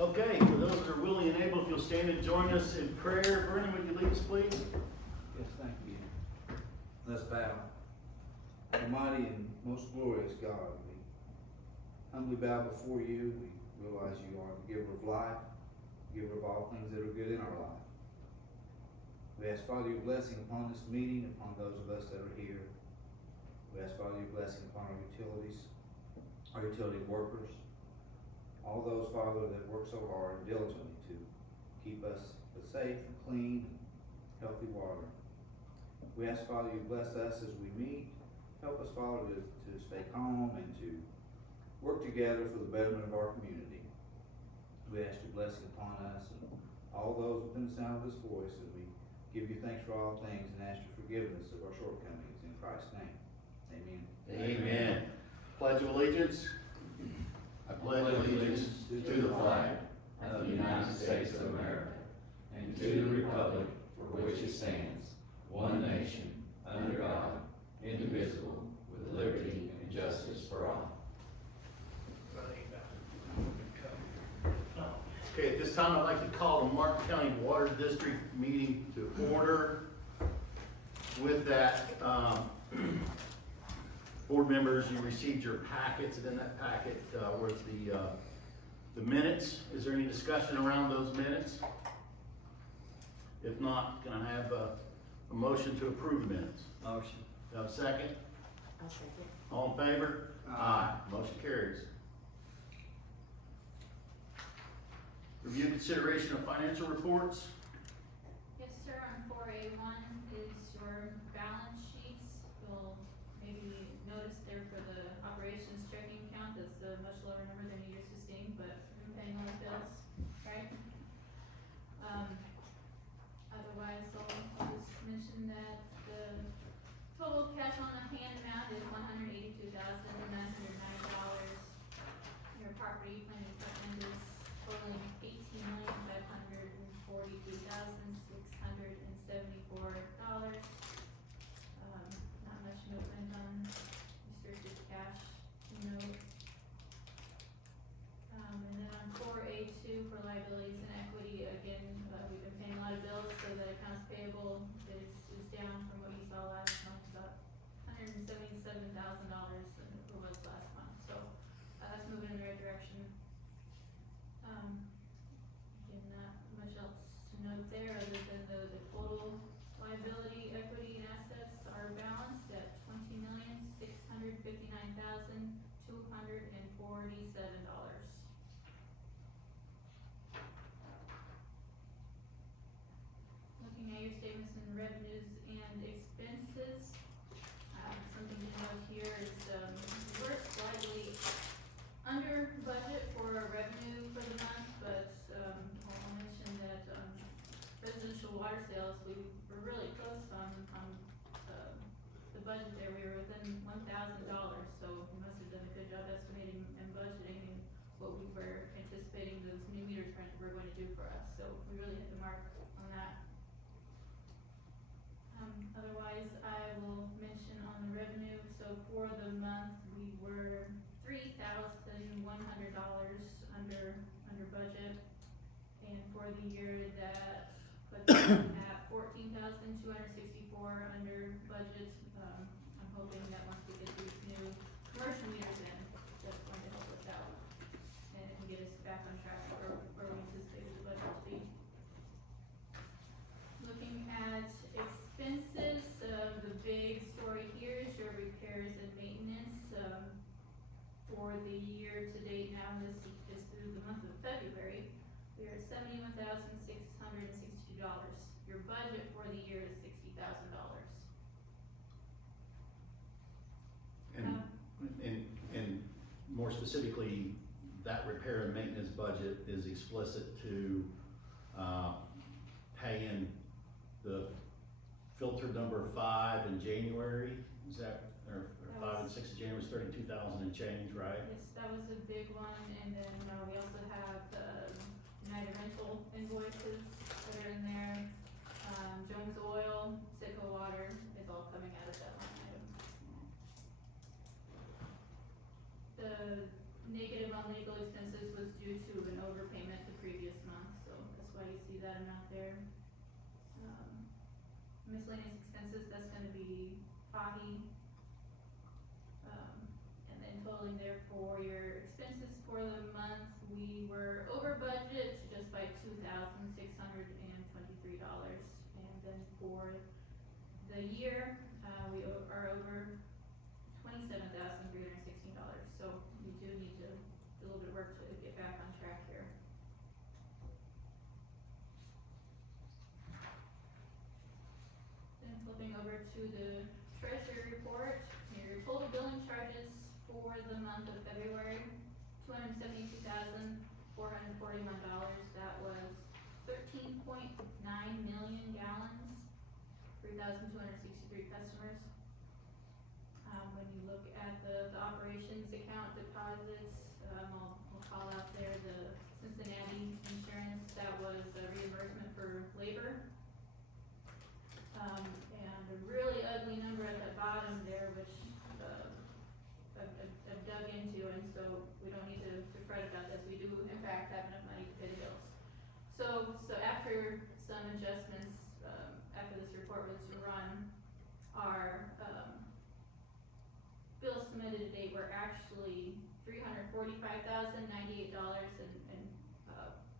Okay, for those that are willing and able, if you'll stand and join us in prayer. Vernon, would you lead us, please? Yes, thank you. Let's bow. Almighty and most glorious God, we humbly bow before you. We realize you are the giver of life, giver of all things that are good in our life. We ask, Father, your blessing upon this meeting, upon those of us that are here. We ask, Father, your blessing upon our utilities, our utility workers, all those, Father, that work so hard and diligently to keep us safe and clean and healthy water. We ask, Father, you bless us as we meet. Help us, Father, to stay calm and to work together for the betterment of our community. We ask your blessing upon us and all those within the sound of this voice as we give you thanks for all things and ask your forgiveness of our shortcomings. In Christ's name, amen. Amen. Pledge of allegiance. I pledge allegiance to the flag of the United States of America and to the republic for which it stands, one nation, under God, indivisible, with liberty and justice for all. Okay, at this time, I'd like to call the Martin County Water District meeting to order. With that, board members, you received your packets, and in that packet was the minutes. Is there any discussion around those minutes? If not, can I have a motion to approve minutes? Motion. Do I have a second? I'll second. All in favor? Aye. Motion carries. Review consideration of financial reports. Yes, sir, on 4A1 is your balance sheets. You'll maybe notice there for the operations checking account, that's a much lower number than you're used to seeing, but we're paying all the bills, right? Otherwise, I'll just mention that the total cash on hand amount is $182,990. Your property, plant, and equipment is totaling $18,542,674. Not much movement on restricted cash to note. And then on 4A2 for liabilities and equity, again, we've been paying a lot of bills, so the accounts payable is down from what you saw last month, about $177,000 than it was last month. So that's moving in the right direction. Again, not much else to note there other than the total liability, equity, and assets are balanced at $20,659,247. Looking at your statements and revenues and expenses, something to note here is we're slightly under budget for our revenue for the month, but I'll mention that residential water sales, we were really close on the budget there. We were within $1,000, so we must have done a good job estimating and budgeting and what we were anticipating those new meters were going to do for us. So we really hit the mark on that. Otherwise, I will mention on the revenue, so for the month, we were $3,100 under budget, and for the year that puts us at $14,264 under budget. I'm hoping that once we get these new commercial meters in, that's going to help us out and get us back on track where we anticipated the budget to be. Looking at expenses, the big story here is your repairs and maintenance. For the year to date now, this is through the month of February, we are at $71,662. Your budget for the year is $60,000. And more specifically, that repair and maintenance budget is explicit to paying the filter number 5 in January. Is that, or 5 and 6 of January was 32,000 and change, right? Yes, that was a big one, and then we also have the United Rental invoices that are in there. Jones Oil, Sicko Water is all coming out of that line item. The negative on legal expenses was due to an overpayment to for the month, we were over budget just by $2,623. And then for the year, we are over $27,316. So we do need to do a little bit of work to get back on track here. Then flipping over to the treasury report, your total billing charges for the month of February, $272,441. That was 13.9 million gallons, 3,263 customers. When you look at the operations account deposits, I'll call out there the Cincinnati insurance, that was a reimbursement for labor. And a really ugly number at the bottom there, which, I've dug into, and so we don't need to fret about this. We do in fact have enough money to pay the bills. So after some adjustments, after this report was run, our, bills submitted to date were actually $345,098, and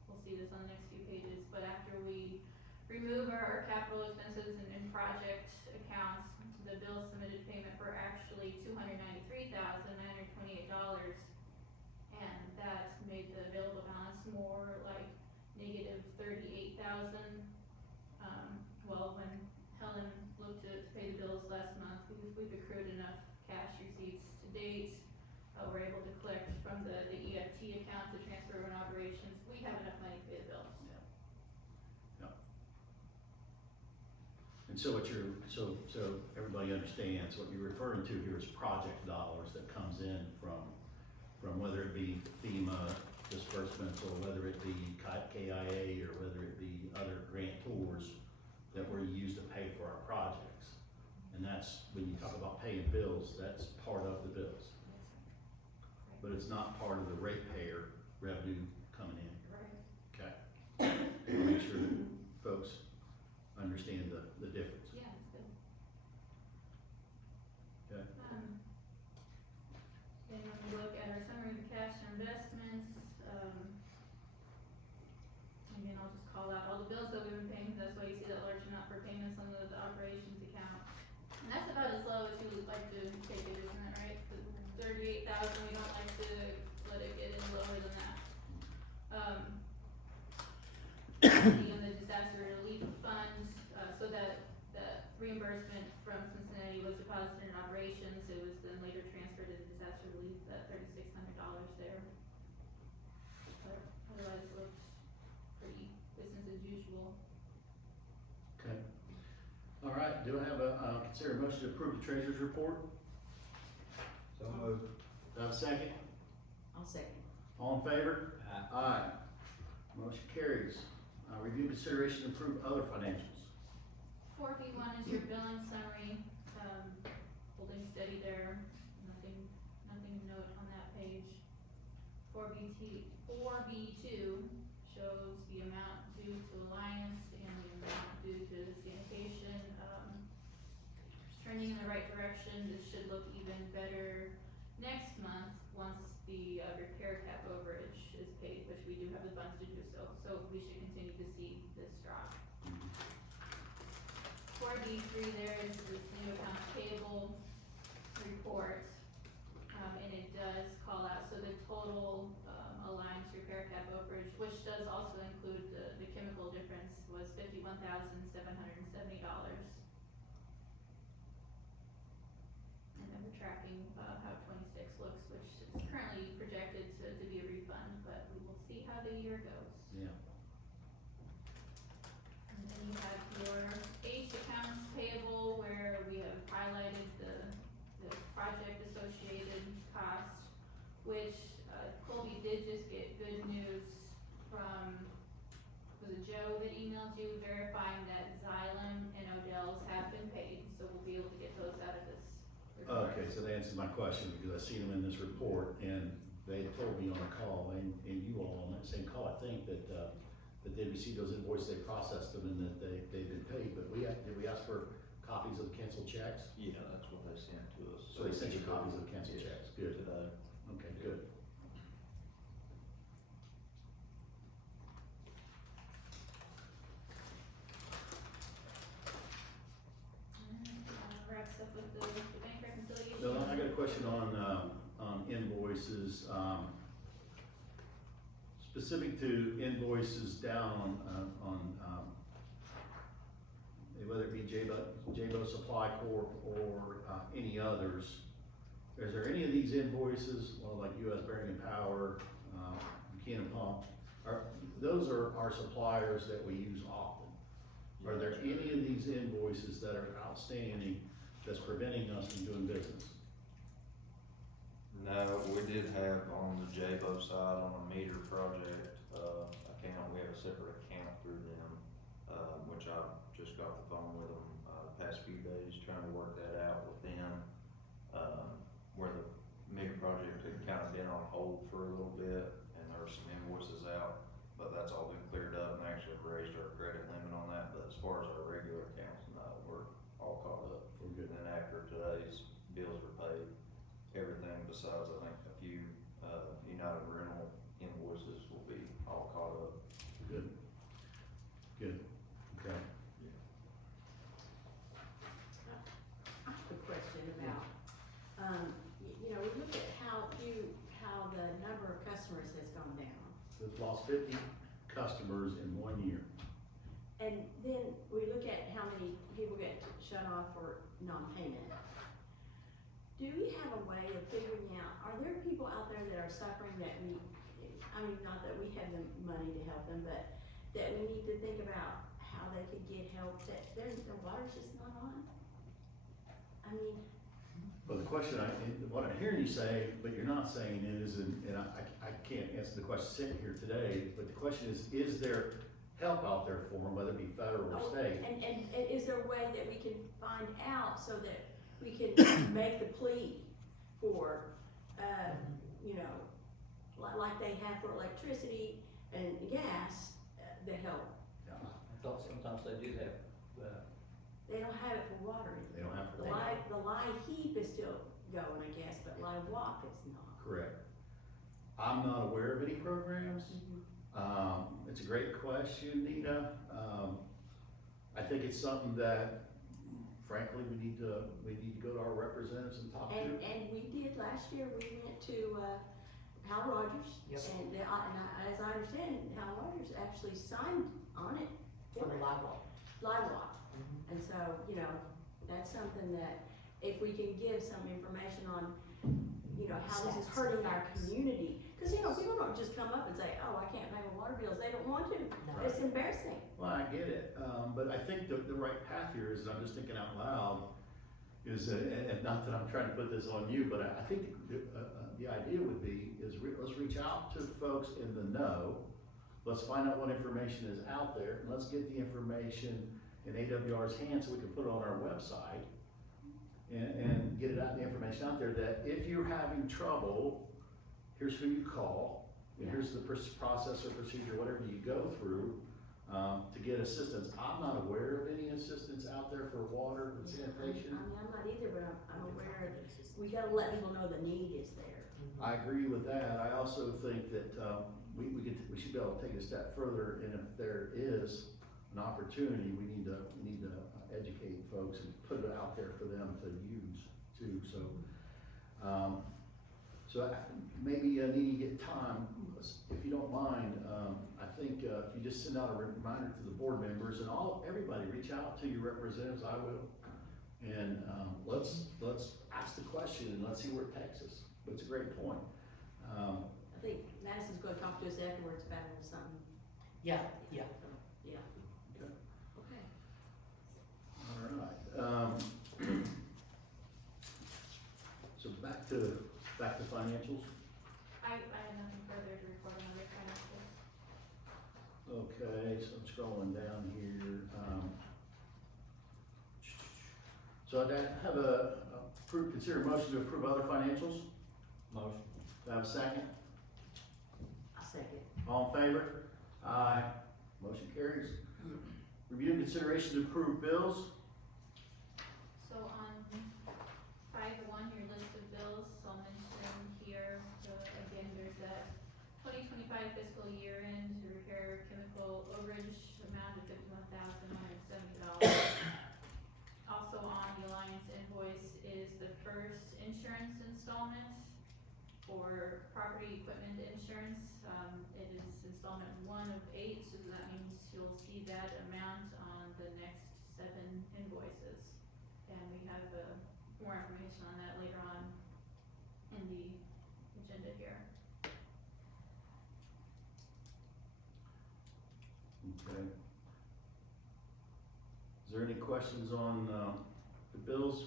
we'll see this on the next few pages, but after we remove our capital expenses and project accounts, the bills submitted payment were actually $293,928, and that made the available balance more like negative $38,000. Well, when Helen looked to pay the bills last month, we've accrued enough cash receipts to date. We're able to collect from the EFT account to transfer in operations. We have enough money to pay the bills. And so what you're, so everybody understands, what you're referring to here is project dollars that comes in from whether it be FEMA disbursements, or whether it be KIA, or whether it be other grantors that were used to pay for our projects. And that's, when you talk about paying bills, that's part of the bills. But it's not part of the ratepayer revenue coming in. Right. Okay. Make sure that folks understand the difference. Yeah, that's good. Okay. Then when we look at our summary of cash and investments, again, I'll just call out all the bills that we've been paying. That's why you see that large amount for payments on the operations account. And that's about as low as you would like to take it, isn't it, right? 38,000, we don't like to let it get any lower than that. See on the disaster relief fund, so that the reimbursement from Cincinnati was deposited in operations. It was then later transferred to the disaster relief, that $3,600 there. But otherwise it looks pretty business as usual. Okay. All right, do I have consider a motion to approve the treasurer's report? So moved. Do I have a second? I'll second. All in favor? Aye. Motion carries. Review, consideration, and approve other financials. 4B1 is your billing summary, holding steady there, nothing to note on that page. 4B2 shows the amount due to Alliance and the amount due to sanitation, trending in the right direction. This should look even better next month, once the repair cap overage is paid, which we do have the funds to do so, so we should continue to see this drop. 4B3 there is this new accounts payable report, and it does call out, so the total Alliance repair cap overage, which does also include the chemical difference, was $51,770. And then we're tracking how 26 looks, which is currently projected to be a refund, but we will see how the year goes. Yeah. And then you have your H accounts payable, where we have highlighted the project associated costs, which Colby did just get good news from, was it Joe that emailed you verifying that Xylem and Odell's have been paid, so we'll be able to get those out of this report. Okay, so that answers my question, because I seen them in this report, and they told me on a call, and you all on that same call, I think, that they received those invoices, they processed them, and that they've been paid, but did we ask for copies of the canceled checks? Yeah, that's what they sent to us. So they sent you copies of the canceled checks, good. Today. Okay, good. specific to invoices down whether it be J-Bo Supply Corp. Or any others, is there any of these invoices, well, like US Bearing and Power, Buchanan Pump, those are our suppliers that we use often? Are there any of these invoices that are outstanding that's preventing us from doing business? No, we did have on the J-Bo side, on a meter project, account, we have a separate account through them, which I just got the phone with them, the past few days, trying to work that out with them. Where the meter project had kind of been on hold for a little bit, and there were some invoices out, but that's all been cleared up, and actually have raised our credit limit on that, but as far as our regular accounts, no, we're all caught up. We're good. And then after today's bills are paid, everything besides, I think, a few, United Rental invoices will be all caught up. Good. Good, okay. I have a question about, you know, we look at how the number of customers has gone down. We've lost 50 customers in 1 year. And then we look at how many people get shut off for non-payment. Do we have a way of figuring out, are there people out there that are suffering that we, I mean, not that we have the money to help them, but that we need to think about how they could get help, that their water's just not on? I mean, But the question, what I'm hearing you say, but you're not saying is, and I can't answer the question sitting here today, but the question is there help out there for them, whether it be federal or state? And is there a way that we can find out so that we can make the plea for, you know, like they have for electricity and gas, the help? Yeah, I thought sometimes they do have, They don't have it for water. They don't have it for The water. the live heap is still going, I guess, but live walk is not. correct. I'm not aware of any programs. It's a great question, Nita. I think it's something that frankly, we need to go to our representatives and talk to. And we did, last year, we went to, Hal Rogers. Yep. And as I understand, Hal Rogers actually signed on it. For the live walk. Live walk. And so, you know, that's something that if we can give some information on, you know, how this is Stats. hurting our community. Cause you know, people don't just come up and say, oh, I can't pay my water bills, they don't want to. No. It's embarrassing. Well, I get it, but I think the right path here is, and I'm just thinking out loud, is, and not that I'm trying to put this on you, but I think the idea would be, let's reach out to folks in the know. Let's find out what information is out there, and let's get the information in AWR's hands so we can put it on our website. And get it out, the information out there that if you're having trouble, here's who you call, and here's the process or procedure, whatever you go through, to get assistance. I'm not aware of any assistance out there for water and sanitation. I mean, I'm not either, but I'm aware that we gotta let people know the need is there. I agree with that. I also think that, we should be able to take it a step further, and if there is an opportunity, we need to educate folks and put it out there for them to use too, so. Maybe you need to get time, if you don't mind, I think, if you just send out a reminder to the board members and everybody, reach out to your representatives, I will. And, let's ask the question and let's see where it takes us, but it's a great point. I think Madison's gonna talk to us afterwards about it or something. Yeah, yeah. Yeah. Okay. Okay. All right, so back to financials. I have nothing further to report on other financials. Okay, so I'm scrolling down here. So I'd have consider a motion to approve other financials. motion. Do I have a second? I'll second. All in favor? Aye. Motion carries. Review and consideration to approve bills. So on 5-1, your list of bills, I'll mention here, so again, there's that 2025 fiscal year end to repair chemical overage amount of $51,170. Also on the Alliance invoice is the first insurance installment for property equipment insurance. It is Okay. Is there any questions on, the bills?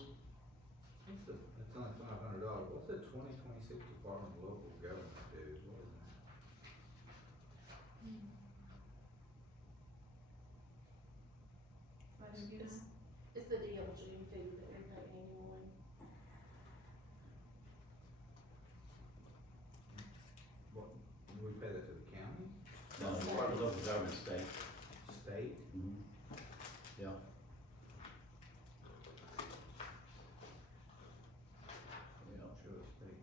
It's only $500, what's the 2026 Department of Local Government dues, what is that? It's the DLG fee that we pay annually. What, do we pay that to the county? No, part of the local government state. State? Mhm. Yeah. Yeah, I'm sure it's state.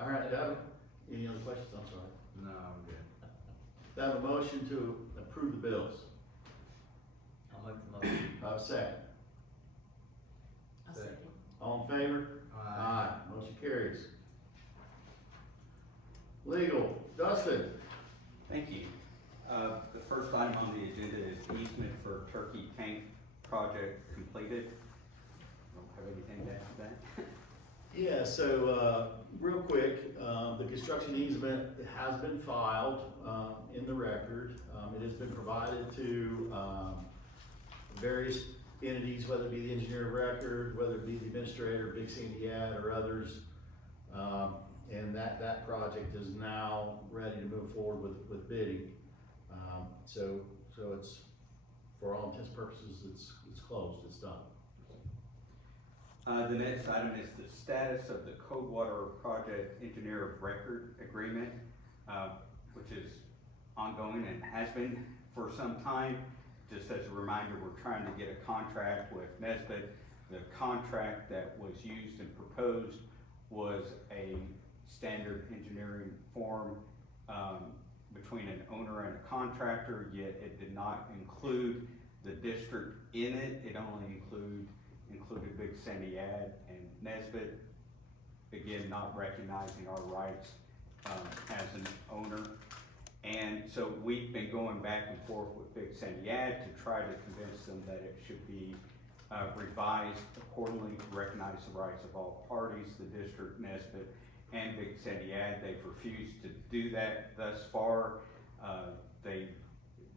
All right, any other questions? I'm sorry. No, I'm good. Do I have a motion to approve the bills? I'll make the motion. Do I have a second? I'll Second. second. All in favor? Motion carries. Legal, Dustin. Thank you. The first item on the agenda is easement for turkey tank project completed. Don't have anything to add to that. Yeah, so, real quick, the construction easement has been filed, in the record. It has been provided to, various entities, whether it be the engineer of record, whether it be the administrator, Big Sandy Ad, or others. And that project is now ready to move forward with bidding. So it's, for all intents and purposes, it's closed, it's done. The next item is the status of the Coldwater Project Engineer of Record Agreement, which is ongoing and has been for some time. Just as a reminder, we're trying to get a contract with Nesbitt. The contract that was used and proposed was a standard engineering form between an owner and a contractor, yet it did not include the district in it. It only included Big Sandy Ad and Nesbitt, again, not recognizing our rights as an owner. And so we've been going back and forth with Big Sandy Ad to try to convince them that it should be revised accordingly to recognize the rights of all parties, the district, Nesbitt, and Big Sandy Ad. They've refused to do that thus far. They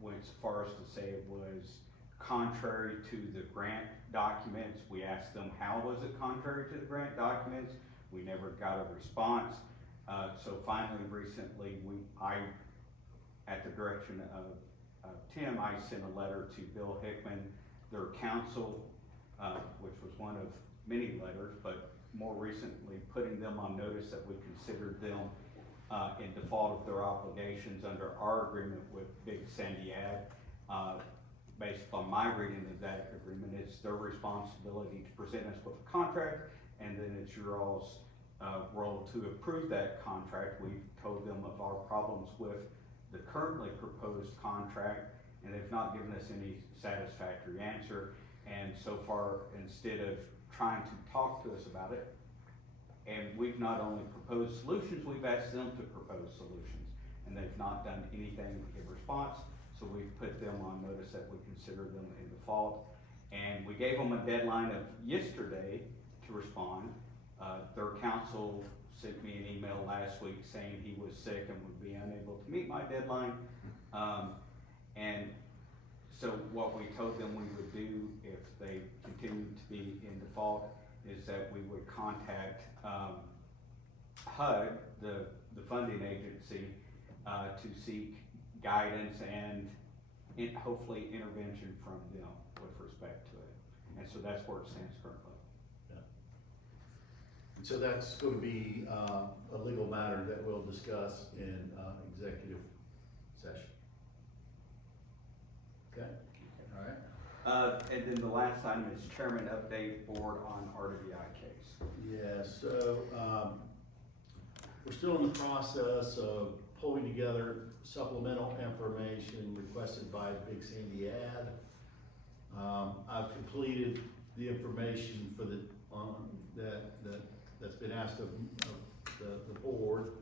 went so far as to say it was contrary to the grant documents. We asked them, how was it contrary to the grant documents? We never got a response. So finally, recently, at the direction of Tim, I sent a letter to Bill Hickman, their counsel, which was one of many letters, but more recently putting them on notice that we considered them in default of their obligations under our agreement with Big Sandy Ad. Based on my reading of that agreement, it's their responsibility to present us with a contract, and then it's your all's role to approve that contract. We've told them of our problems with the currently proposed contract, and they've not given us any satisfactory answer. And so far, instead of trying to talk to us about it, and we've not only proposed solutions, we've asked them to propose solutions, and they've not done anything to give response. So we've put them on notice that we consider them in default, and we gave them a deadline of yesterday to respond. Their counsel sent me an email last week saying he was sick and would be unable to meet my deadline. And so what we told them we would do if they continued to be in default is that we would contact HUD, the funding agency, to seek guidance and hopefully intervention from them with respect to it. And so that's where it stands currently. And so that's going to be a legal matter that we'll discuss in executive session. Okay, all right. And then the last item is chairman update board on RWI case. Yeah, so we're still in the process of pulling together supplemental information requested by Big Sandy Ad. I've completed the information for that's been asked of the board.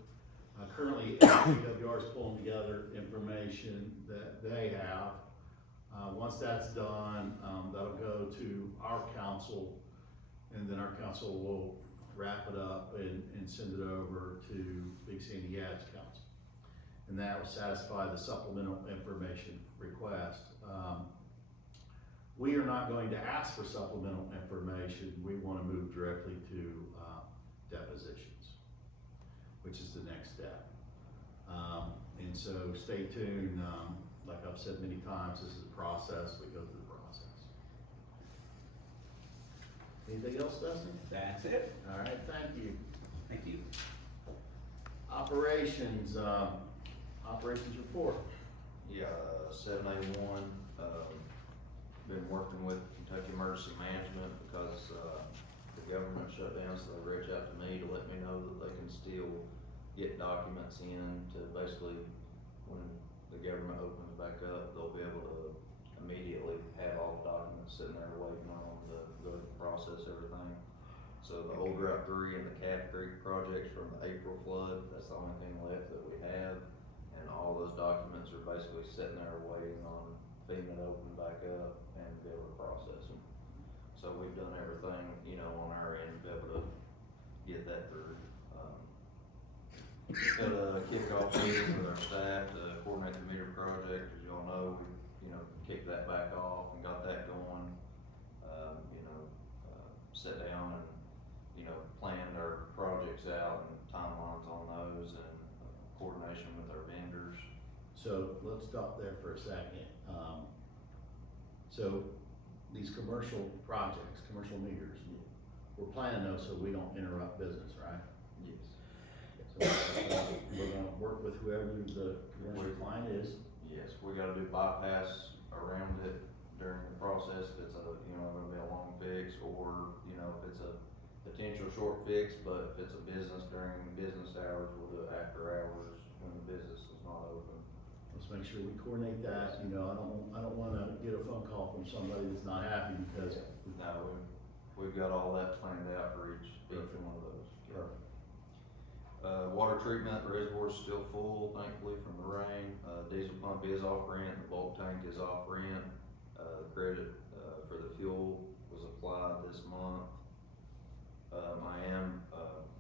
Currently, AWR is pulling together information that they have. Once that's done, that'll go to our council, and then our council will wrap it up and send it over to Big Sandy Ad's council. and that will satisfy the supplemental information request. We are not going to ask for supplemental information, we wanna move directly to, depositions, which is the next step. And so stay tuned, like I've said many times, this is a process, we go through the process. Anything else, Dustin? That's it. All right, thank you. Thank you. Operations, operations report. Yeah, 781, been working with Kentucky Emergency Management because, the government shut down, so they reached out to me to let me know that they can still get documents in to basically, when the government opens back up, they'll be able to immediately have all the documents sitting there waiting on them to go to process everything. So the old Route 3 and the Calf Creek projects from the April flood, that's the only thing left that we have. And all those documents are basically sitting there waiting on FEMA to open back up and be able to process them. So we've done everything, you know, on our end to be able to get that through. Got a kickoff meeting with our staff to coordinate the meter project. As y'all know, we, you know, kicked that back off and got that going. Sat down and, you know, planned our projects out and timelines on those and coordination with our vendors. So let's stop there for a second. So these commercial projects, commercial meters, we're planning those so we don't interrupt business, right? Yes. So we're gonna work with whoever the commercial client is. Yes, we gotta do bypass around it during the process, if it's a, you know, gonna be a long fix, or, you know, if it's a potential short fix, but if it's a business during business hours, we'll do it after hours when the business is not open. Let's make sure we coordinate that, you know, I don't wanna get a phone call from somebody that's not happy because. No, we've got all that planned out for each one of those. Perfect. Water treatment, the reservoir's still full, thankfully, from the rain. Diesel pump is off rent, the bulk tank is off rent. Credit, for the fuel was applied this month. I am,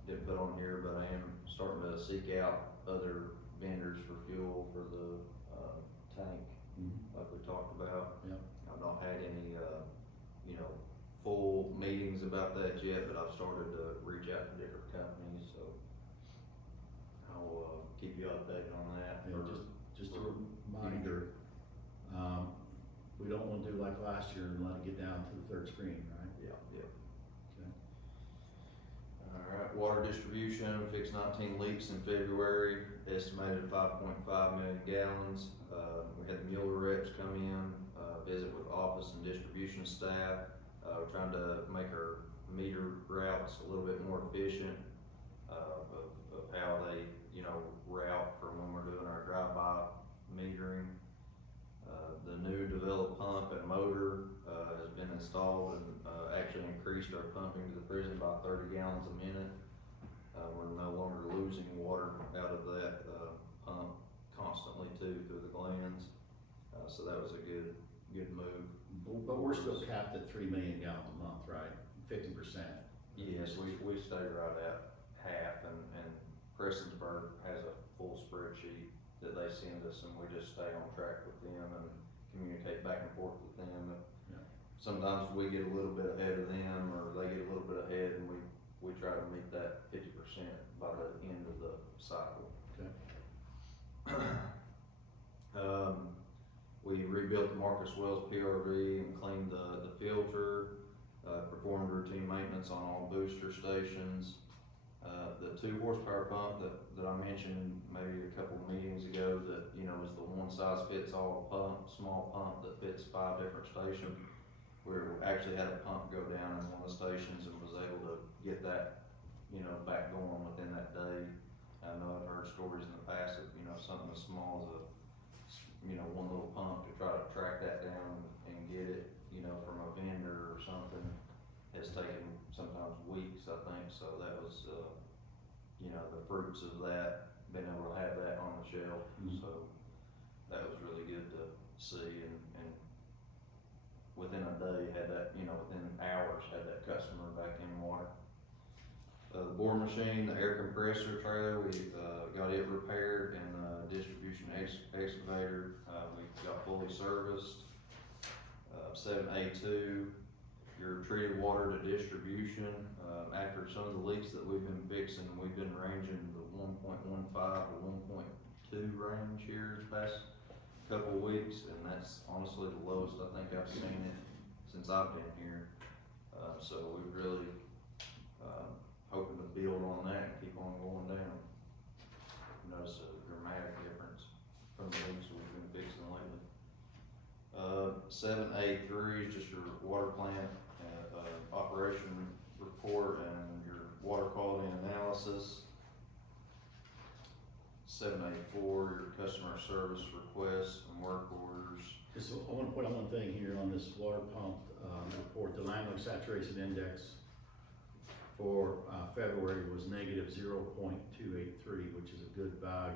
didn't put on here, but I am starting to seek out other vendors for fuel for the, tank, like we talked about. Yep. I've not had any, you know, full meetings about that yet, but I've started to reach out to different companies, so I'll, keep you updated on that. And for- just a reminder, we don't wanna do like last year and let it get down to the third screen, right? Yeah, yeah. Okay. Alright, water distribution, we fixed 19 leaks in February, estimated 5.5 million gallons. We had the Mueller reps come in, visit with office and distribution staff. We're trying to make our meter routes a little bit more efficient, of how they, you know, route from when we're doing our drive-by metering. The new developed pump and motor, has been installed and, actually increased our pumping to the prison by 30 gallons a minute. We're no longer losing water out of that, pump constantly too, through the glands. So that was a good move. But we're still capped at 3 million gallons a month, right? 50%. Yes, we stay right at half, and Prestonsburg has a full spreadsheet that they send us, and we just stay on track with them and communicate back and forth with them. Yeah. Sometimes we get a little bit ahead of them, or they get a little bit ahead, and we try to meet that 50% by the end of the cycle. Okay. We rebuilt the Marcus Wells PRV and cleaned the filter, performed routine maintenance on all booster stations. The 2 horsepower pump that I mentioned maybe a couple of meetings ago, that, you know, is the one size fits all pump, small pump that fits 5 different stations. We actually had a pump go down in one of the stations and was able to get that, you know, back going within that day. I know I've heard stories in the past of, you know, something as small as you know, one little pump to try to track that down and get it, you know, from a vendor or something, has taken sometimes weeks, I think. So that was, you know, the fruits of that, being able to have that on the shelf. So that was really good to see, and within a day had that, you know, within hours had that customer back in water. The board machine, the air compressor trailer, we got it repaired, and distribution got fully serviced. 7A2, your treated water to distribution, after some of the leaks that we've been fixing, we've been ranging the 1.15 to 1.2 range here the past couple of weeks, and that's honestly the lowest I think I've seen it since I've been here. So we really, hoping to build on that and keep on going down. Notice a dramatic difference from the leaks we've been fixing lately. 7A3 is just your water plant, operation report and your water quality analysis. 7A4, your customer service requests and work orders. Just, I wanna point out one thing here on this water pump, report, the landfill saturation index for, February was negative 0.283, which is a good value.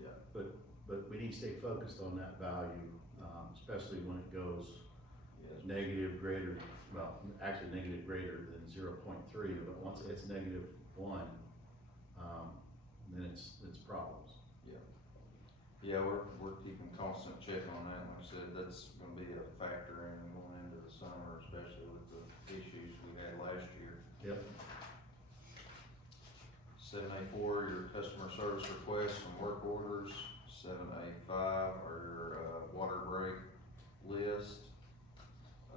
Yeah. But we need to stay focused on that value, especially when it goes negative greater, well, actually negative greater than 0.3, but once it hits -1, then it's problems. Yeah, we're keeping constant check on that, and like I said, that's gonna be a factor in going into the summer, especially with the issues we had last year. Yep. 7A4, your customer service requests and work orders. 7A5 are your, water break list. I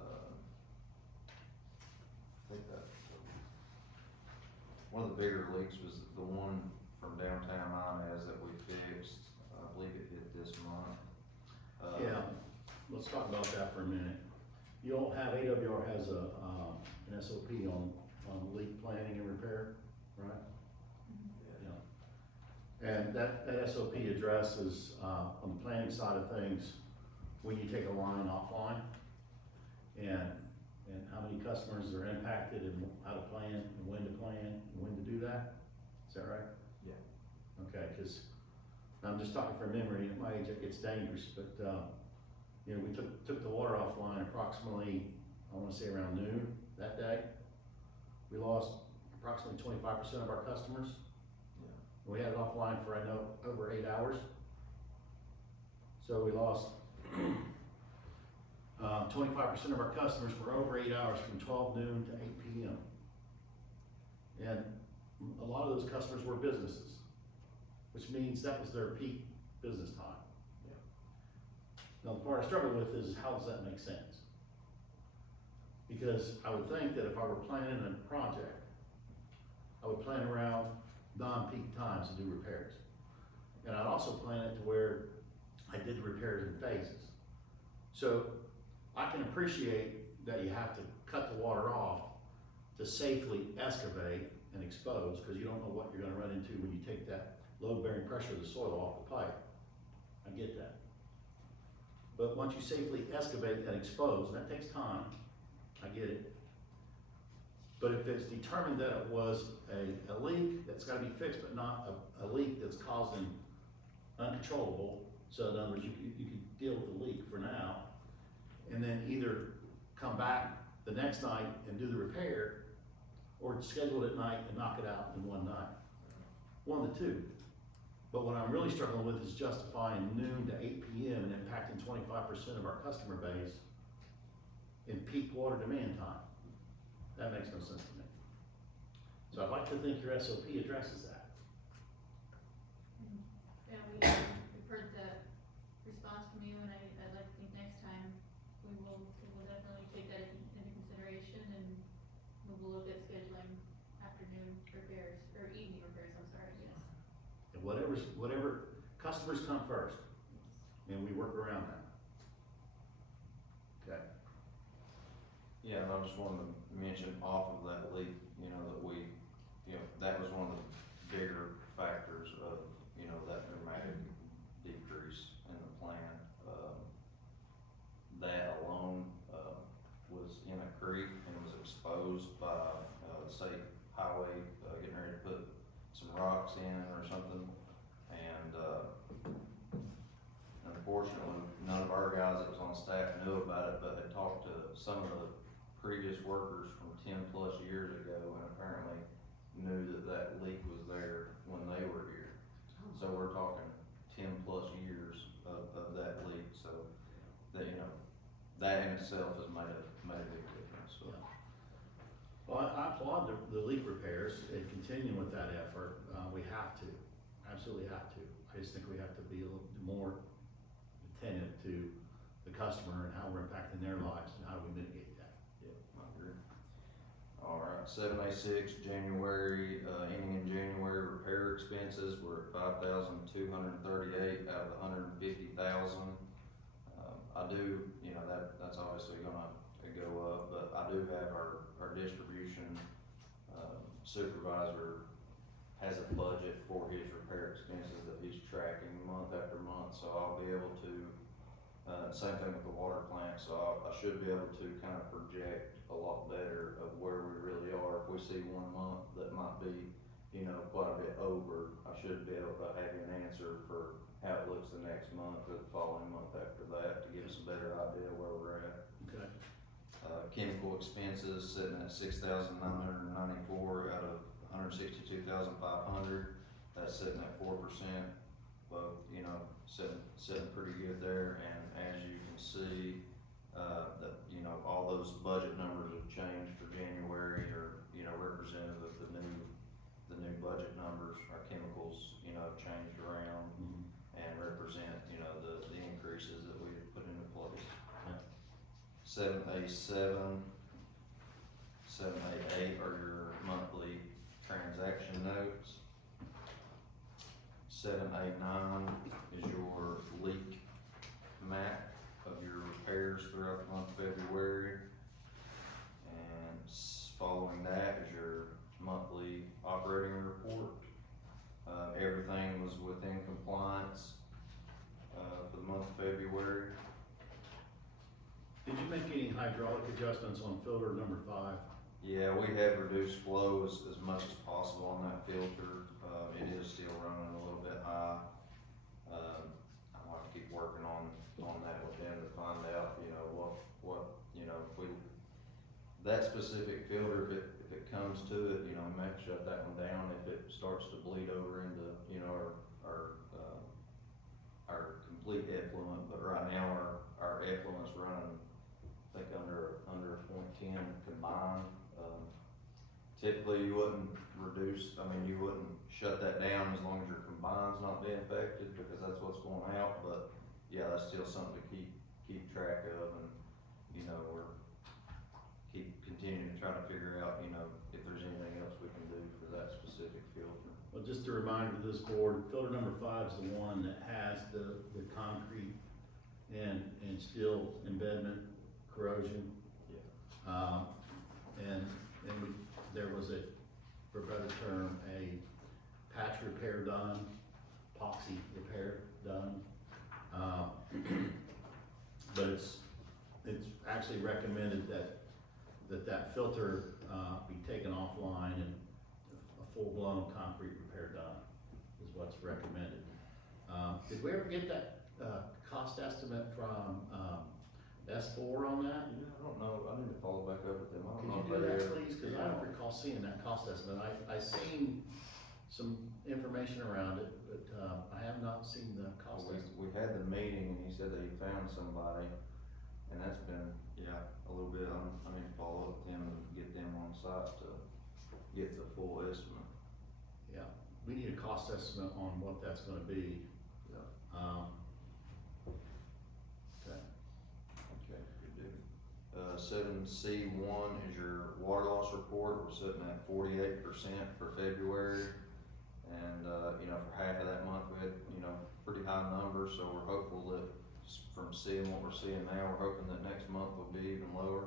think that, one of the bigger leaks was the one from downtown Inez that we fixed. I believe it hit this month. Yeah, let's talk about that for a minute. You don't have, AWR has an SOP on leak planning and repair, right? Yeah. And that SOP addresses, on the planning side of things, when you take a line offline, and how many customers are impacted, and how to plan, and when to plan, and when to do that. Is that right? Yeah. Okay, cause I'm just talking from memory, at my age it gets dangerous, but, you know, we took the water offline approximately, I wanna say around noon that day. We lost approximately 25% of our customers. Yeah. We had it offline for, I know, over 8 hours. So we lost 25% of our customers for over 8 hours, from 12 noon to 8 p.m. And a lot of those customers were businesses, which means that was their peak business time. Yeah. Now, the part I struggle with is, how does that make sense? Because I would think that if I were planning a project, I would plan around non-peak times to do repairs. And I'd also plan it to where I did the repairs in phases. So I can appreciate that you have to cut the water off to safely excavate and expose, because you don't know what you're gonna run into when you take that load-bearing pressure of the soil off the pipe. I get that. But once you safely excavate and expose, and that takes time, I get it. But if it's determined that it was a leak that's gotta be fixed, but not a leak that's causing uncontrollable, so in other words, you can deal with the leak for now, and then either come back the next night and do the repair, or schedule it at night and knock it out in one night. One of the two. But what I'm really struggling with is justifying noon to 8 p.m. and impacting 25% of our customer base in peak water demand time. That makes no sense to me. So I'd like to think your SOP addresses that. Yeah, we've heard the response from you, and I'd like to think next time we will definitely take that into consideration, and we will look at scheduling afternoon repairs, or evening repairs, I'm sorry, yes. And whatever, customers come first, and we work around that. Okay. Yeah, and I just wanted to mention off of that leak, you know, that we, you know, that was one of the bigger factors of, you know, that dramatic decrease in the plan. That alone, was in a creek and was exposed by, the state highway, getting ready to put some rocks in or something. And, unfortunately, none of our guys that was on staff knew about it, but had talked to some of the previous workers from 10+ years ago, and apparently knew that leak was there when they were here. So we're talking 10+ years of that leak, so that, you know, that in itself has made a big difference, so. Yeah. Well, I applaud the leak repairs and continuing with that effort. We have to, absolutely have to. I just think we have to be a little more attentive to the customer and how we're impacting their lives and how do we mitigate that. Yeah, I agree. All right, 7/6, January, ending in January, repair expenses were at 5,238 out of the 150,000. I do, you know, that's obviously gonna go up, but I do have our distribution supervisor has a budget for his repair expenses that he's tracking month after month, so I'll be able to, same thing with the water plant, so I should be able to kind of project a lot better of where we really are. If we see 1 month that might be, you know, quite a bit over, I should be able to have you an answer for how it looks the next month or the following month after that to give us a better idea where we're at. Okay. Chemical expenses sitting at 6,994 out of 162,500. That's sitting at 4%. Both, you know, sitting pretty good there. And as you can see, that, you know, all those budget numbers have changed for January, or, you know, representative of the new budget numbers. Our chemicals, you know, have changed around and represent, you know, the increases that we have put into place. 7/7, 7/8 are your monthly transaction notes. 7/9 is your leak map of your repairs throughout the month of February. And following that is your monthly operating report. Everything was within compliance, for the month of February. Did you make any hydraulic adjustments on filter number 5? Yeah, we have reduced flow as much as possible on that filter. It is still running a little bit high. I'll have to keep working on that with them to find out, you know, what, you know, if we, that specific filter, if it comes to it, you know, we may have to shut that one down if it starts to bleed over into, you know, our complete effluent. But right now, our effluent's running, I think under 0.10 combined. Typically you wouldn't you wouldn't shut that down as long as your combine's not being affected, because that's what's going out. But yeah, that's still something to keep track of, and, you know, we're continuing to try to figure out, you know, if there's anything else we can do for that specific filter. Well, just a reminder to this board, filter number 5 is the one that has the concrete and steel embedment corrosion. Yeah. And there was for a better term, a patch repair done, epoxy repair done. But it's actually recommended that filter, be taken offline and a full-blown concrete repair done is what's recommended. Did we ever get that, cost estimate from, S4 on that? Yeah, I don't know, I need to follow back up with them. I don't know Could you do if they that, ever- please? Cause I don't recall seeing that cost estimate. I seen some information around it, but, I have not seen the cost estimate. We had the meeting and he said that he found somebody, and that's been, a little bit, I need to follow up with them and get them on site to get the full estimate. Yeah, we need a cost estimate on what that's gonna be. Yeah. Okay. Okay, good deal. 7C1 is your water loss report. We're sitting at 48% for February. And, you know, for half of that month, we had, you know, pretty high numbers, so we're hopeful that from seeing what we're seeing now, we're hoping that next month will be even lower.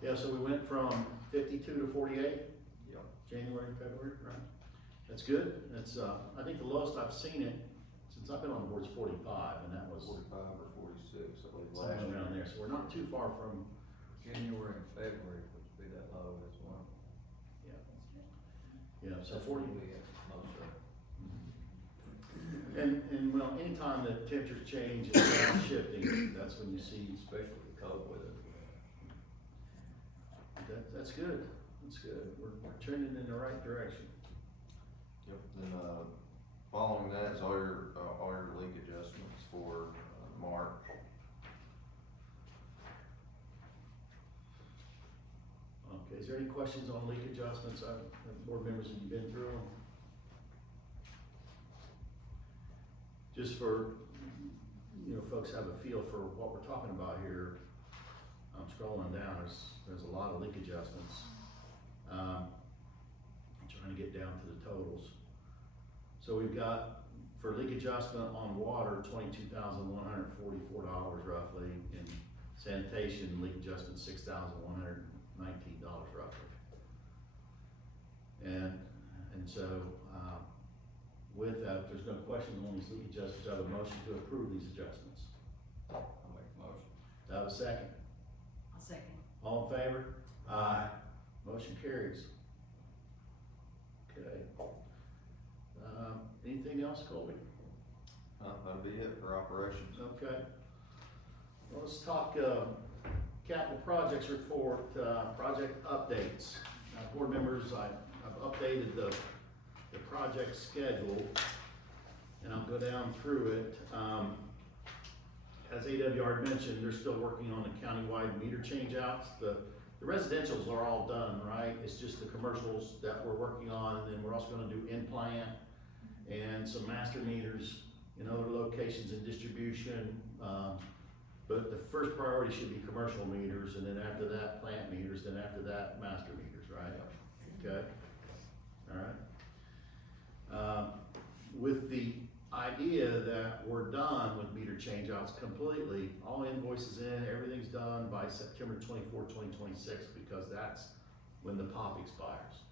Yeah, so we went from 52 to 48, Yep. January and February, right? That's good. That's, I think the lowest I've seen it since I've been on board is 45, and that was 45 or 46, I believe, last somewhere year. around there. So we're not too far from, January and February would be that low as well. yeah, so 40. We get most of it. And well, anytime the temperatures change and ground shifting, that's when you see, Especially the cold weather. that's good. That's good. We're trending in the right direction. Yep, then, following that is all your leak adjustments for, March. there any questions on leak adjustments? Board members, have you been through them? Just for, you know, folks have a feel for what we're talking about here. I'm scrolling down, there's a lot of leak adjustments. Trying to get down to the totals. So we've got, for leak adjustment on water, $22,144 roughly, and sanitation leak adjustment, $6,119 roughly. And so, with that, if there's no questions on these leak adjustments, I have a motion to approve these adjustments. I'll make a motion. Do I have a second? I'll second. All in favor? Aye. Motion carries. Okay. Anything else, Colby? That'll be it for operations. Okay. Well, let's talk, capital projects report, project updates. Board members, I've updated the project schedule, and I'll go down through it. As AWR mentioned, they're still working on the county-wide meter change-outs. The residentials are all done, right? It's just the commercials that we're working on, and then we're also gonna do in-plant and some master meters in other locations in distribution. But the first priority should be commercial meters, and then after that, plant meters, then after that, master meters, right? Okay, all right. With the idea that we're done with meter changeouts completely, all invoices in, everything's done by September 24, 2026, because that's when the POP expires.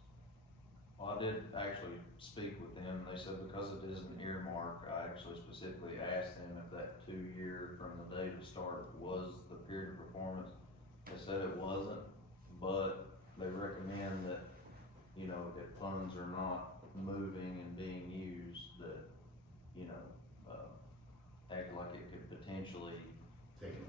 Well, I did actually speak with them, they said because it is an earmark, I actually specifically asked them if that 2 year from the date of start was the period of performance. They said it wasn't, but they recommend that, you know, if funds are not moving and being used, that, you know, act like it could potentially take it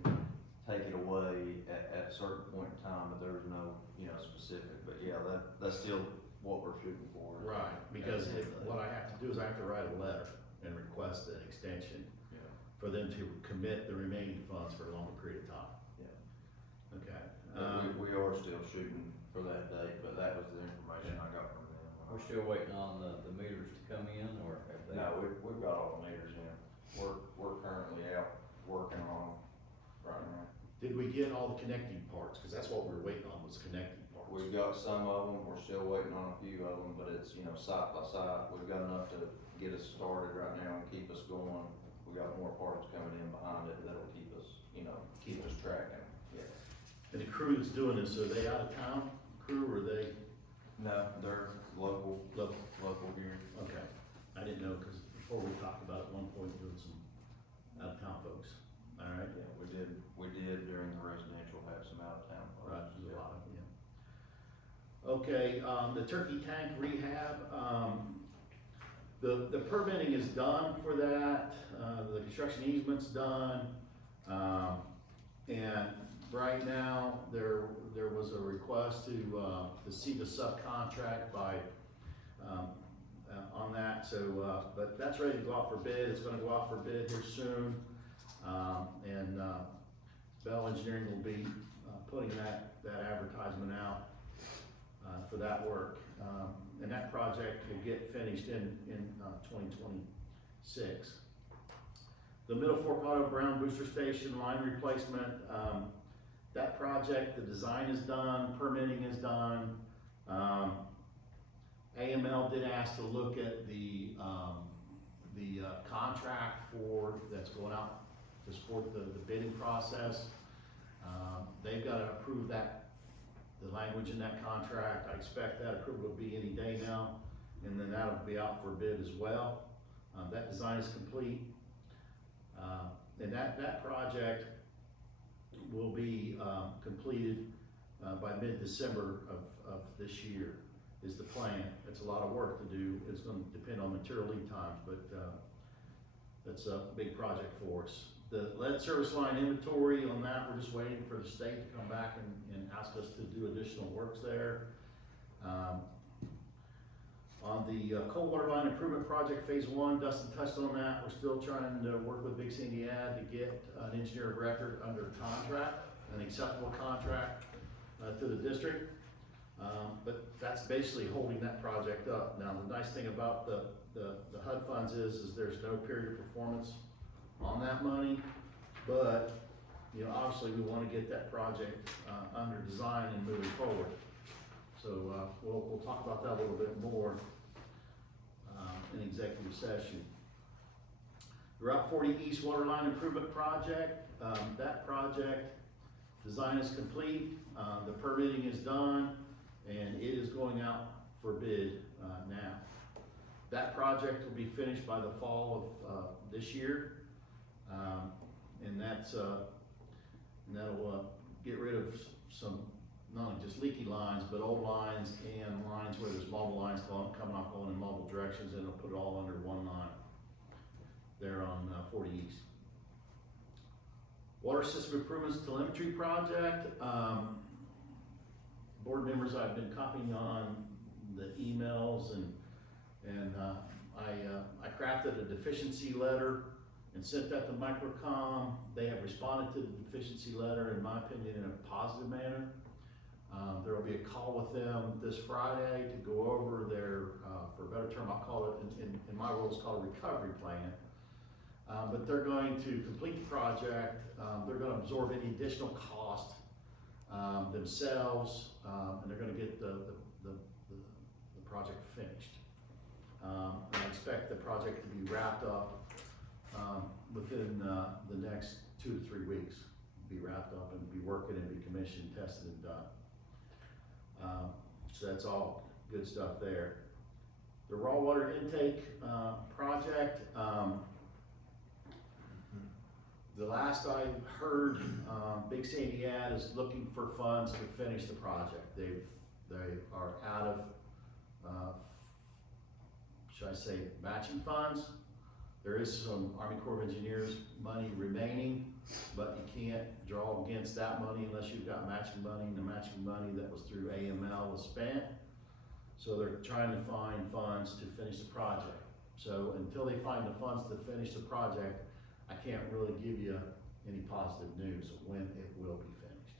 away at a certain point in time, but there was no, you know, specific, but yeah, that's still what we're shooting for. Right, because what I have to do is I have to write a letter and request an extension Yeah. for them to commit the remaining funds for a longer period of time. Yeah. Okay. But we are still shooting for that date, but that was the information I got from them. We're still waiting on the meters to come in, or have they? No, we've got all the meters in. We're currently out working on them right now. Did we get all the connecting parts? Cause that's what we're waiting on, was connecting parts. We've got some of them, we're still waiting on a few of them, but it's, you know, site by site. We've got enough to get us started right now and keep us going. We got more parts coming in behind it that'll keep us, you know, keep us tracking. Yeah. And the crew that's doing this, are they out of town crew, or are they No, they're local here. Okay, I didn't know, cause before we talked about at one point doing some out of town folks, alright? Yeah, we did during the residential have some out of town. Right, there's a lot of, yeah. Okay, the turkey tank rehab, the permitting is done for that, the construction easement's done, and right now, there was a request to see the subcontract by, on that, so, but that's ready to go out for bid, it's gonna go out for bid here soon, and, Bell Engineering will be, putting that advertisement out, for that work, and that project will get finished in 2026. The Middle Fork Auto Brown Booster Station line replacement, that project, the design is done, permitting is done. AML did ask to look at the contract that's going out to support the bidding process. They've gotta approve that, the language in that contract. I expect that approval will be any day now, and then that'll be out for bid as well. That design is complete. And that project will be completed by mid-December of this year is the plan. It's a lot of work to do. It's gonna depend on material lead times, but that's a big project for us. The lead service line inventory on that, we're just waiting for the state to come back and ask us to do additional works there. On the cold water line improvement project phase 1, Dustin touched on that. We're still trying to work with Big Sandy Ad to get an engineer of record under contract, an acceptable contract to the district. But that's basically holding that project up. Now, the nice thing about the HUD funds is there's no period of performance on that money, but, you know, obviously we wanna get that project, under design and moving forward. So, we'll talk about that a little bit more, in executive session. The Route 40 East Waterline Improvement Project, that project, design is complete, the permitting is done, and it is going out for bid, now. That project will be finished by the fall of, this year, and that's, and that'll, get rid of some, not only just leaky lines, but old lines and lines where there's multiple lines coming off going in multiple directions, and it'll put it all under one line there on 40 East. Water System Improvements Telemetry Project. Board members, I've been copying on the emails, and I crafted a deficiency letter and sent that to Microcom. They have responded to the deficiency letter, in my opinion, in a positive manner. There will be a call with them this Friday to go over their, for a better term, I'll call it, in my world, it's called a recovery plan. But they're going to complete the project, they're gonna absorb any additional cost themselves, and they're gonna get the project finished. And I expect the project to be wrapped up within the next 2 to 3 weeks. Be wrapped up and be working and be commissioned, tested, and done. So that's all good stuff there. The raw water intake project, the last I heard, Big Sandy Ad is looking for funds to finish the project. They are out of, should I say, matching funds. There is some Army Corps of Engineers money remaining, but you can't draw against that money unless you've got matching money, and the matching money that was through AML was spent. So they're trying to find funds to finish the project. So until they find the funds to finish the project, I can't really give you any positive news of when it will be finished.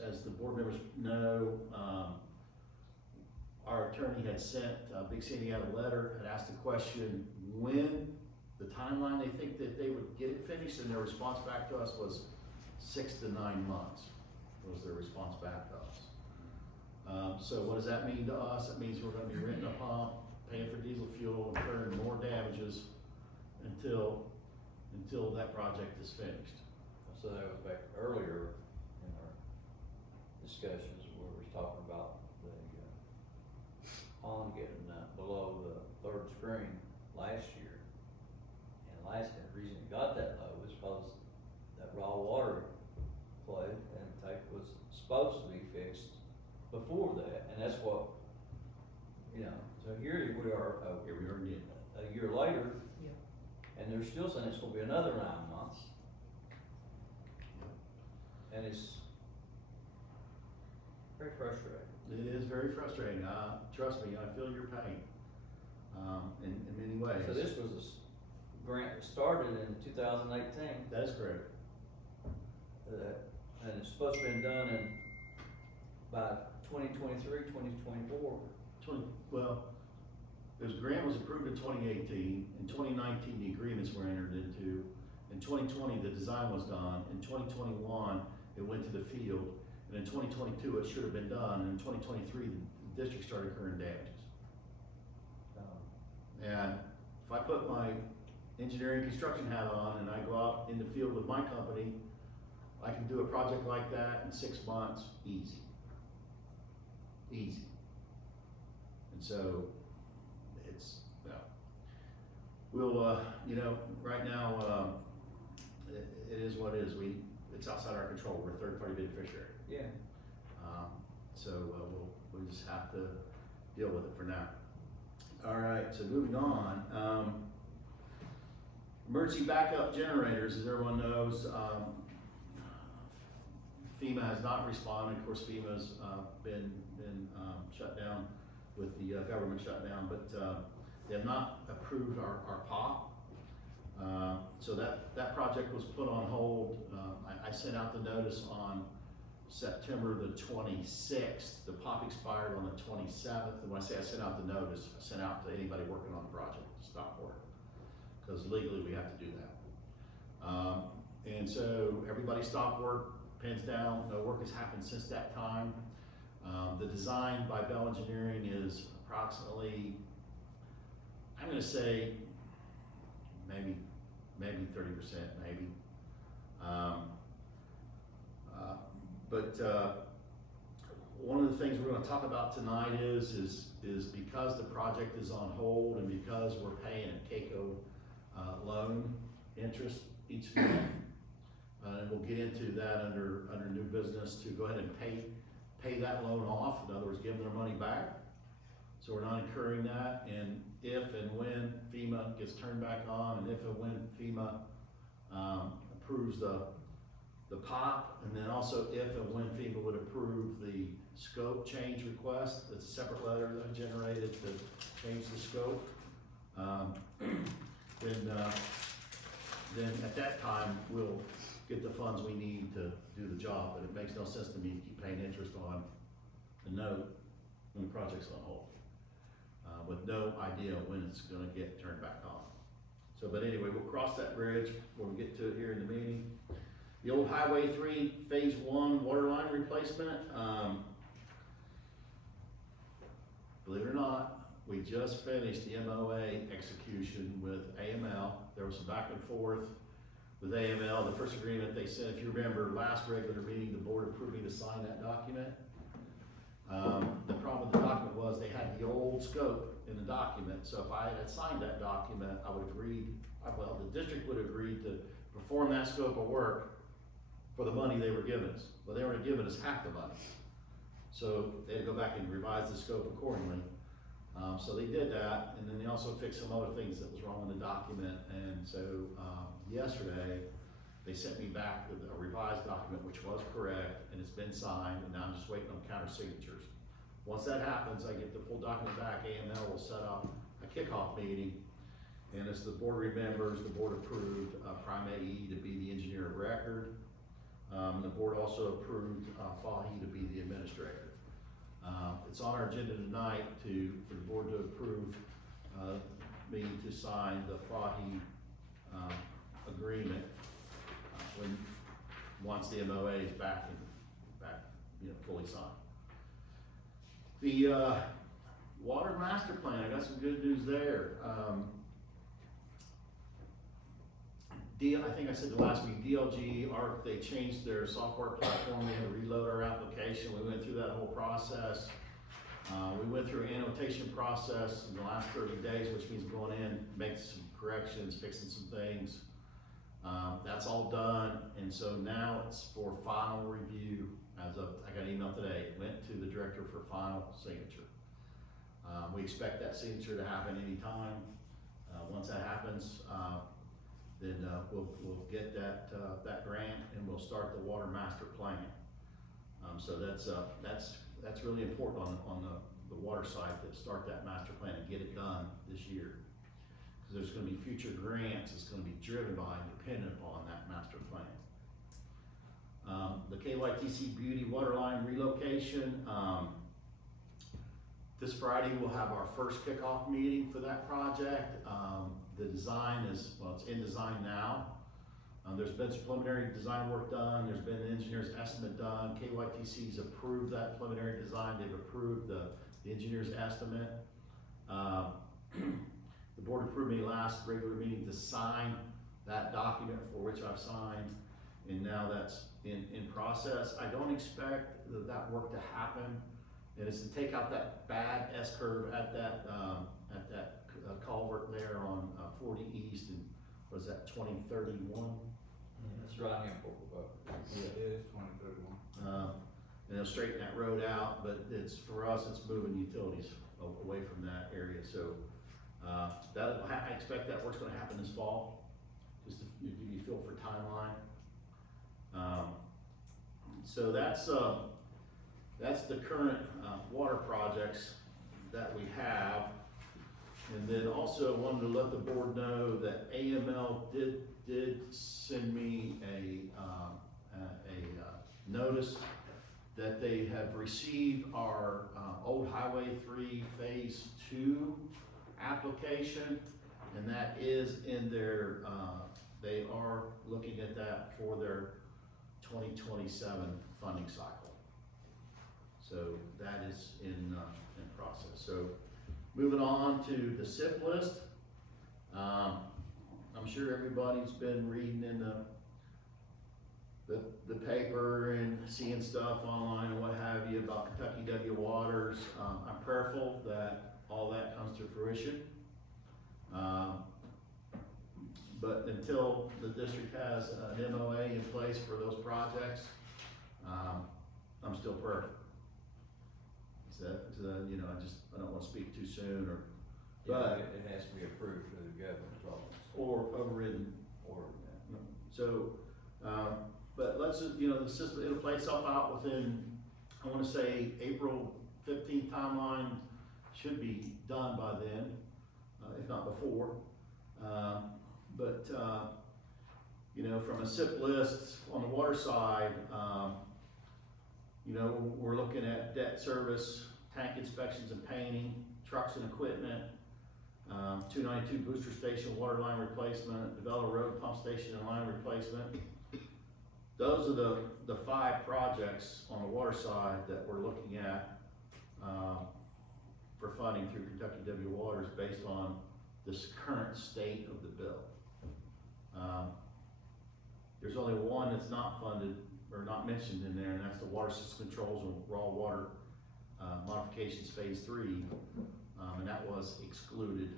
As the board members know, our attorney had sent Big Sandy out a letter, had asked a question when the timeline they think that they would get it finished, and their response back to us was 6 to 9 months was their response back to us. So what does that mean to us? It means we're gonna be renting a pump, paying for diesel fuel, incurring more damages until that project is finished. So that was back earlier in our discussions where we was talking about the pond getting below the 3rd screen last year. And the reason it got that low was because that raw water play and tank was supposed to be fixed before that, and that's what, so here we are, Here we are again. a year later, Yeah. and they're still saying it's gonna be another 9 months. And it's very frustrating. It is very frustrating. Trust me, I feel your pain, in many ways. So this was a grant that started in 2018, That is correct. and it's supposed to be done by 2023, 2024. Well, this grant was approved in 2018, in 2019, the agreements were entered into, in 2020, the design was done, in 2021, it went to the field, and in 2022, it should have been done, and in 2023, the district started incurring damages. And if I put my engineering construction hat on and I go out in the field with my company, I can do a project like that in 6 months, easy. Easy. And so, it's, we'll, right now, it is what it is. It's outside our control. We're a third-party beneficiary. Yeah. So, we'll just have to deal with it for now. All right, so moving on, emergency backup generators, as everyone knows, FEMA has not responded. Of course, FEMA's been shut down with the government shutdown, but they have not approved our POP. So that project was put on hold. I sent out the notice on September the 26th. The POP expired on the 27th, and when I say I sent out the notice, I sent out to anybody working on the project to stop work, because legally we have to do that. And so everybody stopped work, pens down, no work has happened since that time. The design by Bell Engineering is approximately, I'm gonna say, maybe 30%, maybe. One of the things we're gonna talk about tonight is because the project is on hold and because we're paying a KECO loan interest each month, and we'll get into that under new business, to go ahead and pay that loan off. In other words, give them their money back. So we're not incurring that, and if and when FEMA gets turned back on, and if and when FEMA approves the POP, and then also if and when FEMA would approve the scope change request, that's a separate letter that I generated to change the scope, then at that time, we'll get the funds we need to do the job. But it makes no sense to me to keep paying interest on the note when the project's on hold, with no idea when it's gonna get turned back on. So, but anyway, we'll cross that bridge when we get to it here in the meeting. The old Highway 3 Phase 1 water line replacement, believe it or not, we just finished the MOA execution with AML. There was some back and forth with AML. The first agreement they sent, if you remember, last regular meeting, the board approved me to sign that document. The problem with the document was they had the old scope in the document, so if I had signed that document, I would agree, well, the district would agree to perform that scope of work for the money they were giving us. Well, they were giving us half the money. So they had to go back and revise the scope accordingly. So they did that, and then they also fixed some other things that was wrong in the document, and so yesterday, they sent me back with a revised document, which was correct, and it's been signed, and now I'm just waiting on counter signatures. Once that happens, I get the full document back, AML will set up a kickoff meeting, and as the board remembers, the board approved Prime AE to be the engineer of record. The board also approved Fahy to be the administrator. It's on our agenda tonight for the board to approve me to sign the Fahy agreement once the MOA is back, fully signed. The water master plan, I got some good news there. I think I said the last week, DLG, they changed their software platform. We had to reload our application. We went through that whole process. We went through an annotation process in the last 30 days, which means going in, making some corrections, fixing some things. That's all done, and so now it's for final review. I got an email today. It went to the director for final signature. We expect that signature to happen anytime. Once that happens, then we'll get that grant and we'll start the water master plan. So that's really important on the water side, to start that master plan and get it done this year. Because there's going to be future grants that's going to be driven by and dependent upon that master plan. The KYTC Beauty water line relocation. This Friday we'll have our first kickoff meeting for that project. The design it's in design now. There's been some preliminary design work done. There's been an engineer's estimate done. KYTC's approved that preliminary design. They've approved the engineer's estimate. The board approved me last regular meeting to sign that document, for which I've signed, and now that's in process. I don't expect that work to happen, and it's to take out that bad S-curve at that culvert there on 40 East, and what is that, 2031? That's right here in Fort Buck. Yeah, it is 2031. And they'll straighten that road out, but for us, it's moving utilities away from that area. So I expect that work's gonna happen this fall, just to give you a feel for timeline. So that's the current water projects that we have. And then also wanted to let the board know that AML did send me a notice that they have received our, Old Highway 3 Phase 2 application, and that is in their, they are looking at that for their 2027 funding cycle. So that is in process. So moving on to the SIP list. I'm sure everybody's been reading in the paper and seeing stuff online and what have you about Kentucky W Waters. I'm prayerful that all that comes to fruition. But until the district has an MOA in place for those projects, I'm still prayerful. So, you know, I don't wanna speak too soon But it has to be approved through the governor's office. or overridden. Or, So, but let's, you know, the system, it'll play itself out within, I wanna say, April 15th timeline should be done by then, if not before. But, you know, from a SIP list on the water side, you know, we're looking at debt service, tank inspections and painting, trucks and equipment, 292 booster station water line replacement, Develop Road pump station and line replacement. Those are the 5 projects on the water side that we're looking at for funding through Kentucky W Waters based on this current state of the bill. There's only one that's not funded or not mentioned in there, and that's the water system controls and raw water modifications phase 3, and that was excluded.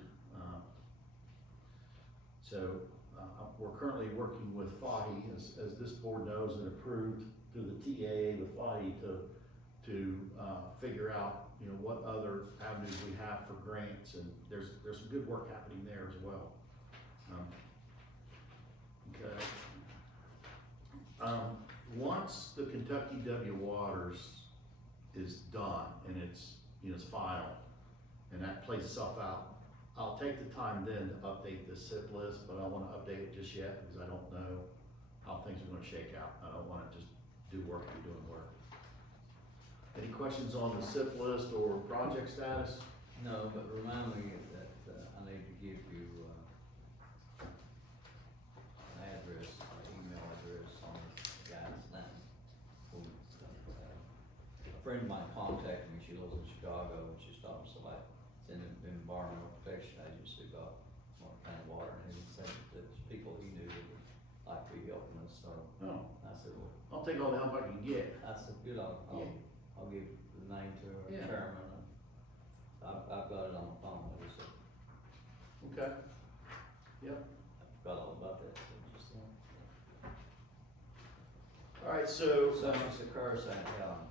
So we're currently working with FAHI, as this board knows, and approved through the TAA with FAHI to figure out, you know, what other avenues we have for grants, and there's some good work happening there as well. Okay. Once the Kentucky W Waters is done and it's, you know, it's final, and that plays itself out, I'll take the time then to update the SIP list, but I don't wanna update it just yet because I don't know how things are gonna shake out. I don't wanna just do work for doing work. Any questions on the SIP list or project status? No, but remind me that, I need to give you, an address, an email address on the guy's name. A friend of mine contacted me, she lives in Chicago, and she's talking to somebody, it's in the Environmental Protection Agency about County Water, and he said that there's people he knew that would like to be helping us, so No, I said, well, I'll take all the help I can get. I said, good, I'll give the name to our Yeah. chairman. I've got it on the phone, it was, Okay. Yep. I forgot all about that, so just, All right, so. Summers occur, St. Helen.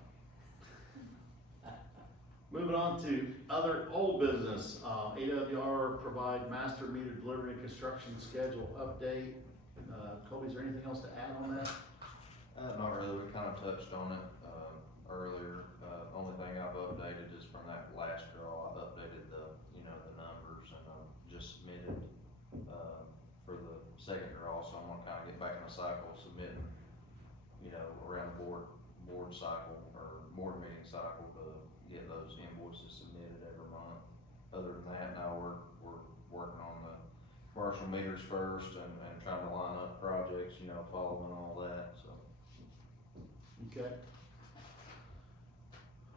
Moving on to other old business, AWR provide master meter delivery and construction schedule update. Colby, is there anything else to add on that? Not really, we kind of touched on it, earlier. Only thing I've updated is from that last draw, I've updated the, you know, the numbers, and just submitted, for the second draw, so I'm gonna kind of get back in the cycle, submitting, you know, around the board cycle, or board meeting cycle, to get those invoices submitted every month. Other than that, now we're working on the commercial meters first, and trying to line up projects, you know, following all that, so. Okay.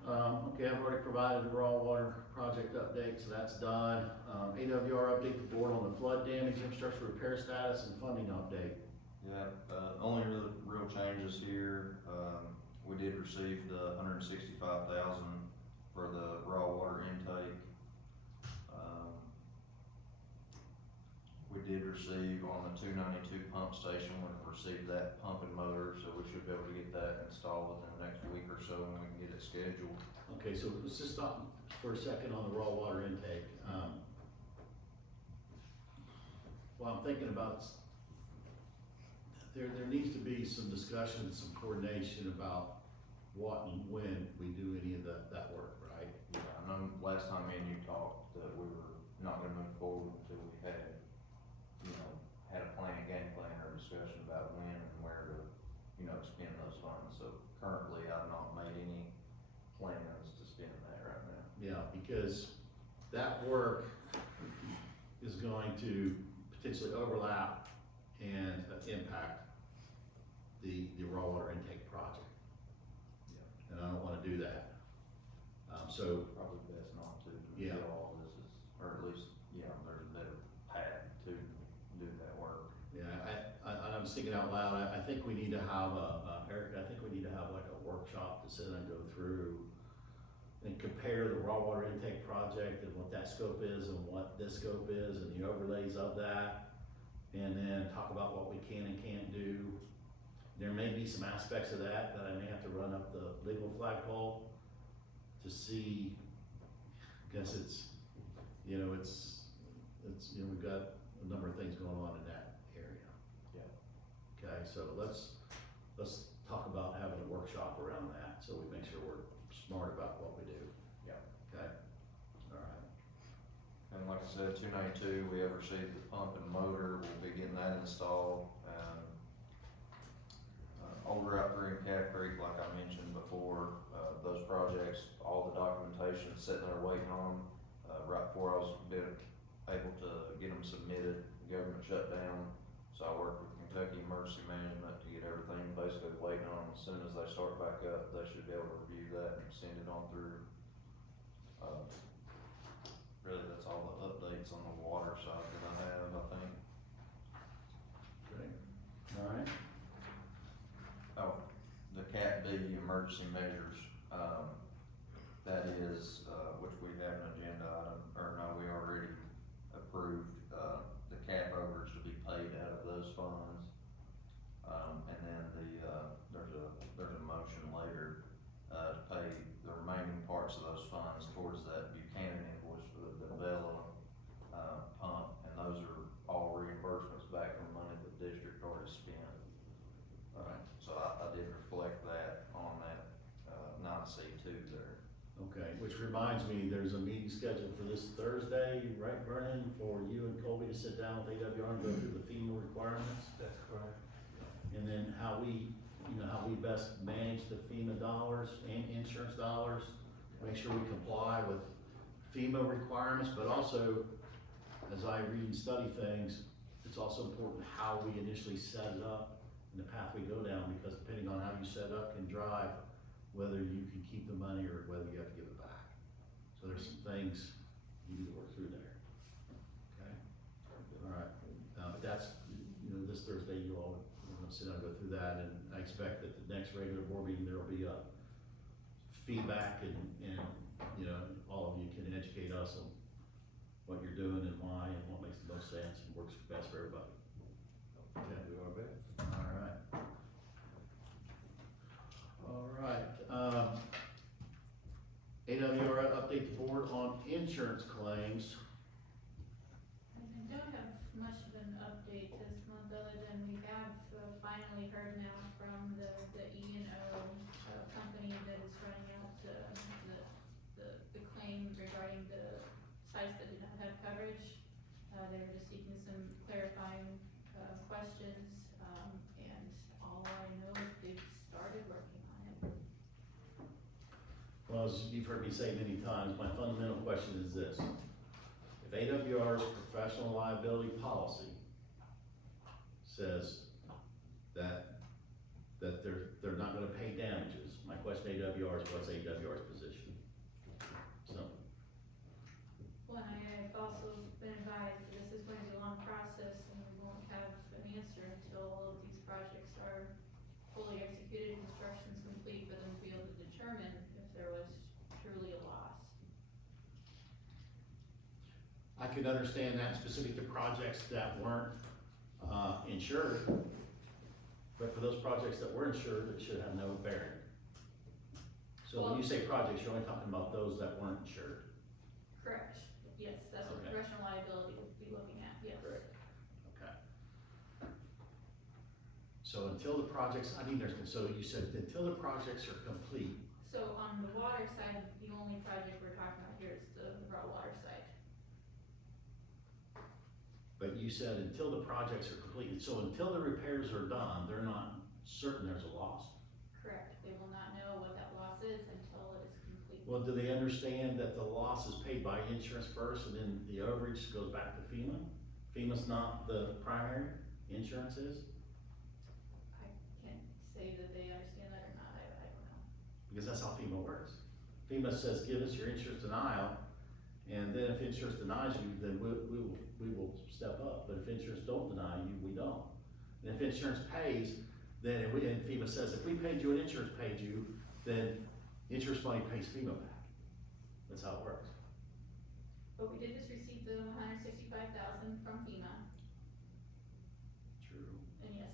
Okay, I've already provided the raw water project update, so that's done. AWR update the board on the flood damage infrastructure repair status and funding update. Yeah, only real changes here, we did receive the $165,000 for the raw water intake. We did receive on the 292 pump station, we received that pump and motor, so we should be able to get that installed within the next week or so, and we can get it scheduled. Okay, so let's just stop for a second on the raw water intake. Well, I'm thinking about, there needs to be some discussion, some coordination about what and when we do any of that work, right? Yeah, I know last time me and you talked that we were not gonna move forward until we had, you know, had a game plan or discussion about when and where to, you know, spend those funds. So currently, I've not made any plans to spend that right now. Yeah, because that work is going to potentially overlap and impact the raw water intake project. And I don't wanna do that. So, Probably best not to Yeah. until all this is, or at least, there's a better path to do that work. yeah, I'm thinking out loud, I think we need to have Eric, I think we need to have like a workshop to sit and go through and compare the raw water intake project and what that scope is and what this scope is and the overlays of that. And then talk about what we can and can't do. There may be some aspects of that I may have to run up the legal flagpole to see, because it's, we've got a number of things going on in that area. Yeah. Okay, so let's talk about having a workshop around that, so we make sure we're smart about what we do. Yeah. Okay, all right. And like I said, 292, we have received the pump and motor, we'll be getting that installed. Over out there in Cat Creek, like I mentioned before, those projects, all the documentation is sitting there waiting on them. Right before I was able to get them submitted, the government shut down, so I worked with Kentucky Emergency Management to get everything basically waiting on them. As soon as they start back up, they should be able to review that and send it on through. Really, that's all the updates on the water side that I have, I think. Great. All right. Oh, the Cat B emergency measures, that is, which we have an agenda item, or no, we already approved, the cap overs to be paid out of those funds. And then there's a motion later, to pay the remaining parts of those funds towards that Buchanan invoice for the Bella, pump, and those are all reimbursements back from money the district already spent. So I did reflect that on that, 9C2 there. Okay, which reminds me, there's a meeting scheduled for this Thursday, right, Vernon, for you and Colby to sit down with AWR and go through the FEMA requirements? That's correct. And then how we best manage the FEMA dollars and insurance dollars, make sure we comply with FEMA requirements, but also, as I read and study things, it's also important how we initially set it up and the path we go down, because depending on how you set up can drive whether you can keep the money or whether you have to give it back. So there's some things you need to work through there. Okay? All right, but that's, this Thursday, you all, we're gonna sit down and go through that, and I expect that the next regular board meeting, there'll be a feedback and, all of you can educate us on what you're doing and why and what makes the most sense and works best for everybody. Okay. Do our best. All right. All right, AWR update the board on insurance claims. I don't have much of an update this month, other than we have finally heard now from the E&O company that is running out the claim regarding the sites that did not have coverage. They were just seeking some clarifying questions, and all I know is they've started working on it. Well, as you've heard me say many times, my fundamental question is this: if AWR's professional liability policy says that they're not gonna pay damages, my question to AWR is, what's AWR's position? Simple. Well, and I've also been advised that this is going to be a long process, and we won't have an answer until all of these projects are fully executed, construction's complete, for them to be able to determine if there was truly a loss. I could understand that specific to projects that weren't, insured, but for those projects that were insured, it should have no bearing. So when you say projects, you're only talking about those that weren't insured. Correct, yes, that's what Okay. professional liability would be looking at, yes. Correct. Okay. So until the projects, so you said until the projects are complete, So on the water side, the only project we're talking about here is the raw water side. but you said until the projects are completed, so until the repairs are done, they're not certain there's a loss. Correct, they will not know what that loss is until it is Well, do they understand that the loss is paid by insurance first and then the overage goes back to FEMA? FEMA's not the primary, insurance is? I can't say that they understand that or not, I don't know. Because that's how FEMA works. FEMA says, give us your insurance denial, and then if insurance denies you, then we will step up, but if insurance don't deny you, we don't. And if insurance pays, then, and FEMA says, if we paid you and insurance paid you, then insurance money pays FEMA back. That's how it works. But we did just receive the $165,000 from FEMA, True. and yes,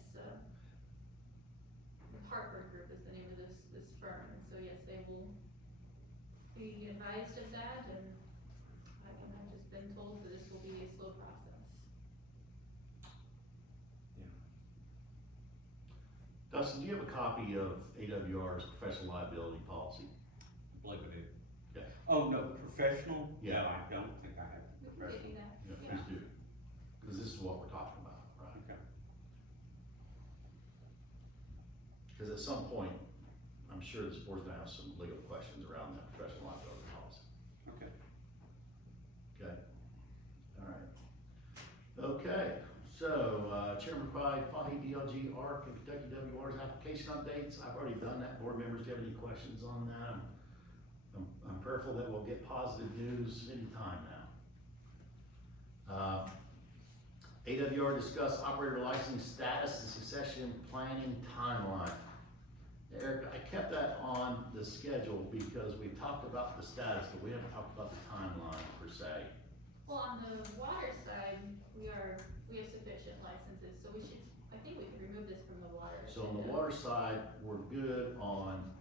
Hartford Group is the name of this firm, and so yes, they will be advised of that, and I've just been told that this will be a slow process. Dustin, do you have a copy of AWR's professional liability policy? I believe I do. Okay. Oh, no, professional? Yeah. No, I don't think I have We can professional. get you that. Yeah, please do. Because this is what we're talking about, right? Okay. Because at some point, I'm sure this board's gonna have some legal questions around that professional liability policy. Okay. Okay? All right. Okay, so, Chairman provide Fahey DLG ARC and Kentucky WR's application updates. I've already done that. Board members, do you have any questions on that? I'm prayerful that we'll get positive news anytime now. AWR discuss operator license status and succession planning timeline. Eric, I kept that on the schedule because we've talked about the status, but we haven't talked about the timeline per se. Well, on the water side, we have sufficient licenses, so I think we could remove this from the water. So on the water side, we're good on,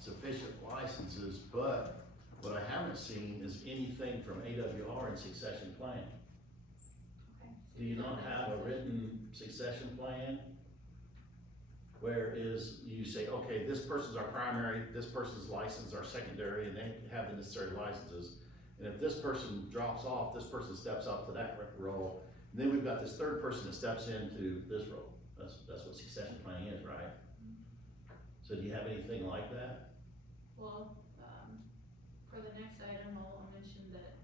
sufficient licenses, but what I haven't seen is anything from AWR in succession planning. Okay. Do you not have a written succession plan? Where is, you say, okay, this person's our primary, this person's license our secondary, and they have the necessary licenses. And if this person drops off, this person steps up to that role, and then we've got this third person that steps into this role. That's what succession planning is, right? So do you have anything like that? Well, for the next item, I'll mention that,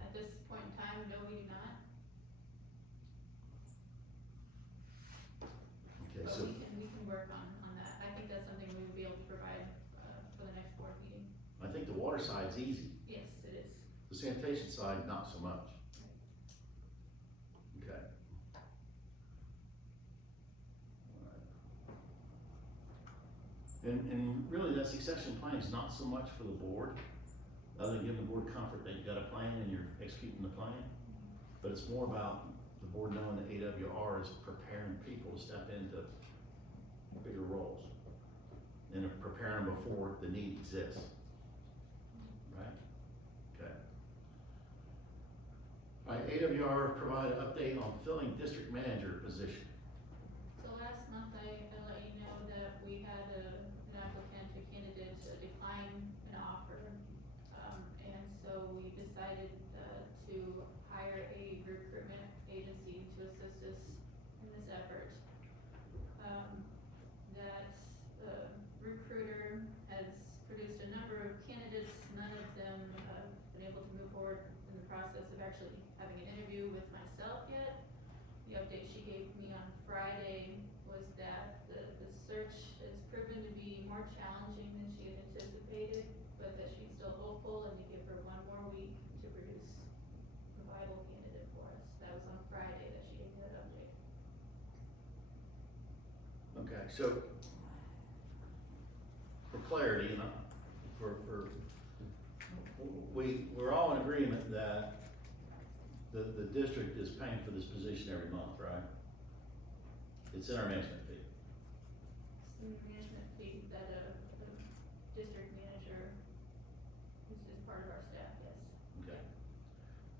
at this point in time, no, we do not. Okay, But so we can work on that. I think that's something we would be able to provide, for the next board meeting. I think the water side's easy. Yes, it is. The sanitation side, not so much. Okay. And really, that succession plan is not so much for the board, other than giving the board comfort that you've got a plan and you're executing the plan. But it's more about the board knowing that AWR is preparing people to step into bigger roles. And preparing them before the need exists. Right? Okay. All right, AWR provide an update on filling district manager position. So last month, I let you know that we had an applicant, a candidate decline an offer. And so we decided to hire a recruitment agency to assist us in this effort. That recruiter has produced a number of candidates. None of them have been able to move forward in the process of actually having an interview with myself yet. The update she gave me on Friday was that the search has proven to be more challenging than she had anticipated, but that she's still hopeful and to give her one more week to produce a viable candidate for us. That was on Friday that she gave me that update. Okay, so for clarity, and we're all in agreement that the district is paying for this position every month, right? It's in our management fee. It's the management fee that a district manager is part of our staff, yes. Okay.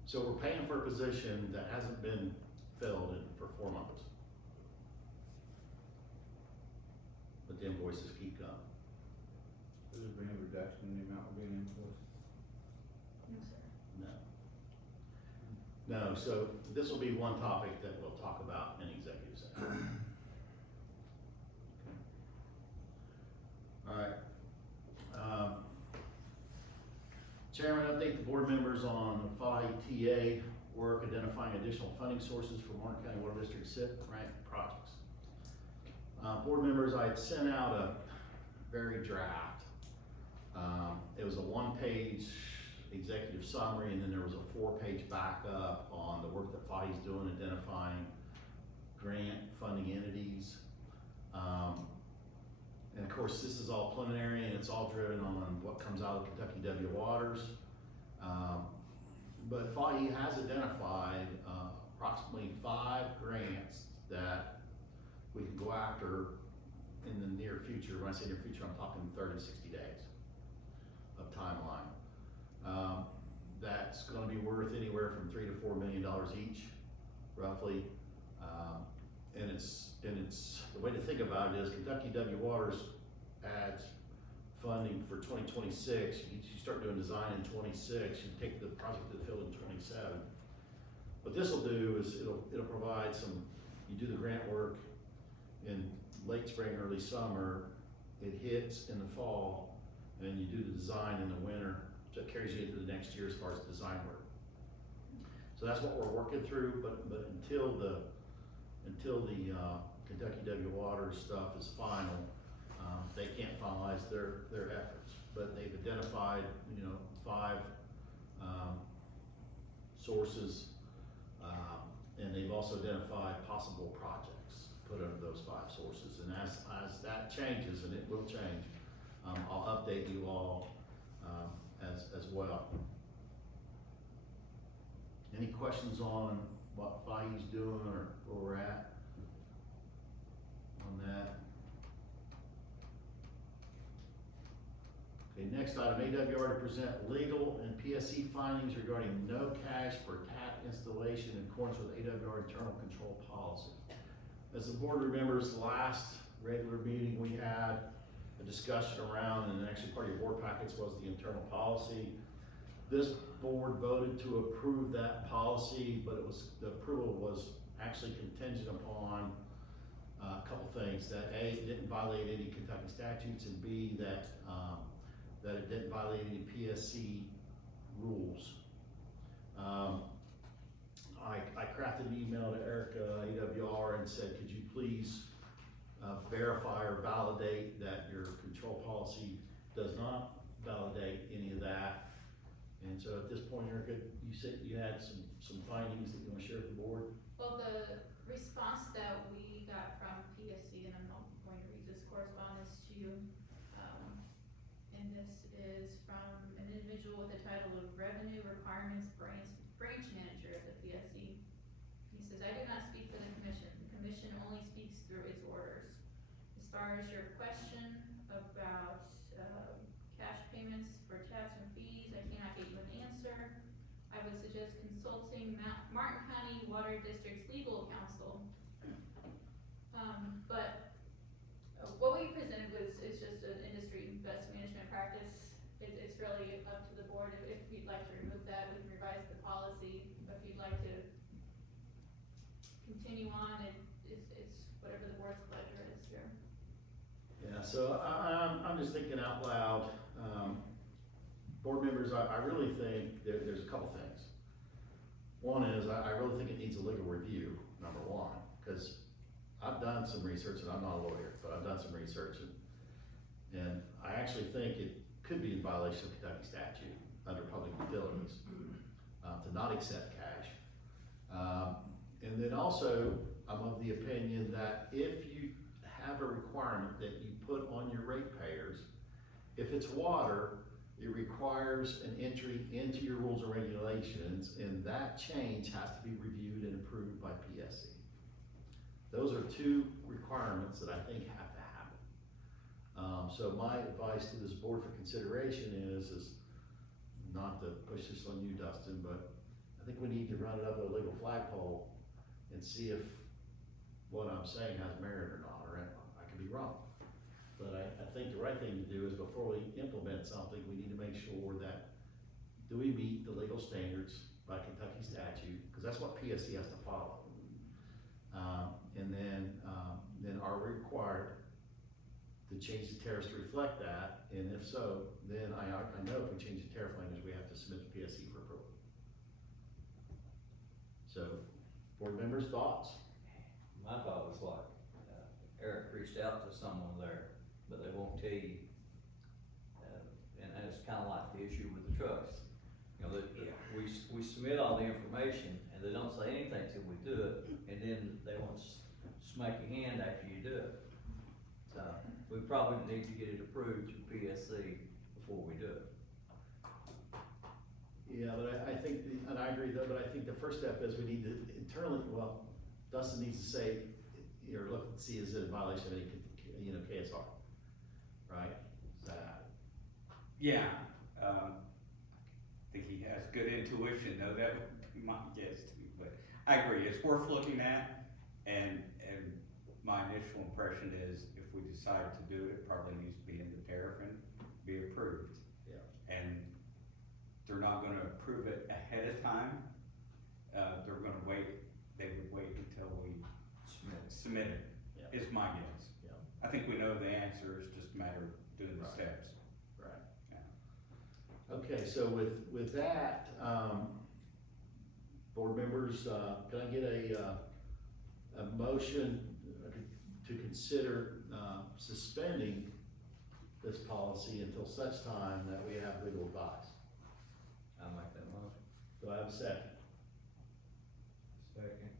So we're paying for a position that hasn't been filled for 4 months. But the invoices keep coming. Does it bring a reduction in the amount we're being invoiced? No, sir. No. No, so this will be one topic that we'll talk about in executive session. Okay. All right. Chairman, update the board members on FITA work identifying additional funding sources for Warren County Water District SIP grant projects. Board members, I had sent out a very draft. It was a one-page executive summary, and then there was a 4-page backup on the work that FITA's doing, identifying grant funding entities. And of course, this is all preliminary, and it's all driven on what comes out of Kentucky W Waters. But FITA has identified approximately 5 grants that we can go after in the near future. When I say near future, I'm talking 30 to 60 days of timeline. That's gonna be worth anywhere from $3 to $4 million each, roughly. And it's the way to think about it is Kentucky W Waters adds funding for 2026. You start doing design in 26, you take the project to the field in 27. What this will do is it'll provide some, you do the grant work in late spring, early summer, it hits in the fall, and you do the design in the winter, so it carries you into the next year as far as design work. So that's what we're working through, but until the Kentucky W Waters stuff is final, they can't finalize their efforts. But they've identified, 5 sources, and they've also identified possible projects put under those 5 sources. And as that changes, and it will change, I'll update you all as well. Any questions on what FITA's doing or where we're at on that? Okay, next item, AWR to present legal and PSC findings regarding no cash for tap installation in accordance with AWR internal control policy. As the board remembers, last regular meeting we had a discussion around, and actually part of your board packets was the internal policy. This board voted to approve that policy, but the approval was actually contingent upon a couple things. That A, it didn't violate any Kentucky statutes, and B, that it didn't violate any PSC rules. I crafted an email to Erica AWR and said, could you please verify or validate that your control policy does not validate any of that. And so at this point, Erica, you said you had some findings that you want to share with the board? Well, the response that we got from PSC, and I'm not going to read this correspondence to you, and this is from an individual with the title of Revenue Requirements Branch Manager of the PSC. He says, I do not speak for the commission. The commission only speaks through its orders. As far as your question about cash payments for taps and fees, I cannot get you an answer. I would suggest consulting Martin County Water District's legal counsel. But what we presented is just an industry best management practice. It's really up to the board. If you'd like to remove that, we can revise the policy. If you'd like to continue on, it's whatever the board's pleasure is here. Yeah, so I'm just thinking out loud. Board members, I really think there's a couple things. One is, I really think it needs a legal review, number one, because I've done some research, and I'm not a lawyer, but I've done some research, and I actually think it could be in violation of Kentucky statute under public utilities to not accept cash. And then also, I'm of the opinion that if you have a requirement that you put on your ratepayers, if it's water, it requires an entry into your rules and regulations, and that change has to be reviewed and approved by PSC. Those are 2 requirements that I think have to happen. So my advice to this board for consideration is not to push this on you, Dustin, but I think we need to run it up a legal flagpole and see if what I'm saying has merit or not, or I could be wrong. But I think the right thing to do is before we implement something, we need to make sure that, do we meet the legal standards by Kentucky statute? Because that's what PSC has to follow. And then are we required to to change the tariffs to reflect that, and if so, then I know if we change the tariff language, we have to submit the PSC for approval. So, board members, thoughts? My thought was like, Eric reached out to someone there, but they won't tell you. And it's kinda like the issue with the trucks. You know, that we submit all the information and they don't say anything till we do it, and then they want to smack your hand after you do it. So, we probably need to get it approved through PSC before we do it. Yeah, but I think, and I agree though, but I think the first step is we need to internally, well, Dustin needs to say, or look and see is it a violation of any, KSR, right? Is that, Yeah, I think he has good intuition, though, that would be my guess too, but I agree, it's worth looking at, and my initial impression is if we decide to do it, it probably needs to be in the tariff and be approved. Yeah. And they're not gonna approve it ahead of time, they're gonna wait, they would wait until we submit it, Yeah. is my guess. Yeah. I think we know the answer, it's just a matter of doing the Right. steps. right? Yeah. Okay, so with that, board members, can I get a motion to consider, suspending this policy until such time that we have legal advice? I'll make that motion. Do I have a second? Second.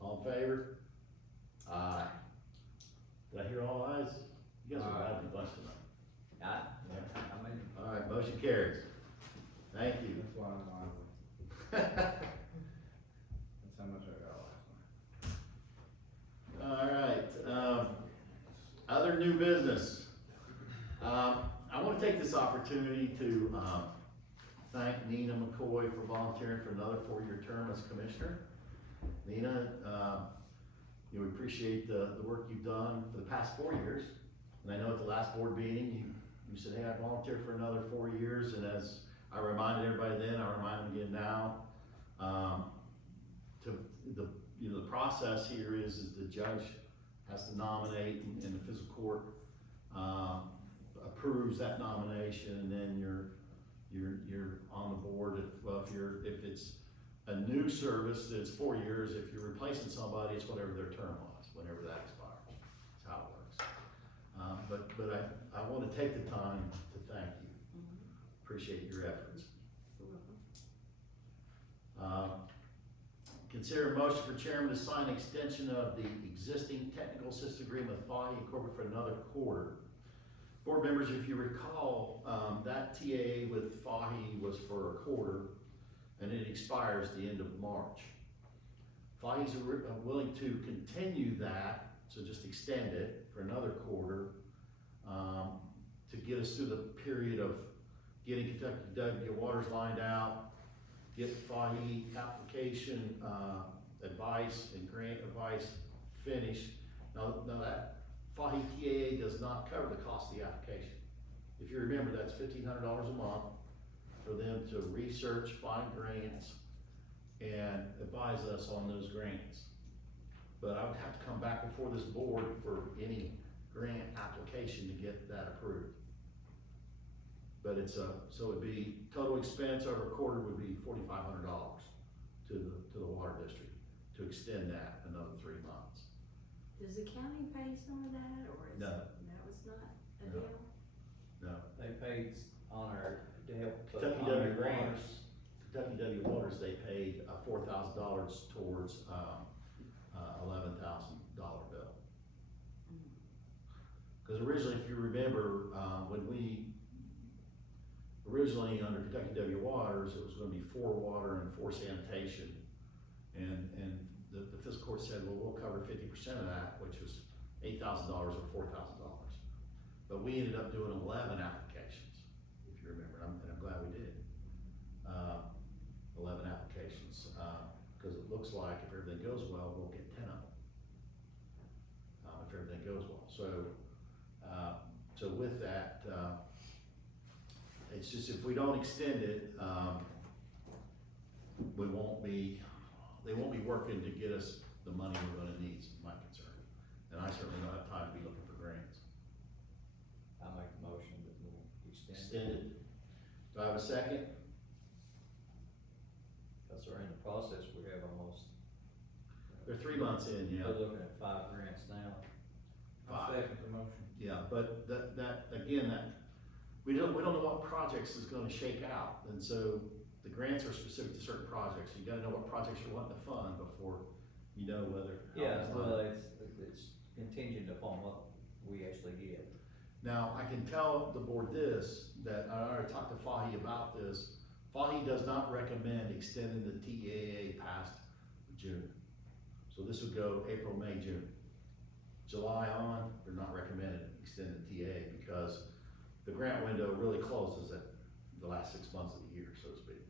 All in favor? Aye. Did I hear all ayes? You guys are Aye. loud and bunch tonight. I mean, All right, motion carries. Thank you. That's why I'm lively. That's how much I got last night. All right, other new business. I wanna take this opportunity to, thank Nina McCoy for volunteering for another 4-year term as commissioner. Nina, we appreciate the work you've done for the past 4 years. And I know at the last board meeting, you said, hey, I volunteered for another 4 years, and as I reminded everybody then, I remind them again now, the process here is the judge has to nominate, and the fiscal court, approves that nomination, and then you're on the board. If it's a new service, it's 4 years. If you're replacing somebody, it's whatever their term was, whenever that expires. That's how it works. But I want to take the time to thank you. Appreciate your efforts. Consider a motion for chairman to sign extension of the existing technical assistance agreement with Fahy Incorporated for another quarter. Board members, if you recall, that TAA with Fahy was for a quarter, and it expires the end of March. Fahy's willing to continue that, so just extend it for another quarter, to get us through the period of getting Kentucky Waters lined out, get Fahy application, advice and grant advice finished. Now that Fahy TAA does not cover the cost of the application. If you remember, that's $1,500 a month for them to research, find grants, and advise us on those grants. But I would have to come back before this board for any grant application to get that approved. But so it'd be, total expense over a quarter would be $4,500 to the water district to extend that another 3 months. Does the county pay some of that, or is? No. That was not a No. deal? No. they paid on our, to help. put Kentucky on our W grants. Kentucky W Waters, they paid $4,000 towards $11,000 bill. Because originally, if you remember, when we originally under Kentucky W Waters, it was going to be 4 water and 4 sanitation, and the fiscal court said, well, we'll cover 50% of that, which was $8,000 or $4,000. But we ended up doing 11 applications, if you remember, and I'm glad we did. 11 applications, because it looks like if everything goes well, we'll get 10 of them. If everything goes well. So with that, it's just if we don't extend it, they won't be working to get us the money we're gonna need, is my concern. And I certainly don't have time to be looking for grants. a second? Cause they're in the process, we have almost. They're 3 months in, yeah. We're looking at 5 grants now. I'll second the motion. Yeah, but again, we don't know what projects is gonna shake out, and so the grants are specific to certain projects. You gotta know what projects you're wanting to fund before you know whether. how Yeah, it's well, done. it's contingent upon what we actually get. Now, I can tell the board this, that I already talked to Fahi about this. Fahi does not recommend extending the TAA past June. So this would go April, May, June. July on, they're not recommending extending the TA because the grant window really closes at the last 6 months of the year, so to speak.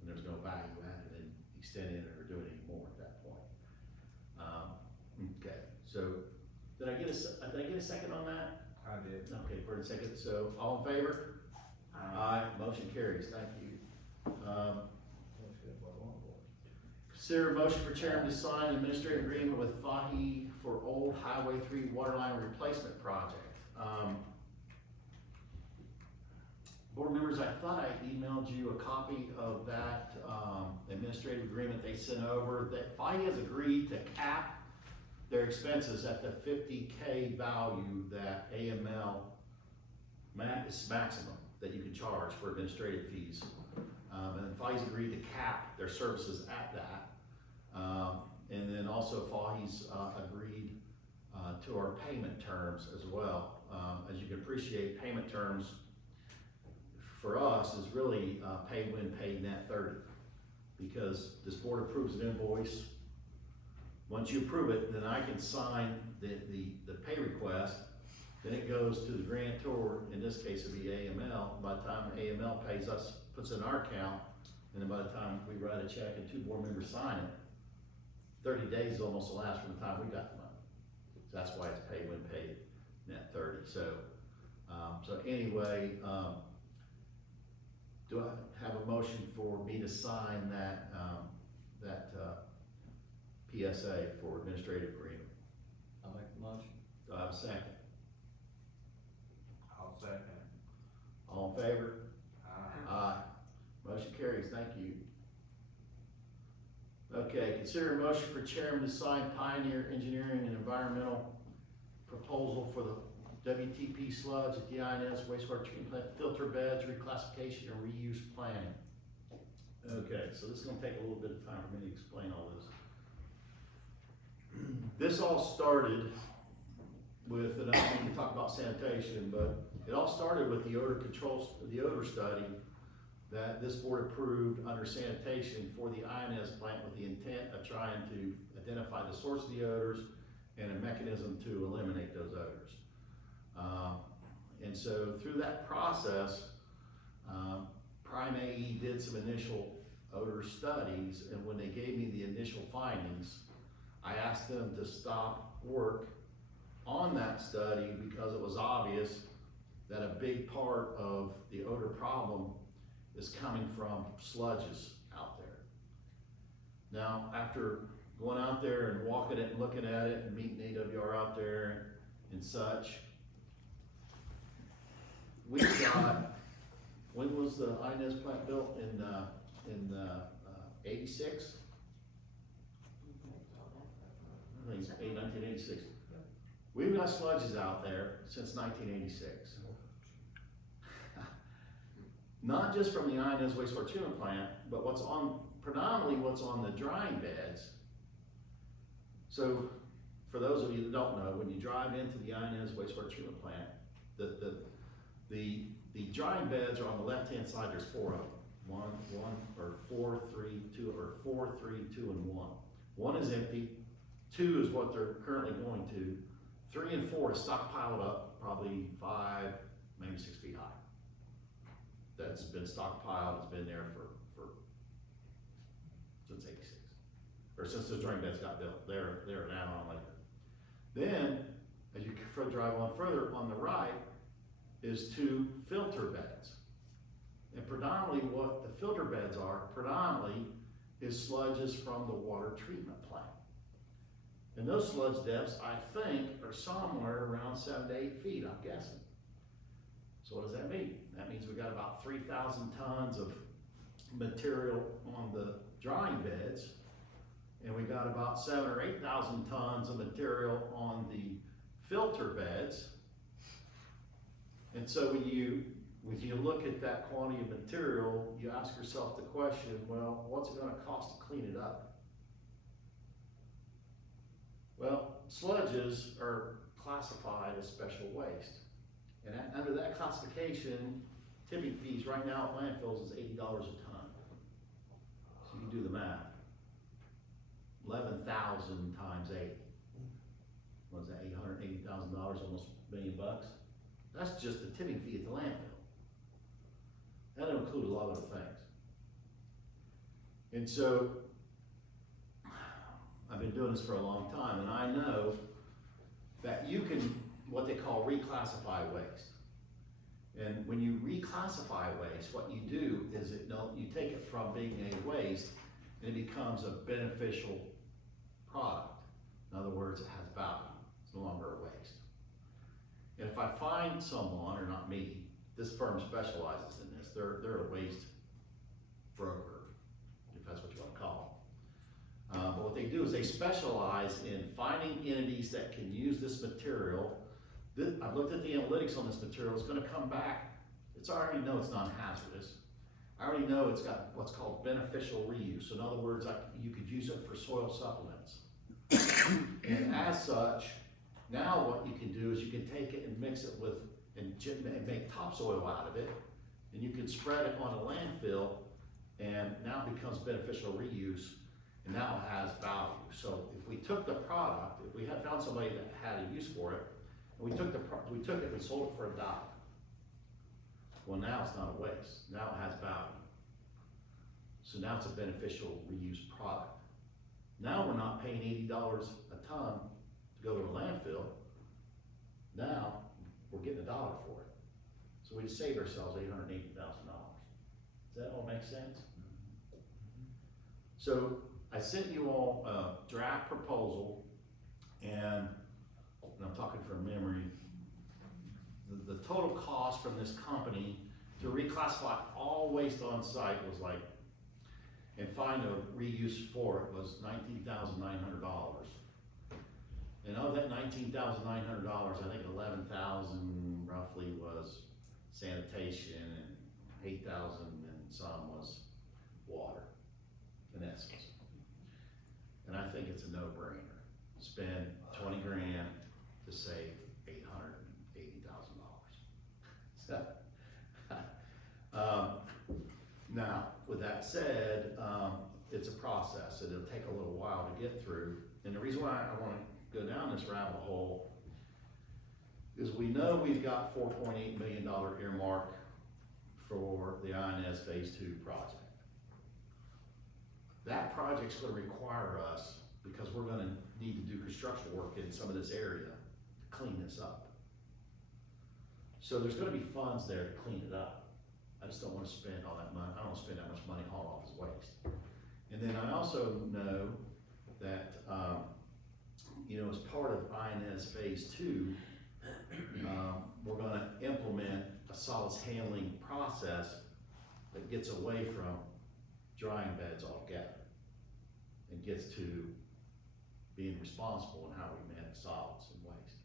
And there's no value added in extending it or doing any more at that point. Okay, so did I get a second on that? I did. Okay, for a second, so all in favor? Aye. Motion carries, thank you. That's good, what I want for it. Consider a motion for chairman to sign administrative agreement with Fahi for Old Highway 3 Waterline Replacement Project. Board members, I thought I emailed you a copy of that, administrative agreement they sent over, that Fahi has agreed to cap their expenses at the 50K value that AML is maximum that you can charge for administrative fees. And Fahi's agreed to cap their services at that. And then also Fahi's agreed to our payment terms as well. As you can appreciate, payment terms for us is really pay when paid net 30. Because this board approves an invoice. Once you approve it, then I can sign the pay request. Then it goes to the grantor, in this case it'd be AML. By the time AML pays us, puts it in our account, and then by the time we write a check and 2 board members sign it, 30 days is almost the last from the time we got the money. So that's why it's pay when paid, net 30. So, anyway, do I have a motion for me to sign that, PSA for administrative agreement? I'll make the motion. Do I have a second? I'll second. All in favor? Aye. Aye. Motion carries, thank you. Okay, consider a motion for chairman to sign Pioneer Engineering and Environmental proposal for the WTP sludge at the INS wastewater treatment plant, filter beds, reclassification, and reuse planning. Okay, so this is gonna take a little bit of time for me to explain all this. This all started with, and I don't need to talk about sanitation, but it all started with the odor study that this board approved under sanitation for the INS plant with the intent of trying to identify the source of the odors and a mechanism to eliminate those odors. And so through that process, Prime AE did some initial odor studies, and when they gave me the initial findings, I asked them to stop work on that study because it was obvious that a big part of the odor problem is coming from sludges out there. Now, after going out there and walking it and looking at it and meeting AWR out there and such, we got, when was the INS plant built? In 86? I think it's 1986. We've got sludges out there since 1986. Not just from the INS wastewater treatment plant, but predominantly what's on the drying beds. So, for those of you that don't know, when you drive into the INS wastewater treatment plant, the drying beds are on the left-hand side. There's 4 of them. 4, 3, 2, and 1. 1 is empty. 2 is what they're currently going to. 3 and 4 is stockpiled up, probably 5, maybe 6 feet high. That's been stockpiled, it's been there for since 86. Or since the drain beds got built, they're an add-on later. Then, as you drive on further, on the right is 2 filter beds. And predominantly what the filter beds are, is sludges from the water treatment plant. And those sludge depths, I think, are somewhere around 7 to 8 feet, I'm guessing. So what does that mean? That means we got about 3,000 tons of material on the drying beds, and we got about 7,000 or 8,000 tons of material on the filter beds. And so when you look at that quantity of material, you ask yourself the question, well, what's it gonna cost to clean it up? Well, sludges are classified as special waste. And under that classification, tipping fees right now at landfills is $80 a ton. So you can do the math. 11,000 times 8. What is that, $880,000, almost $1 million bucks? That's just the tipping fee at the landfill. That'll include a lot of other things. And so, I've been doing this for a long time, and I know that you can, what they call reclassify waste. And when you reclassify waste, what you do is you take it from being a waste and it becomes a beneficial product. In other words, it has value. It's no longer a waste. And if I find someone, or not me, this firm specializes in this, they're a waste broker, if that's what you want to call them. But what they do is they specialize in finding entities that can use this material. I've looked at the analytics on this material. It's going to come back. I already know it's non-hazardous. I already know it's got what's called beneficial reuse. So in other words, you could use it for soil supplements. And as such, now what you can do is you can take it and mix it with, and make topsoil out of it, and you can spread it on a landfill, and now it becomes beneficial reuse, and now it has value. So if we took the product, if we had found somebody that had a use for it, and we took it and sold it for $1, well, now it's not a waste. Now it has value. So now it's a beneficial reuse product. Now we're not paying $80 a ton to go to a landfill. Now we're getting $1 for it. So we just saved ourselves $880,000. Does that all make sense? So I sent you all a draft proposal, and I'm talking from memory. The total cost from this company to reclassify all waste on site was like, and find a reuse for it was $19,900. And of that $19,900, I think 11,000 roughly was sanitation, and 8,000 and some was water, in essence. And I think it's a no-brainer. Spend 20 grand to save $880,000. So, now, with that said, it's a process, and it'll take a little while to get through. And the reason why I want to go down this rabbit hole is we know we've got $4.8 million earmark for the INS Phase 2 project. That project's going to require us, because we're going to need to do construction work in some of this area, to clean this up. So there's going to be funds there to clean it up. I just don't want to spend all that money. I don't want to spend that much money hauling off as waste. And then I also know that, as part of INS Phase 2, we're going to implement a solids handling process that gets away from drying beds altogether and gets to being responsible in how we manage solids and waste.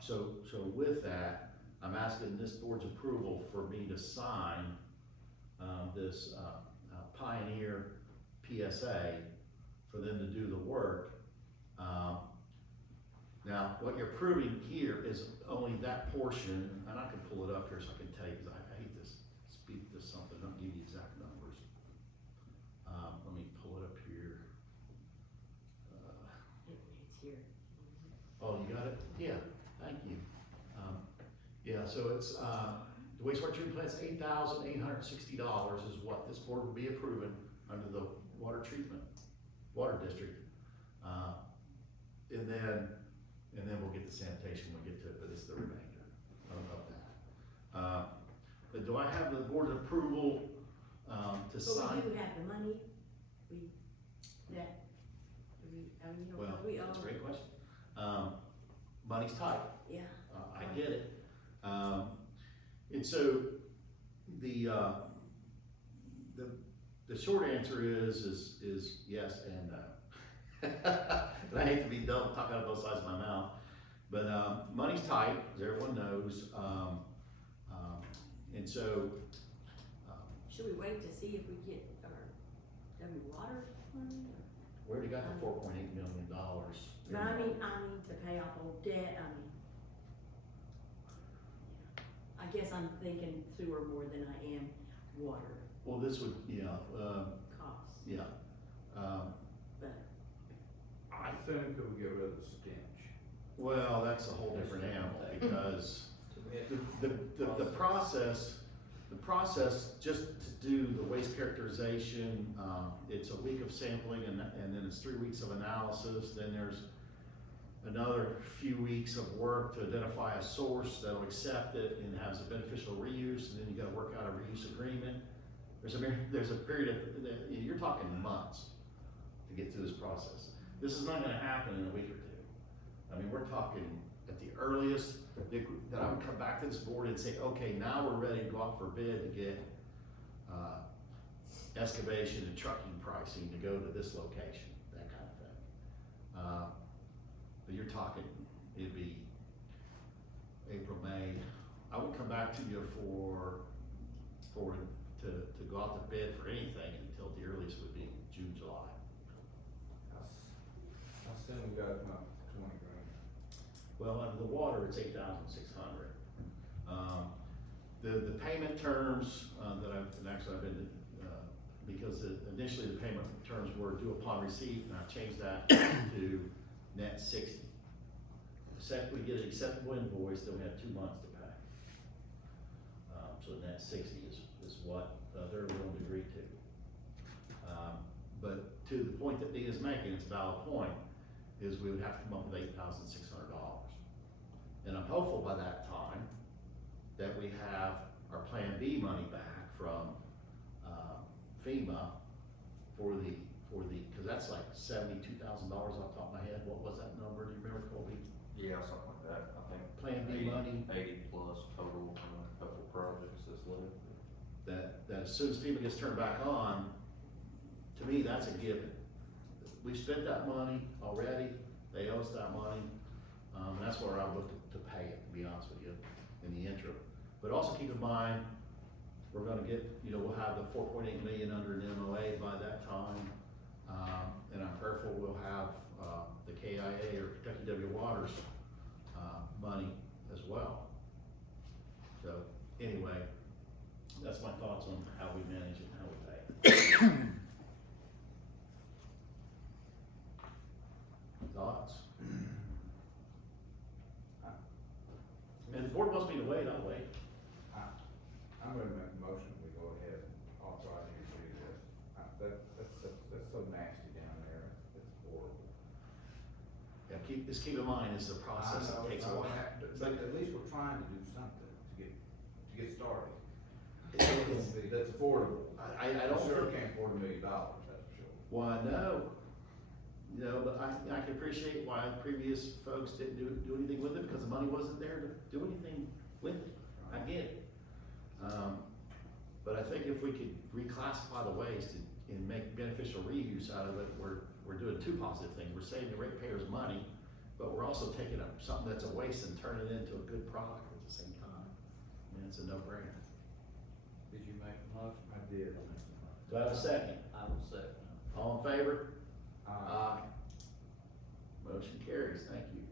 So with that, I'm asking this board's approval for me to sign this Pioneer PSA for them to do the work. Now, what you're approving here is only that portion, and I can pull it up here so I can tell you, because I hate to speak to something, don't give you exact numbers. Let me pull it up here. It's here. Oh, you got it? Yeah, thank you. Yeah, so it's, the wastewater treatment plant's $8,860 is what this board will be approving under the water district. And then we'll get the sanitation when we get to it, but it's the remainder of that. But do I have the board approval to sign? But we do have the money, Well, we owe. that's a great question. Money's tight. Yeah. I get it. And so, the short answer is yes and no. And I hate to be double talking out of both sides of my mouth, but, money's tight, as everyone knows, and so, Should we wait to see if we get our W water money? we already got the $4.8 million. But I mean to pay off old debt, I guess I'm thinking sewer more than I am water Well, this would, costs, yeah, but I think could we get rid of the stench? well, that's a whole different animal, because the process just to do the waste characterization, it's a week of sampling and then it's 3 weeks of analysis, then there's another few weeks of work to identify a source that'll accept it and has a beneficial reuse, and then you gotta work out a reuse agreement. There's a period of, you're talking months to get through this process. This is not gonna happen in a week or two. I mean, we're talking at the earliest, that I would come back to this board and say, okay, now we're ready to go out for bid to get, excavation and trucking pricing to go to this location, that kind of thing. But you're talking, it'd be April, May. I would come back to you to go out to bid for anything until the earliest would be June, July. I assume we got about 20 grand. Well, under the water, it's 8,600. The payment terms, I've been, because initially the payment terms were due upon receipt, and I've changed that to net 60. We get an acceptable invoice, then we have 2 months to pay. So net 60 is what they're willing to agree to. But to the point that Dee is making, it's a valid point, is we would have to come up with $8,600. And I'm hopeful by that time that we have our Plan B money back from FEMA for the, cause that's like $72,000 off the top of my head. What was that number? Do you remember, Colby? Yeah, something like that, I think. Plan B money? 80 plus total, a couple of projects that's left. That as soon as FEMA gets turned back on, to me, that's a given. We've spent that money already, they owe us that money, and that's where I look to pay it, to be honest with you, in the interim. But also keep in mind, we're gonna get, we'll have the 4.8 million under an MOA by that time, and I'm prayerful we'll have, the KIA or Kentucky W Waters, money as well. So, anyway, that's my thoughts on how we manage it and how we pay it. Thoughts? And the board wants me to wait, I'll wait. I'm gonna make a motion, we go ahead and authorize you to do this. That's so nasty down there, it's horrible. Yeah, just keep in mind, it's a process that takes a while. But at least we're trying to do something to get started. It's- That's affordable. I don't Sure think, can't afford $1 million, that's for sure. well, no, but I can appreciate why previous folks didn't do anything with it, because the money wasn't there to do anything with it. I get it. But I think if we could reclassify the waste and make beneficial reuse out of it, we're doing two positive things. We're saving the ratepayers money, but we're also taking up something that's a waste and turning it into a good product at the same time. I mean, it's a no-brainer. Did you make a motion? I did. Do I have a second? I will second. All in favor? Uh, Motion carries, thank you.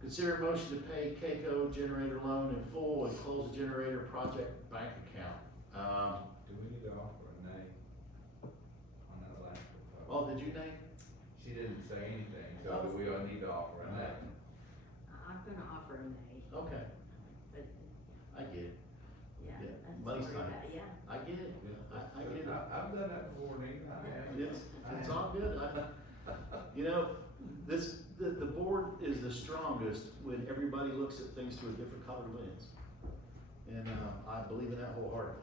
Consider a motion to pay KECO generator loan in full and close the generator project bank account. Do we need to offer a nay on that last proposal? Oh, did you name? She didn't say anything, so do we all need to offer a nay? I'm gonna offer a nay, Okay, but, I get it, yeah, Yeah, that's money's worry tight. about it, yeah. I get it, I get it. I've done that before, Nate. It's all good. The board is the strongest when everybody looks at things through a different colored lens. And, I believe in that wholeheartedly.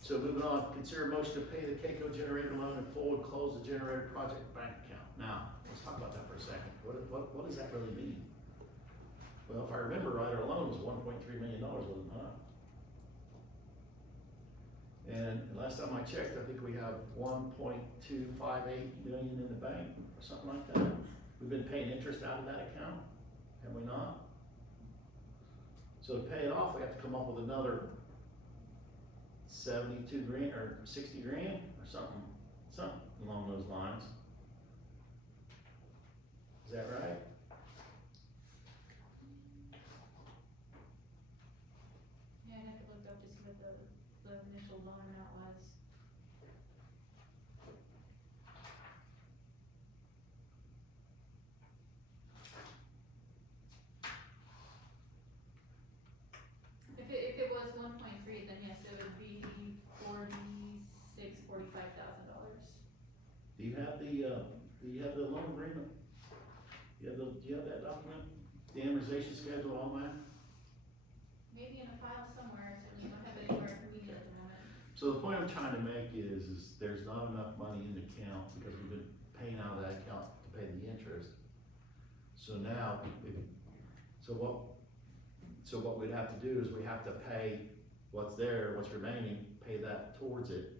So moving on, consider a motion to pay the KECO generator loan in full and close the generator project bank account. Now, let's talk about that for a second. What does that really mean? Well, if I remember right, our loan was $1.3 million, wasn't it not? And last time I checked, I think we have 1.258 million in the bank, or something like that. We've been paying interest out of that account, have we not? So to pay it off, we have to come up with another 72 grand, or 60 grand, or something along those lines. Is that right? Yeah, I'd have to look up to see what the initial loan amount was. If it was 1.3, then yes, it would be $45,000. Do you have the loan agreement? Do you have that document? The amortization schedule on that? Maybe in a file somewhere, so we don't have it anywhere convenient at the moment. So the point I'm trying to make is there's not enough money in the account because we've been paying out of that account to pay the interest. So now, so what we'd have to do is we have to pay what's there, what's remaining, pay that towards it.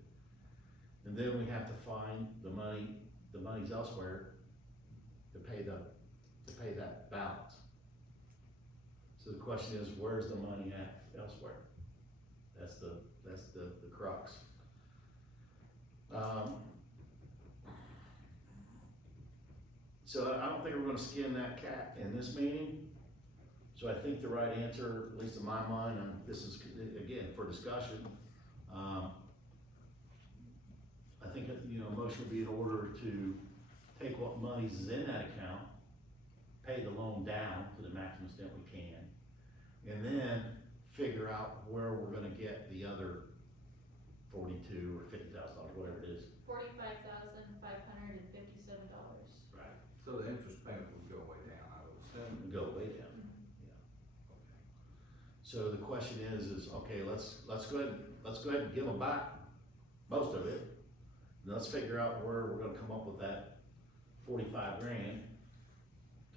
And then we have to find the money's elsewhere to pay that balance. So the question is, where's the money at elsewhere? That's the crux. So I don't think we're gonna skin that cat in this meeting. So I think the right answer, at least in my mind, and this is, again, for discussion, I think, a motion would be in order to take what monies is in that account, pay the loan down to the maximum extent we can, and then figure out where we're gonna get the other $42,000 or $50,000, whatever it is. $45,557. Right. So the interest payment would go way down, I would assume. And go way down. So the question is okay, let's go ahead and give them back most of it. And let's figure out where we're gonna come up with that 45 grand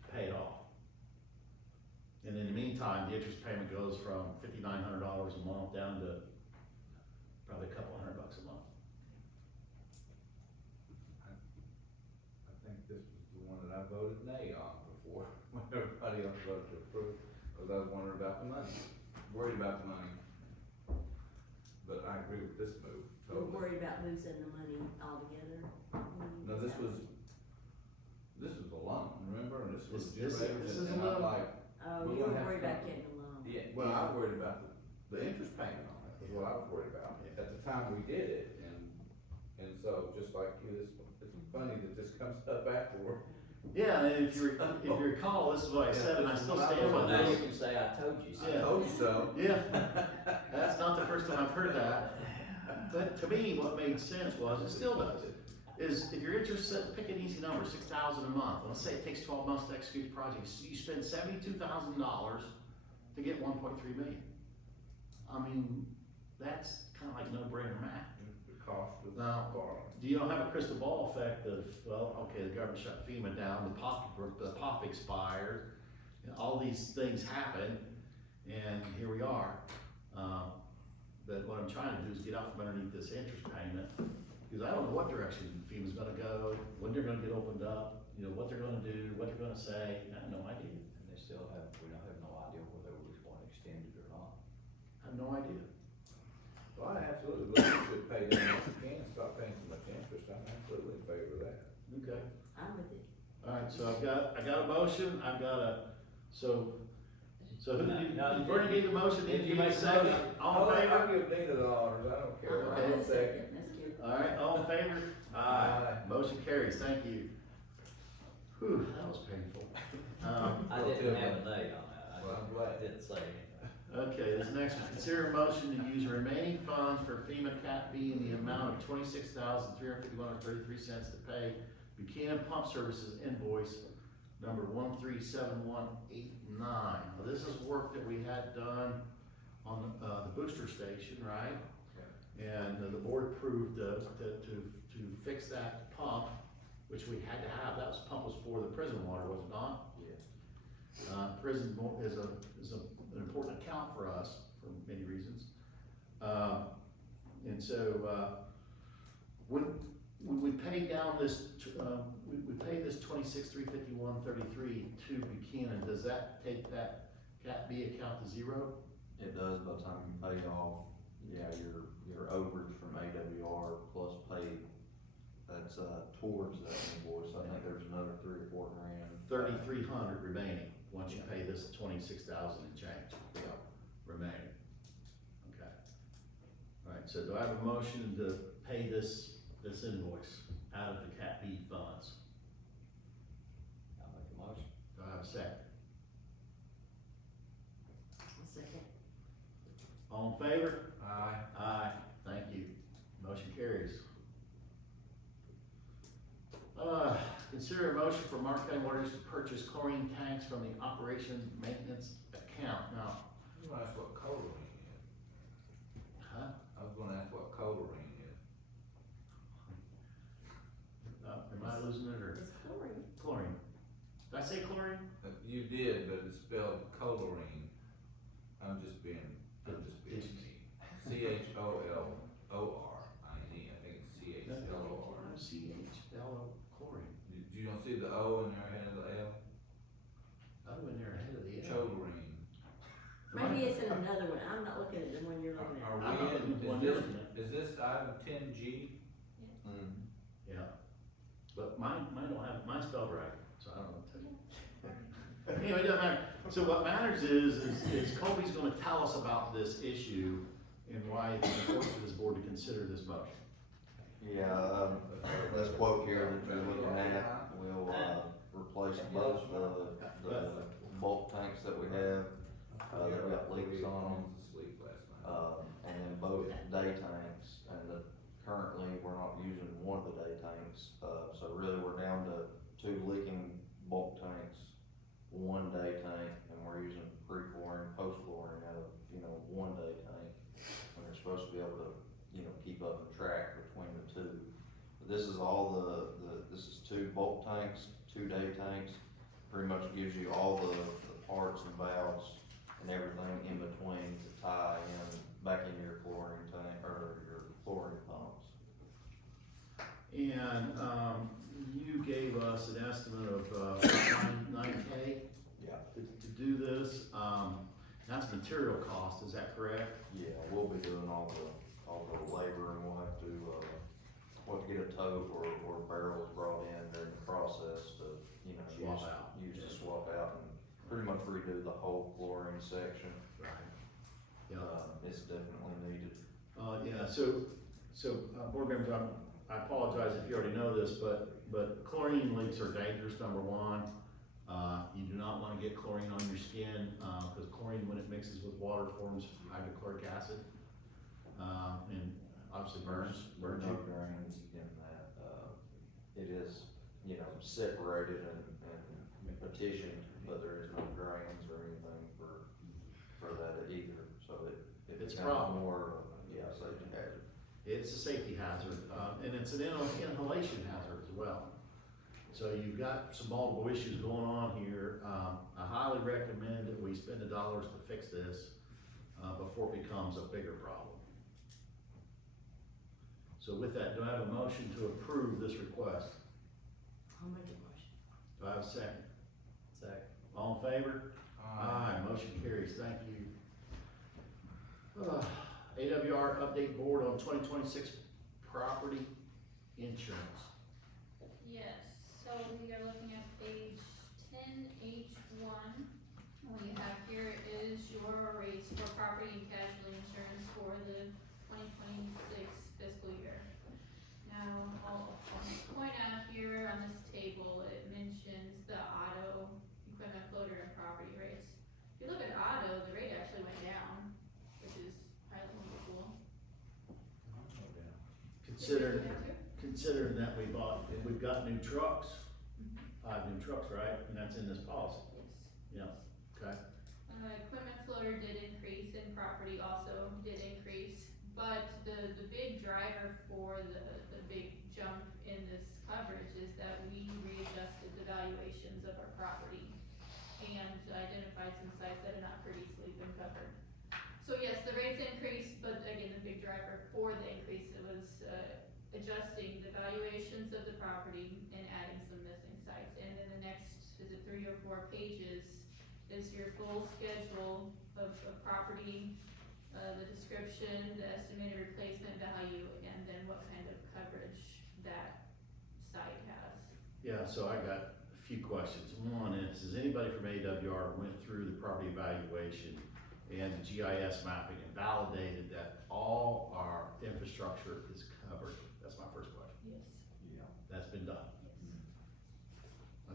to pay it off. And in the meantime, the interest payment goes from $5,900 a month down to probably a couple $100 a month. I think this was the one that I voted nay on before, when everybody else voted to approve, because I was wondering about the money, worried about the money. But I agree with this move, We're totally. worried about losing the money altogether. No, this was a loan, remember, and this was This just raised, is a and I'm loan. like, Oh, We're you were gonna have worried to- about getting a loan. yeah, well, I was worried about the interest payment on it, is what I was worried about, at the time we did it, and so, just like you, it's funny that this comes up afterward. Yeah, and if you recall, this is what I said, and I still stand Well, by now you this. can say, I told you so. I told you so. Yeah, that's not the first time I've heard that. But to me, what made sense was, it still does, is if you're interested, pick an easy number, $6,000 a month. Let's say it takes 12 months to execute the project. So you spend $72,000 to get 1.3 million. I mean, that's kind of like no-brainer math. The cost of Now, borrowing. Do you don't have a crystal ball effect of, well, okay, the government shut FEMA down, the POP expired, all these things happen, and here we are. But what I'm trying to do is get out from underneath this interest payment, because I don't know what direction FEMA's gonna go, when they're gonna get opened up, what they're gonna do, what they're gonna say, I have no idea. And we don't have no idea whether we're going to extend it or not. I have no idea. Well, I absolutely believe you should pay down what you can, stop paying so much interest, I'm absolutely in favor of that. Okay. I'm with you. Alright, so I got a motion, so who, No, no, Bernie gave the motion, Did did you you make make a a second? motion? All in favor? I'll give Nina the honors, I don't care, Okay. I'm a second. That's cute. Alright, all in favor? Aye. Motion carries, thank you. Whew, that was painful. I didn't have a nay on that. Well, I'm glad. I didn't say anything. Okay, this next one, consider a motion to use remaining funds for FEMA Cat B in the amount of $26,351.33 to pay Buchanan Pump Services invoice number 137189. Now, this is work that we had done on the booster station, right? And the board approved to fix that pump which we had to have, that pump was for the prison water, was it not? Yes. Prison is an important account for us for many reasons. And so, when we pay down this, we pay this 26,351.33 to Buchanan, does that take that Cat B account to zero? It does by the time you pay off, yeah, your overage from AWR plus pay, that's, towards that invoice. I think there's another $3 or $4 grand. 3,300 remaining, once you pay this 26,000 and change. Yeah. Remaining. Okay. All right, so do I have a motion to pay this invoice out of the Cat B funds? I'll make a motion. Do I have a second? A second. All in favor? Aye. Aye, thank you. Motion carries. Consider a motion for Mark County Water to purchase chlorine tanks from the operation maintenance account. Now, You wanna ask what coloring is? huh? I was gonna ask what coloring is. Am I losing it or It's chlorine. chlorine? Did I say chlorine? You did, but it's spelled coloring. I'm just being me. CHOLORINE, I think it's CHLOR. CHLO chlorine. You don't see the O in there ahead of the L? Oh, in there ahead of the L. Cholorine. Maybe it's in another one, I'm not looking at the one you're looking Are at. I'm not we looking at the one in, you're looking at. is this item 10G? Mm. Yeah, but mine don't have, mine's spelled right, so I don't know what to tell you. Anyway, it doesn't matter. So what matters is Colby's gonna tell us about this issue and why it's important for this board to consider this motion. Yeah, this quote here that you're looking at will, replace both the bulk tanks that we have, that got leaks on them. Sleep last night. And then both day tanks, and currently, we're not using one of the day tanks, so really, we're down to 2 leaking bulk tanks, 1 day tank, and we're using pre-flooring, post-flooring out of, 1 day tank. And they're supposed to be able to, keep up and track between the two. But this is all this is 2 bulk tanks, 2 day tanks, pretty much gives you all the parts and valves and everything in between to tie in back into your chlorine tank, or your chlorine pumps. And, you gave us an estimate of, 9K Yeah. to do this. That's material cost, is that correct? Yeah, we'll be doing all the labor, and we'll have to get a tote or barrels brought in during the process to, Swap out. use to swap out and pretty much redo the whole chlorine section. Right. Yeah. It's definitely needed. Yeah, so, board members, I apologize if you already know this, but chlorine leaks are dangerous, number one. You do not wanna get chlorine on your skin, cause chlorine, when it mixes with water, forms hydrochloric acid. And obviously burns No you. grains in that, it is, separated and petitioned, but there is no grains or anything for that either, so it It's a becomes problem. more, safety hazard. It's a safety hazard, and it's an inhalation hazard as well. So you've got some multiple issues going on here. I highly recommend that we spend the dollars to fix this, before it becomes a bigger problem. So with that, do I have a motion to approve this request? I'll make a motion. Do I have a second? Second. All in favor? Aye, motion carries, thank you. AWR update board on 2026 property insurance. Yes, so we are looking at page 10H1. What you have here is your rates for property and casualty insurance for the 2026 fiscal year. Now, I'll point out here on this table, it mentions the auto, equipment, floater, and property rates. If you look at auto, the rate actually went down, which is highly unusual. Considering that we've got new trucks, 5 new trucks, right? And that's in this policy. Yes. Yeah, okay. Equipment floater did increase and property also did increase, but the big driver for the big jump in this coverage is that property and adding some missing sites. And then the next, is it 3 or 4 pages, is your full schedule of property, the description, the estimated replacement value, and then what kind of coverage that site has. Yeah, so I got a few questions. One is, has anybody from AWR went through the property evaluation and the GIS mapping and validated that all our infrastructure is covered? That's my first question. Yes. Yeah. That's been done. Yes.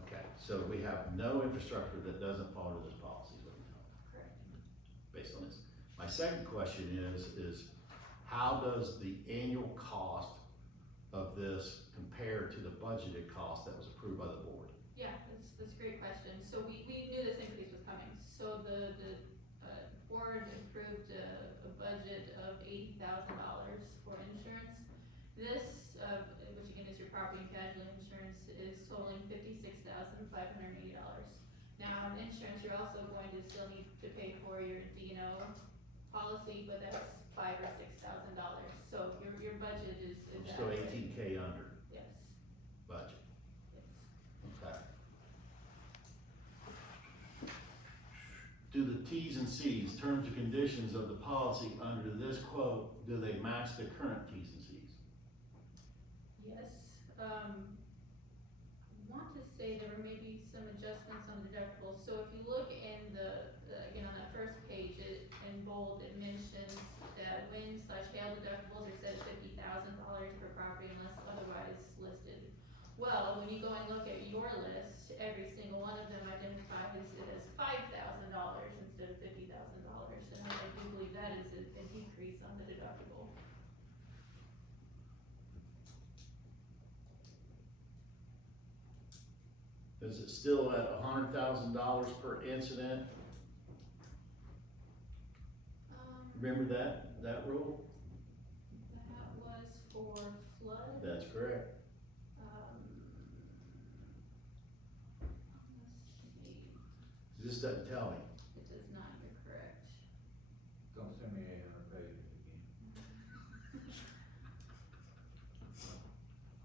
Okay, so we have no infrastructure that doesn't fall under this policy, is what you're telling me, Correct. based on this. My second question is how does the annual cost of this compare to the budgeted cost that was approved by the board? Yeah, that's a great question. So we knew this increase was coming. So the board approved a budget of $80,000 for insurance. This, which again is your property and casualty insurance, is totaling $56,580. Now, in insurance, you're also going to still need to pay for your D&O policy, but that's $5,000 or $6,000. So your budget is I'm still adequate. 18K under Yes, budget. yes. Okay. Do the Ts and Cs, terms and conditions of the policy under this quote, do they match the current Ts and Cs? Yes, want to say there were maybe some adjustments on deductibles. So if you look in again, on that first page, in bold, it mentions that wind/hail deductibles are set at $50,000 per property unless otherwise listed. Well, when you go and look at your list, every single one of them identifies it as $5,000 instead of $50,000. And I do believe that is a decrease on the deductible. Is it still at $100,000 per incident? Remember that rule? That was for flood. That's correct. Let's see, This doesn't tell me. it does not, you're correct. Don't send me 800 pages again.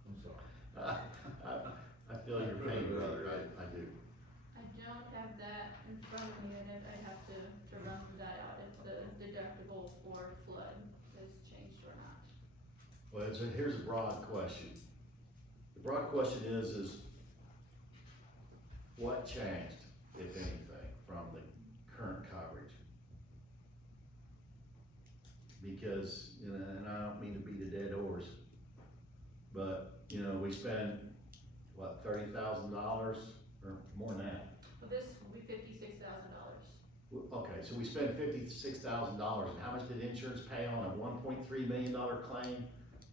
I'm sorry. I feel your pain, brother, I do. I don't have that in front of me, and I'd have to run that out if the deductible for flood has changed or not. Well, here's a broad question. The broad question is what changed, if anything, from the current coverage? Because, you know, and I don't mean to beat a dead horse, but, you know, we spend, what, $30,000 or more than that? Well, this will be $56,000. Okay, so we spend $56,000, and how much did insurance pay on a $1.3 million claim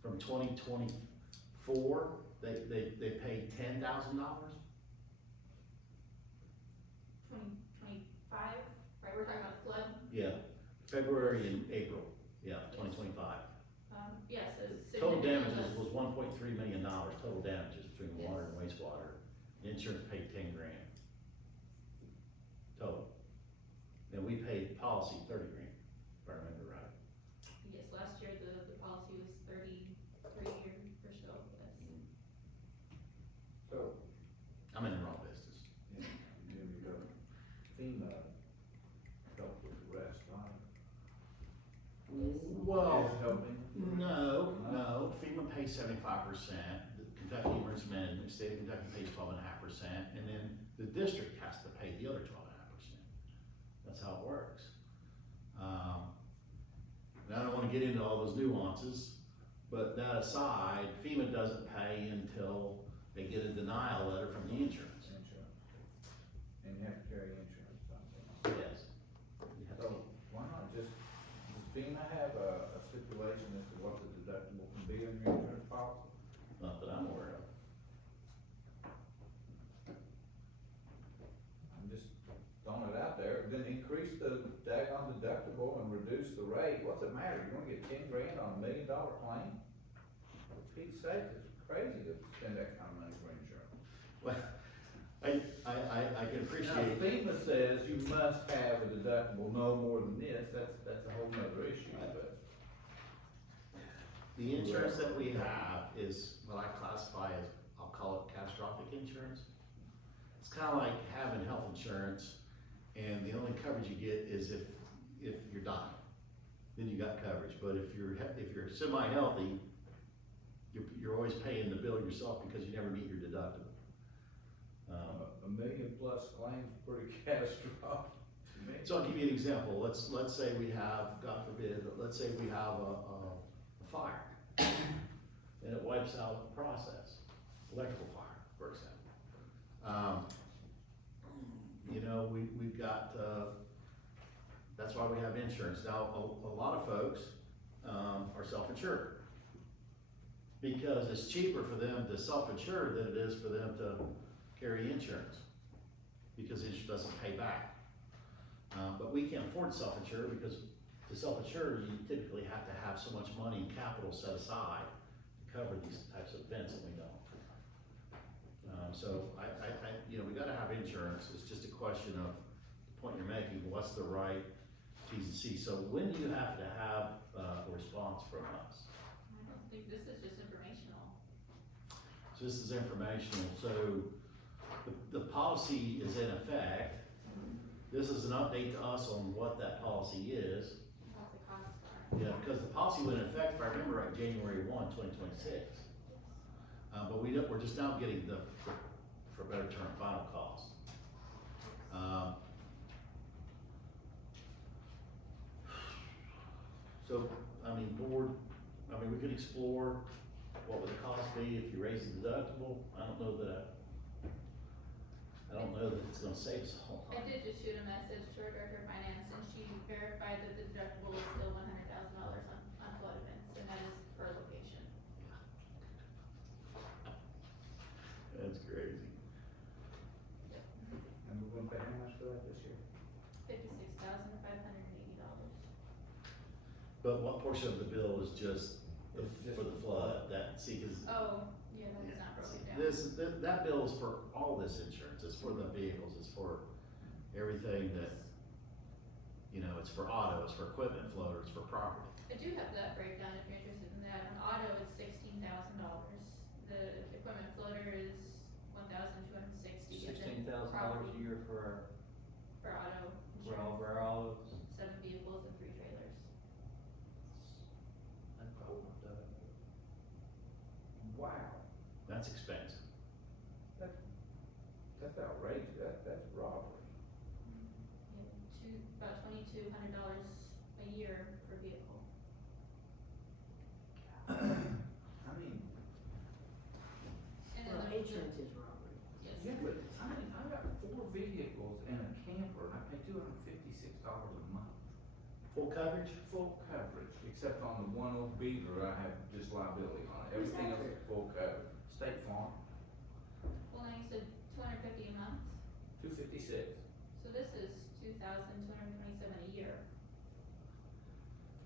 from 2024? They paid $10,000? 2025, right, we're talking about flood? Yeah, February and April, yeah, 2025. Yes, it's. Total damages was $1.3 million, total damages between water and wastewater. Insurance paid 10 grand. Total. And we paid policy 30 grand, if I remember right. Yes, last year the policy was 33 or so, yes. So, I'm in the wrong business. yeah, then we go FEMA help with the rest, right? Well, Is helping? no, FEMA pays 75%, the Kentucky Emergency Management, state of Kentucky pays 12.5%, and then the district has to pay the other 12.5%. That's how it works. And I don't wanna get into all those nuances, but that aside, FEMA doesn't pay until they get a denial letter from the insurance. Insurance. And you have to carry insurance, something. Yes. You have to- So, why not just, does FEMA have a stipulation as to what the deductible can be on your insurance policy? Not that I'm aware of. I'm just throwing it out there, then increase the daggone deductible and reduce the rate, what's it matter, you're gonna get 10 grand on $1 million claim? For Pete's sake, it's crazy to spend that kind of money for insurance. Well, I can Now, appreciate, FEMA says you must have a deductible no more than this, that's a whole nother issue, but. the insurance that we have is what I classify as, I'll insurance? It's kinda like having health insurance, and the only coverage you get is if you're dying, then you got coverage, but if you're semi-healthy, you're always paying the bill yourself because you never meet your deductible. A million plus claims, pretty catastrophic to me. So I'll give you an example, let's say we have, God forbid, let's say we have a fire, and it wipes out the process, electrical fire, for example. You know, we've got, that's why we have insurance. Now, a lot of folks, are self-insured. Because it's cheaper for them to self-insure than it is for them to carry insurance. Because it doesn't pay back. But we can't afford to self-insure because to self-insure, you typically have to have so much money in capital set aside to cover these types of events that we don't. So you know, we gotta have insurance. It's just a question of the point you're making, what's the right T's and C's. So when do you have to have a response from us? I don't think this is just informational. So this is informational, so the policy is in effect. This is an update to us on what that policy is. What the costs are. Yeah, because the policy went in effect, if I remember right, January 1, 2026. But we're just now getting the, for a better term, final cost. So, I mean, we could explore what would the cost be if you raise the deductible. I don't know that it's gonna save us a whole I lot. did just shoot a message to our director of finance, and she verified that the deductible is still $100,000 on flood events, and that is per location. That's crazy. And we're gonna pay how much for that this year? $56,580. But what portion of the bill is just for the flood, see, cause Oh, yeah, that's not broken down. that bill is for all this insurance, it's for the vehicles, it's for everything that, you know, it's for auto, it's for equipment floaters, for property. I do have that breakdown if you're interested in that. On auto, it's $16,000. The equipment floater is $1,260. $16,000 a year for For auto all insurance, of our autos. 7 vehicles and 3 trailers. That's probably not that. Wow, That's expensive. that's outrageous, that's robbery. About $2,200 a year per vehicle. I mean, And then Well, the insurance is robbery. Yes. yeah, but, I mean, I got 4 vehicles and a camper, and I pay $256 a month. Full coverage? Full coverage, except on the one old Beaver, I have just liability on it, Who's everything that? else is full coverage. State Farm, Well, now you said $250 a month, $256. so this is $2,227 a year.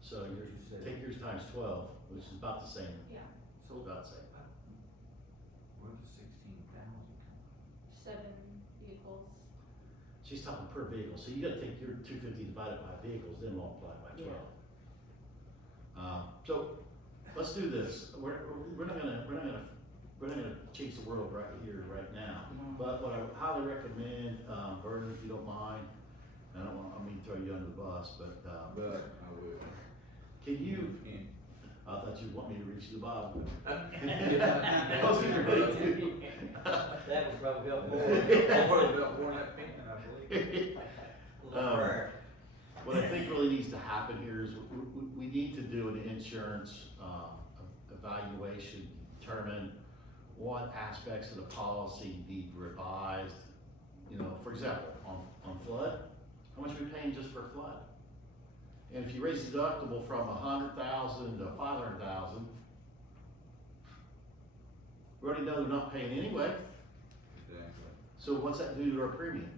So You said- take yours times 12, which is about the same, Yeah. so about the same. Where does 16,000 come from? 7 vehicles. She's talking per vehicle, so you gotta take your 250 divided by vehicles, then multiply it by 12. So, let's do this, we're not gonna change the world right here, right now. But what I would highly recommend, Vernon, if you don't mind, I mean to throw you under the bus, but, But I would. can you, Yeah. I thought you'd want me to reach the bottom. That I was getting ready to. would probably help more. More than that pen, I believe. What I think really needs to happen here is we need to do an insurance, evaluation, determine what aspects of the policy need revised. You know, for example, on flood, how much are we paying just for flood? And if you raise the deductible from 100,000 to 500,000, we already know they're not paying anyway, Exactly. so what's that do to our premium?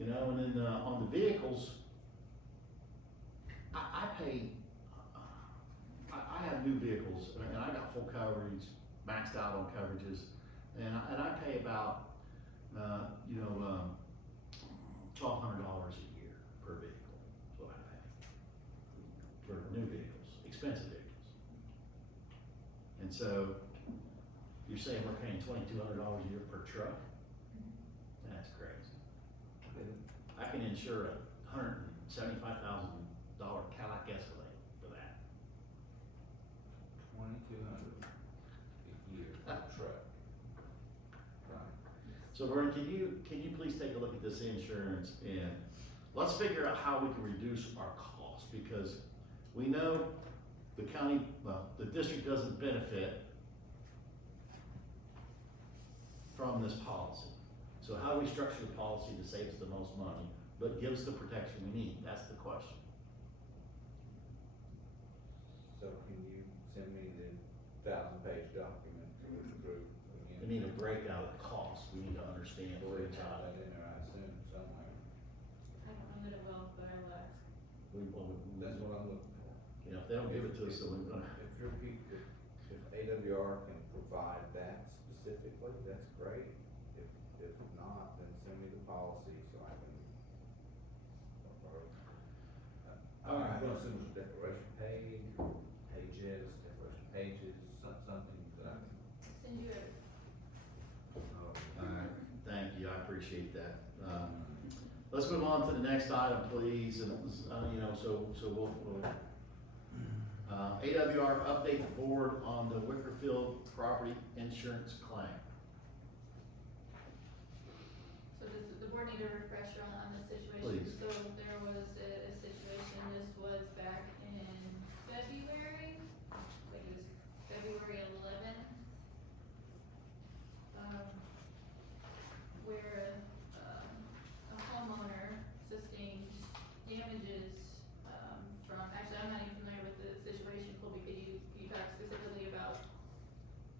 You know, and then, on the vehicles, I pay, I have new vehicles, and I got full coverage, maxed out on coverages, and I pay about, $1,200 a year per vehicle, is what I pay. For new vehicles, expensive vehicles. And so, you're you're saying we're paying $2,200 a year per truck? That's crazy. I can insure a $175,000 Cadillac Escalade for that. 2,200 a year per truck. Right. So Vernon, can you please take a look at this insurance and let's figure out how we can reduce our costs, because we know the county, well, the district doesn't benefit from this policy. So how do we structure the policy to save us the most money, but give us the protection we need? That's the question. So can you send me the 1,000-page document to look through again? We need a breakout of the costs. We need to understand for each Have item. that in there, I assume, somewhere. I don't know that it will, but I will ask. That's what I'm looking for. You know, if they don't give it to us, then we're gonna, If your people, if AWR can provide that specifically, that's great. If not, then send me the policy so I can. All right. I'm gonna assume it's a declaration page, or pages, declaration pages, something that I can. Send you a, all right, thank you, I appreciate that. Let's move on to the next item, please, and, you know, so we'll AWR update the board on the Wickerfield property insurance claim. so does the board need a refresher on the situation? Please. So there was a situation, this was back in February, like it was February 11th. Where, a homeowner sustained damages, from, actually, I'm not even familiar with the situation, Colby, could you talk specifically about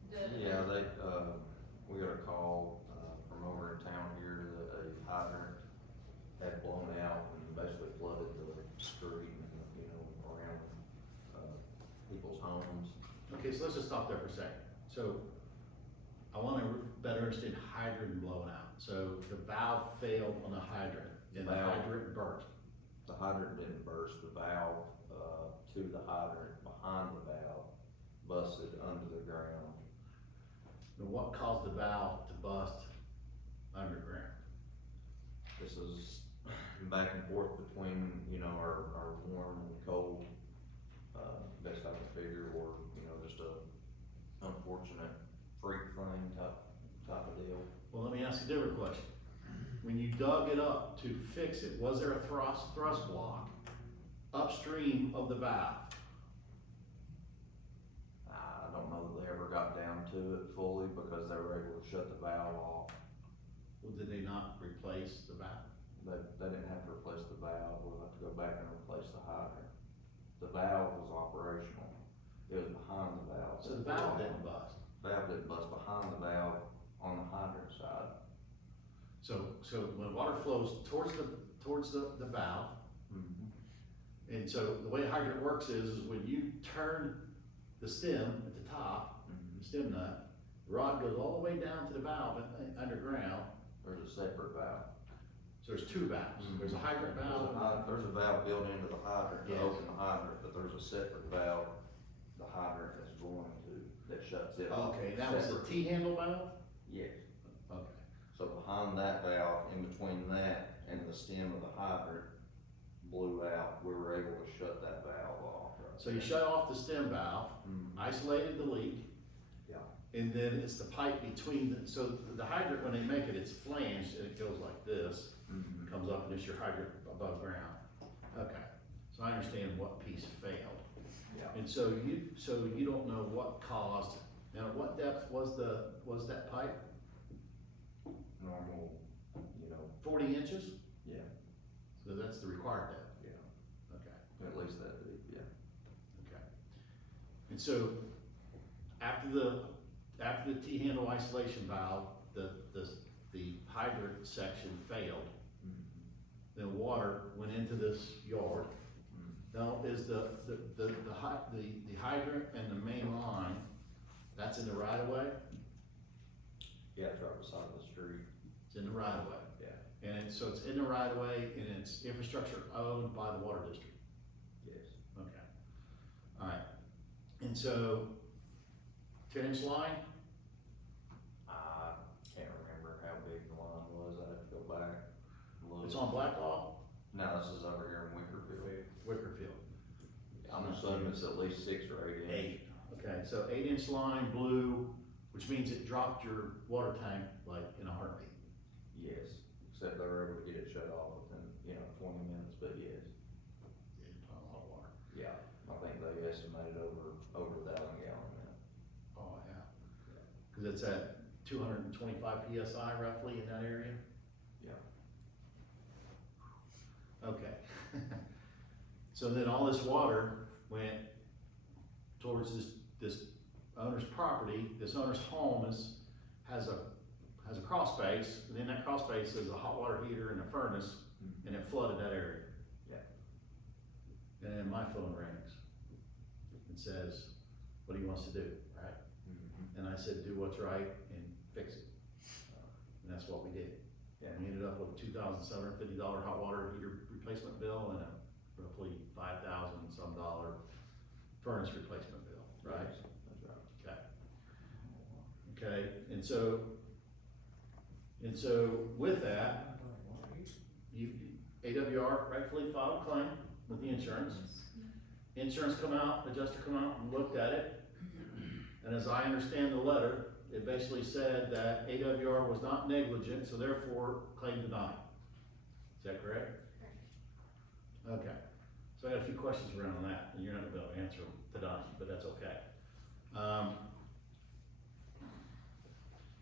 the? Yeah, we got a call, from over in town here that a hydrant had blown out and basically flooded the street and, you know, around, people's homes. Okay, so let's just stop there for a second. So, I wanna better understand hydrant blowing out. So, the valve failed on the hydrant, and the Valve. hydrant burst. The hydrant didn't burst, the valve, to the hydrant behind the valve busted under the ground. Now, what caused the valve to bust underground? This is back and forth between, you know, our warm and cold, best I can figure, or, you know, just a unfortunate freak thing type of deal. Well, let me ask you a different question. When you dug it up to fix it, was there a thrust block upstream of the valve? I don't know that they ever got down to it fully because they were able to shut the valve off. Well, did they not replace the valve? They didn't have to replace the valve, we'll have to go back and replace the hydrant. The valve was operational, it was behind the valve. So the valve didn't bust. Valve didn't bust behind the valve on the hydrant side. So when water flows towards the valve, and so the way a hydrant works is when you turn the stem at the top, the stem nut, the rod goes all the way down to the valve underground. There's a separate valve. So there's two valves. There's a hydrant valve. There's a valve built into the hydrant to Yes. open the hydrant, but there's a separate valve the hydrant is going to, that shuts it off. Okay, that was the Separate. T-handle valve? Yes. Okay. So behind that valve, in between that and the stem of the hydrant blew out, we were able to shut that valve off. So you shut off the stem valve, isolated the leak. Yeah. And then it's the pipe between so the hydrant, when they make it, it's flanged and it goes like this, comes up and it's your hydrant above ground. Okay, so I understand what piece failed. Yeah. And so you don't know what caused, now what depth was that pipe? Normal, you know, 40 inches? yeah, So that's the required depth? yeah, Okay, at least that deep, yeah. okay. And so after the T-handle isolation valve, the hydrant section failed, then water went into this yard. Now, is the hydrant and the main line, that's in the right of way? Yeah, it's right beside the street. It's in the right of way. Yeah. And so it's in the right of way and it's infrastructure owned by the water district? Yes. Okay. All right. And so 10-inch line, It's on Blacktop, No, this is over here in Wickerfield. Wickerfield. I'm assuming it's at least 6 or 8 inch. 8, okay, so 8-inch line, blue, which means it dropped your water tank like in a heartbeat. Yes, except they were able to get it shut off within, 20 minutes, but yes. Yeah, a lot of water. Yeah, I think they estimated over 1,000 gallon minute. Oh, yeah. Cause it's at 225 PSI roughly in that area? Yeah. Okay. So then all this water went towards this owner's property. This owner's home has a crawl space, and in that crawl space is a hot water heater and a furnace, and it flooded that area. Yeah. And then my phone rings. It says, what he wants to do, right? And I said, do what's right and fix it. And that's what we did. Yeah. We ended up with a $2,750 hot water heater replacement bill and a roughly $5,000 some furnace replacement bill, right? Yes, that's right. Okay. Okay, and so with that, AWR rightfully filed a claim with the insurance. Insurance come out, adjuster come out and looked at it. And as I understand the letter, it basically said that AWR was not negligent, so therefore claim denied. Is that correct? Correct. Okay, so I got a few questions around that, and you're not gonna be able to answer them tonight, but that's okay.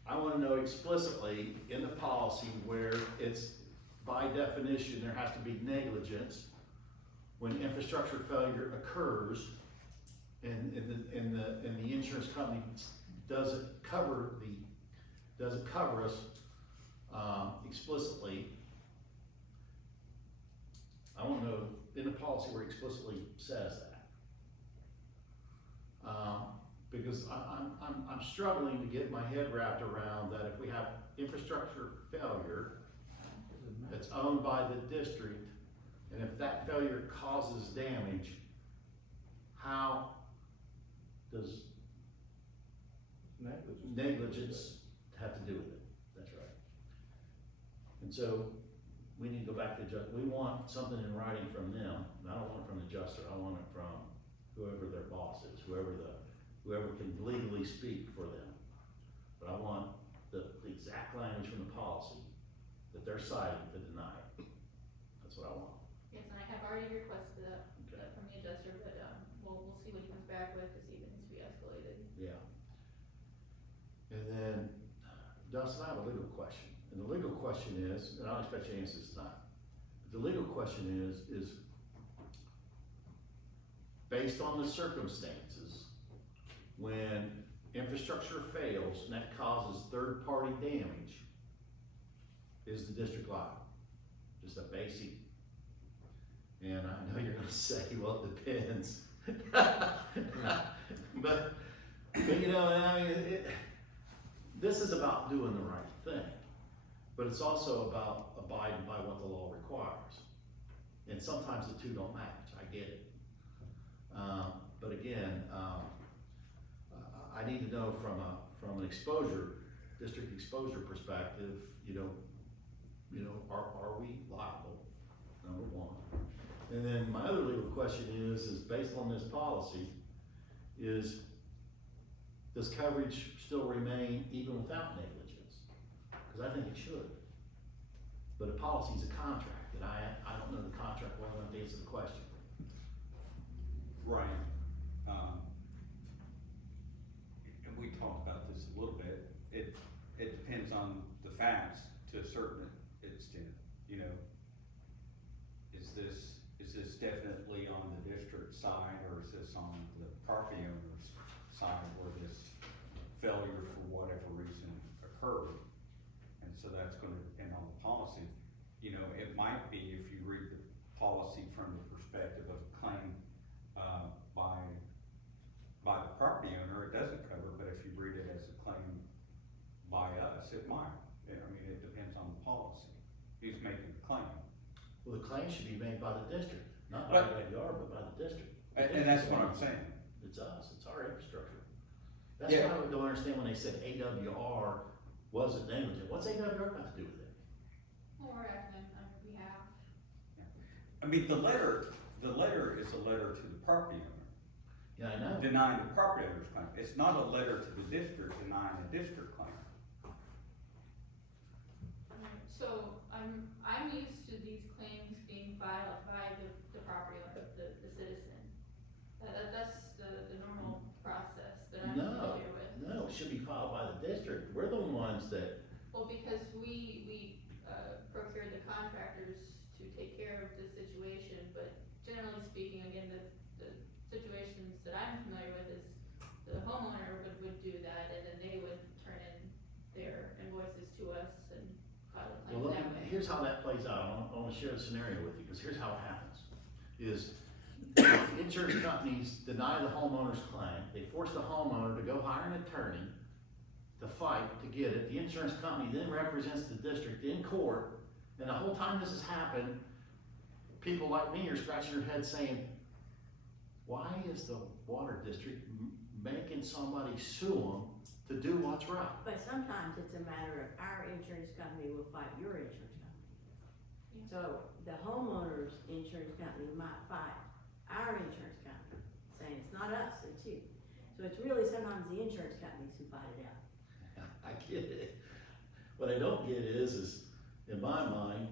I wanna know explicitly in the policy where it's, by definition, there has to be negligence when infrastructure failure occurs and the insurance company doesn't cover us, explicitly. I wanna know in the policy where it explicitly says that. Because I'm struggling to get my head wrapped around that if we have infrastructure failure that's owned by the district, and if that failure causes damage, how does negligence have to do with it? That's right. And so, we need to go back to we want something in writing from them, and I don't want it from the adjuster, I want it from whoever their boss is, whoever can legally speak for them. But I want the exact language from the policy that they're citing to deny it. That's what I want. Yes, and I have already requested that, Okay. from the adjuster, but, we'll see what he comes back with to see if it needs to be escalated. Yeah. And then, Dustin, I have a legal question, and the legal question is, and I don't expect you to answer this tonight, but the legal question is based on the circumstances, when infrastructure fails and that causes third-party damage, is the district liable? Just a basic, and I know you're gonna say, well, it depends. But you know, I mean, this is about doing the right thing, but it's also about abiding by what the law requires. And sometimes the two don't match, I get it. But again, I need to know from an district exposure perspective, are we liable, number one? And then my other legal question is based on this policy, does coverage still remain even without negligence? Because I think it should. But a policy is a contract, and I don't know the contract well enough to answer the question. Right. And we talked about this a little bit. It depends on the facts to a certain extent, Is this definitely on the district side, or is this on the property owner's side where this failure for whatever reason occurred? And so that's gonna depend on the policy. It might be, if you read the policy from the perspective of claim, by the property owner, it doesn't cover, but if you read it as a claim by us, it might. It depends on the policy, who's making the claim. Well, the claim should be made by the district, not by the AWR, but by the district. And that's what I'm saying. It's us, it's our infrastructure. That's Yeah. why I don't understand when they said AWR wasn't negligent. What's AWR got to do with it? Well, we're acting on behalf I mean, the letter is a letter to the property owner, Yeah, I know. denying the property owner's claim. It's not a letter to the district denying the district claim. So I'm used to these claims being filed by the property owner, the citizen. That's the normal process that I'm No, familiar with. no, it should be filed by the district. We're the ones that, Well, because we procure the contractors to take care of the situation, but generally speaking, again, the situations that I'm familiar with is the homeowner would do that, and then they would turn in their invoices to us and file a well, claim that way. here's how that plays out. I wanna share a scenario with you, because here's how it happens. Is insurance companies deny the homeowner's claim, they force the homeowner to go hire an attorney to fight to get it. The insurance company then represents the district in court, and the whole time this has happened, people like me are scratching their head saying, why is the water district making somebody sue them to do what's right? But sometimes it's a matter of our insurance company will fight your insurance company. Yeah. So the homeowner's insurance company might fight our insurance company, saying it's not us, it's you. So it's really sometimes the insurance companies who fight it out. I get it. What I don't get is in my mind,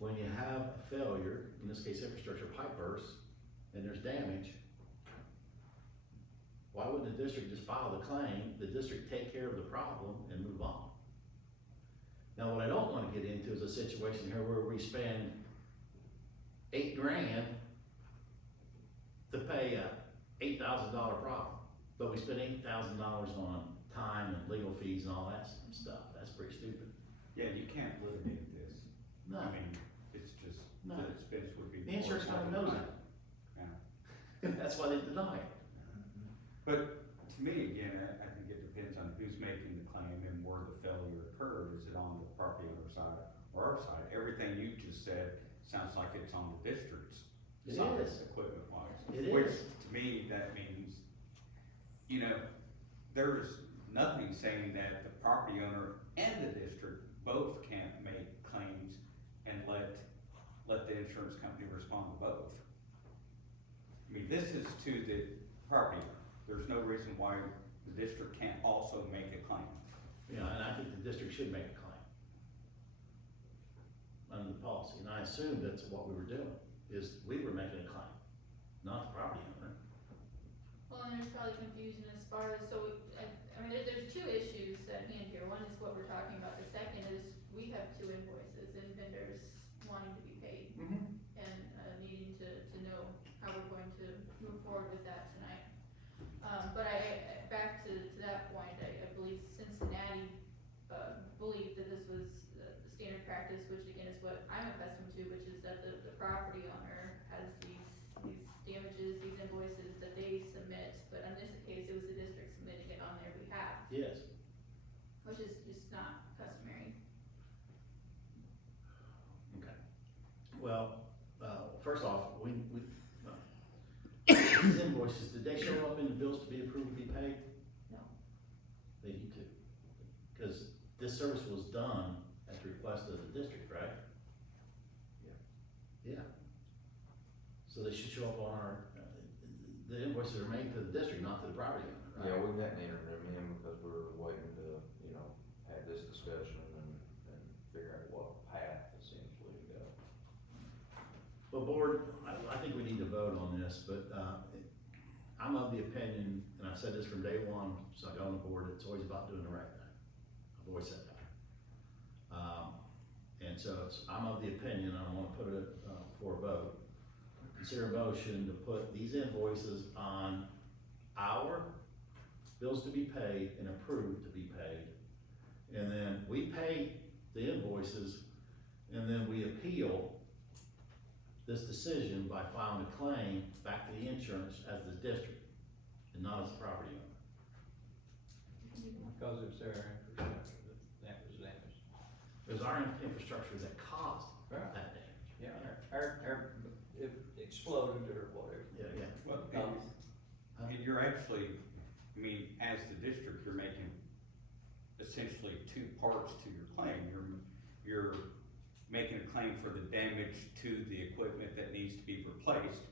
when you have a failure, in this case infrastructure pipe bursts, and there's damage, why wouldn't the district just file the claim, the district take care of the problem and move on? Now, what I don't wanna get into is a situation here where we spend $8,000 to pay a $8,000 problem, but we spend $8,000 on time and legal fees and all that stuff. That's pretty stupid. Yeah, you can't litigate this. No, I mean, it's just, No. the expense would be. the insurance company knows that. Yeah. That's why they deny it. But to me, again, I think it depends on who's making the claim and where the failure occurred. Is it on the property owner side or our side? Everything you just said sounds like it's on the district's It side, is. equipment wise. It Which, is. to me, that means, there's nothing saying that the property owner and the district both can't make claims and let the insurance company respond to both. I mean, this is to the property owner. There's no reason why the district can't also make a claim. Yeah, and I think the district should make a claim under the policy, and I assumed that's what we were doing, is we were making a claim, not the property owner. Well, and there's probably confusion as far as, there's two issues at hand here. One is what we're talking about. The second is we have two invoices and vendors wanting to be paid and needing to know how we're going to move forward with that tonight. But back to that point, I believe Cincinnati believed that this was the standard practice, which again is what I'm accustomed to, which is that the property owner has these damages, these invoices that they submit, but in this case, it was the district submitting it on their behalf, Yes. which is just not customary. Okay. Well, first off, these invoices, did they show up in the bills to be approved to be paid? No. They need to, because this service was done at the request of the district, right? Yeah. So they should show up on our, the invoices are made to the district, not to the property owner, right? Yeah, we hadn't entered them in because we were waiting to, have this discussion and figure out what path essentially to go. Well, board, I think we need to vote on this, but, I'm of the opinion, and I've said this from day one, so I got on the board, it's always about doing the right thing. I've always said that. And so I'm of the opinion, I wanna put it, for a vote. Consider a motion to put these invoices on our bills to be paid and approved to be paid. And then we pay the invoices, and then we appeal this decision by filing a claim back to the insurance as the district and not as the property owner. Because it was their infrastructure that was damaged. It was our infrastructure that caused Right. that damage. Yeah, it exploded or whatever. Yeah. Well, Huh? and you're actually, as the district, you're making essentially two parts to your claim. You're making a claim for the damage to the equipment that needs to be replaced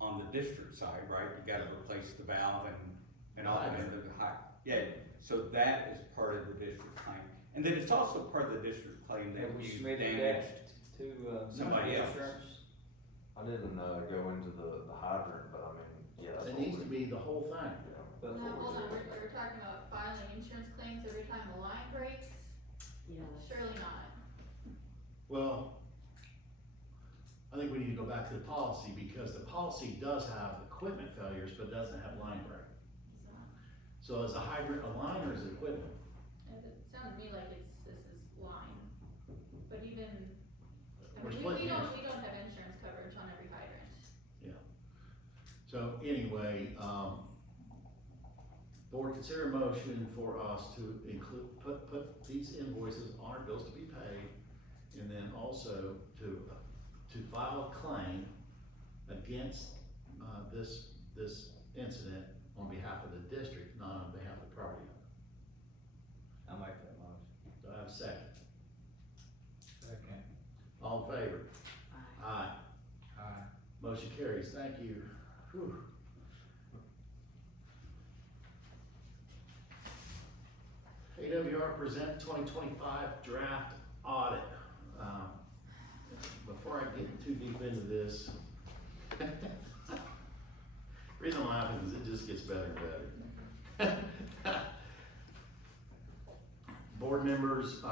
on the district side, right? You gotta replace the valve and all that under the high. Yeah, so that is part of the district claim. And then it's also part of the district claim that Have we you submitted damaged. that to, somebody else. insurance? I didn't, go into the hydrant, but I mean, yeah, that's It what needs to we. be the whole thing. Yeah. That's Now, what hold we're on, doing. we're talking about filing insurance claims every time the line breaks? Yeah, that's- Surely not. Well, I think we need to go back to the policy, because the policy does have equipment failures, but doesn't have line break. So, So is a hydrant a line or is it equipment? it sounds to me like this is line, but even, I We're mean, splitting we don't hairs. have insurance coverage on every hydrant. So anyway, board, consider a motion for us to include, put these invoices on our bills to be paid, and then also to file a claim against, this incident on behalf of the district, not on behalf of the property owner. I'll make that motion. Do I have a second? Second. All in favor? Aye. Aye. Aye. Motion carries, thank you. Whew. AWR present 2025 draft audit. Before I get too deep into this, reason I'm laughing is it just gets better and better. Board members,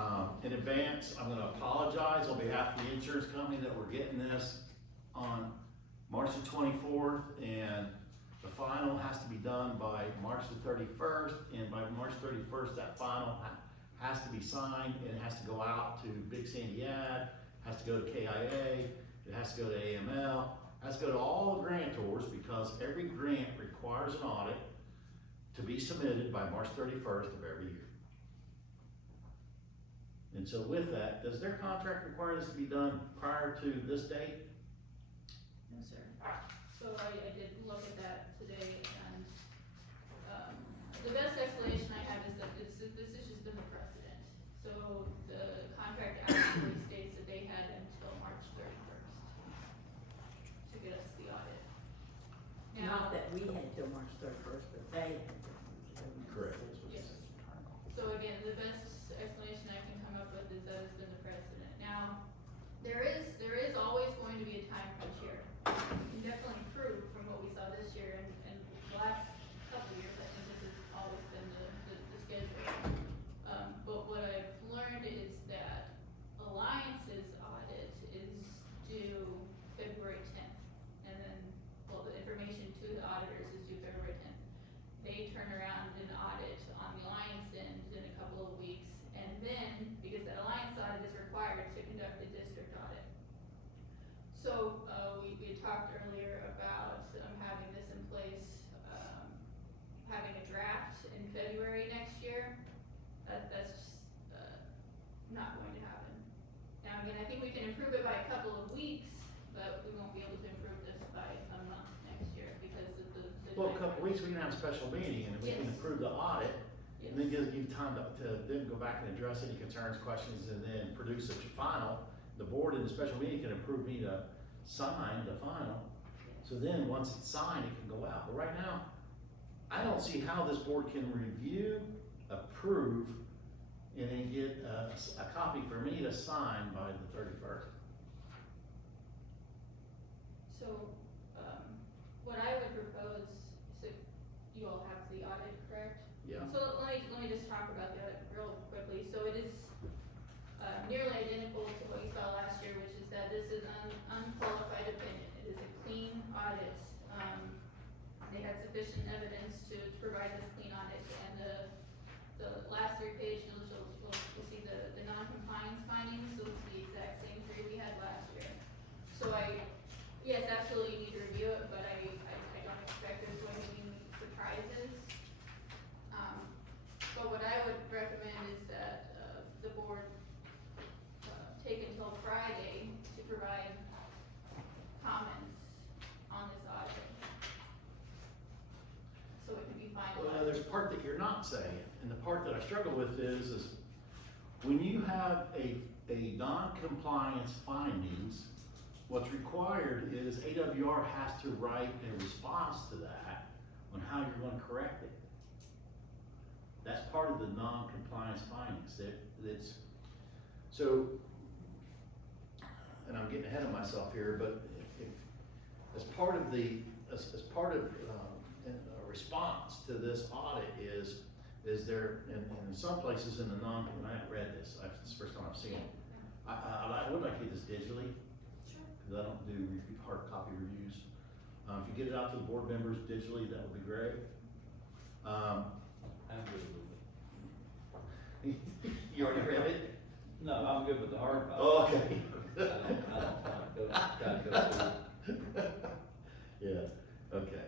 in advance, I'm gonna apologize on behalf of the insurance company that we're getting this on March the 24th, and the final has to be done by March the 31st, and by March 31st, that final has to be signed, and it has to go out to Big Sandy Ad, has to go to KIA, it has to go to AML, has to go to all the grantors, because every grant requires an audit to be submitted by March 31st of every year. And so with that, does their contract require this to be done prior to this date? No, sir. So I did look at that today, and, the best explanation I have is that this has just been the precedent. So the contract actually states that they had until March 31st to get us the audit. Now, Not that we had till March 31st, but they had. Correct. yes. So again, the best explanation I can come up with is that it's been the precedent. Now, there is always going to be a time crunch here. You can definitely improve from what we saw this year, and the last couple of years, I think this has always been the schedule. But what I've learned is that Alliance's audit is due February 10th. And then, well, the information to the auditors is due February 10th. They turn around and audit on the Alliance end in a couple of weeks. And then, because the Alliance audit is required to conduct the district audit. So, we had talked earlier about, having this in place, having a draft in February next year. That's just, not going to happen. Now, again, I think we can improve it by a couple of weeks, but we won't be able to improve this by a month next year because of the. Well, a couple of weeks, we can have a special meeting, and we can Yes. approve the audit, Yes. and then give you time to then go back and address any concerns, questions, and then produce a final. The board in the special meeting can approve me to sign the final, so then, once it's signed, it can go out. But right now, I don't see how this board can review, approve, and then get a copy for me to sign by the 31st. So, what I would propose, so you all have the audit, correct? Yeah. So let me just talk about the audit real quickly. So it is, nearly identical to what you saw last year, which is that this is an unqualified opinion. It is a clean audit. They had sufficient evidence to provide this clean audit, and the last 3 pages, you'll see the non-compliance findings, those are the exact same 3 we had last year. So yes, absolutely you need to review it, but I don't expect there's going to be any surprises. But what I would recommend is that, the board, take until Friday to provide comments on this audit. So it can be finalized. Well, there's a part that you're not saying, and the part that I struggle with is when you have a non-compliance findings, what's required is AWR has to write a response to that on how you're gonna correct it. That's part of the non-compliance findings, that's, so, and I'm getting ahead of myself here, but if, as part of a response to this audit is there, and in some places in the and I haven't read this, it's the first time I've seen it. I would like to get this digitally, Sure. because I don't do hard copy reviews. If you get it out to the board members digitally, that would be great. I'm good with it. You already read it? No, I'm good with the hard copy. Oh, okay. I don't try to go through. Yeah, okay.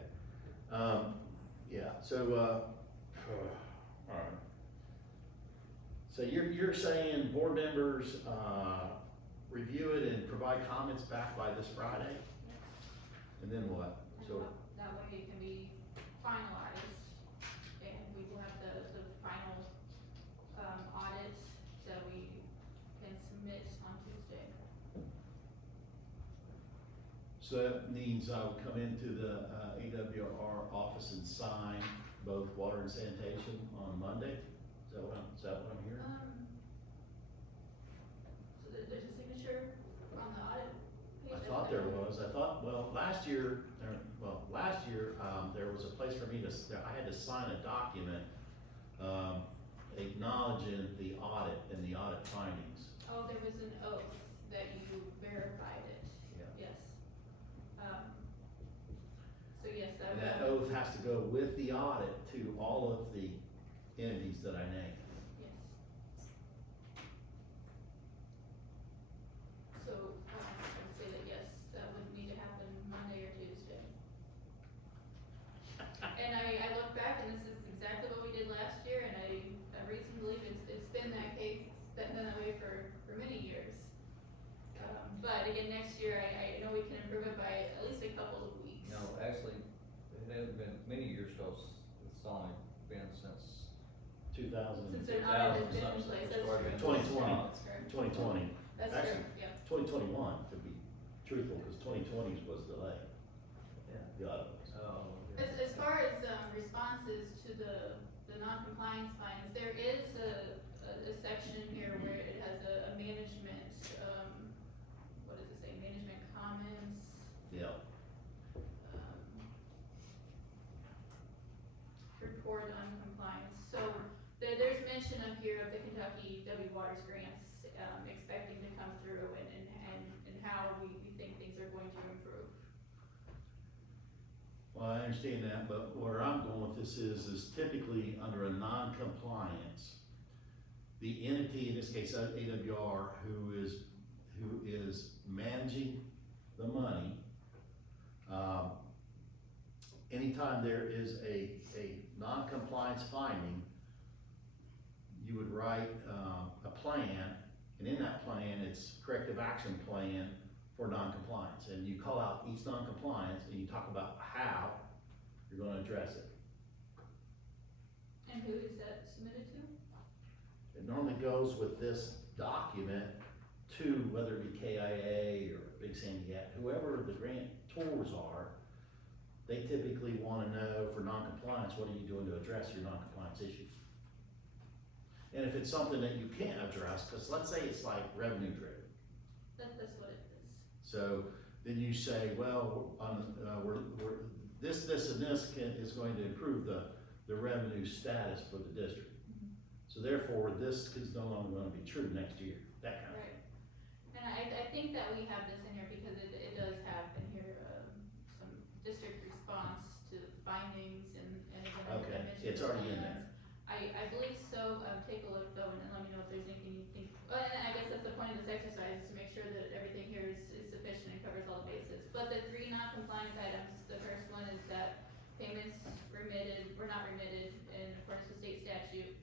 Yeah, so, alright. So you're saying board members, review it and provide comments back by this Friday? And then what? So, That way it can be finalized, and we will have the final, audit that we can submit on Tuesday. so that means I would come into the, AWR office and sign both water and sanitation on Monday? Is that what I'm hearing? So there's a signature on the audit page? I thought there was, last year, there was a place for me to, I had to sign a document, acknowledging the audit and the audit findings. Oh, there was an oath that you verified it, Yeah. yes. So yes, that And would. that oath has to go with the audit to all of the entities that I named. Yes. So, I would say that yes, that would need to happen Monday or Tuesday. And I look back and this is exactly what we did last year, and I reason to believe it's been that case, it's been that way for many years. But again, next year, I know we can improve it by at least a couple of weeks. No, actually, it hasn't been many years, cause it's only been since 2000, Since an audit has been in something place, started that's in true. 2020. That's correct. 2020, That's Actually, true, yeah. 2021 to be truthful, because 2020 was delayed. Yeah. The audit was. Oh, yeah. As far as, responses to the non-compliance fines, there is a section here where it has a management, what does it say, management comments, Yeah. report on compliance. So there's mention of here of the Kentucky W Waters grants, expecting to come through and how we think things are going to improve. Well, I understand that, but where I'm going with this is typically under a non-compliance, the entity, in this case AWR, who is managing the money, anytime there is a non-compliance finding, you would write a plan, and in that plan, it's corrective action plan for non-compliance, and you call out each non-compliance, and you talk about how you're gonna address it. And who is that submitted to? It normally goes with this document to, whether it be KIA or Big Sandy Gap, whoever the grantors are, they typically wanna know for non-compliance, what are you doing to address your non-compliance issues? And if it's something that you can't address, cause let's say it's like revenue driven, That's what it is. so then you say, well, this and this is going to improve the revenue status for the district. So therefore, this is no longer gonna be true next year, that kind of thing. Right. And I think that we have this in here because it does have in here, some district response to findings and again, I Okay, mentioned it's already in there. I believe so, take a look though, and then let me know if there's anything you think, well, and I guess that's the point of this exercise, is to make sure that everything here is sufficient and covers all the bases. But the three non-compliance items, the first one is that payments were not remitted in accordance with state statute.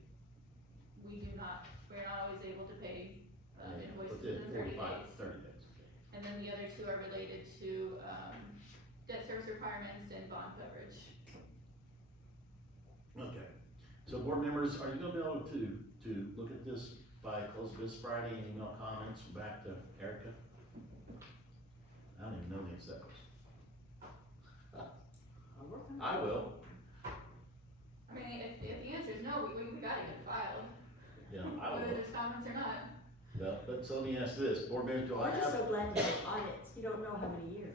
We're not always able to pay, invoices Within within 30 days. 30 days. And then the other two are related to, debt service requirements and bond coverage. Okay, so board members, are you gonna be able to look at this by close of business Friday. Any email comments back to Erica? I don't even know the answer to those. I'll work on it. I will. I mean, if the answer is no, we gotta get it filed, Yeah, I whether will. there's comments or not. Well, but so let me ask this, board members, do I We're just have, so glad to have audits, you don't know how many years.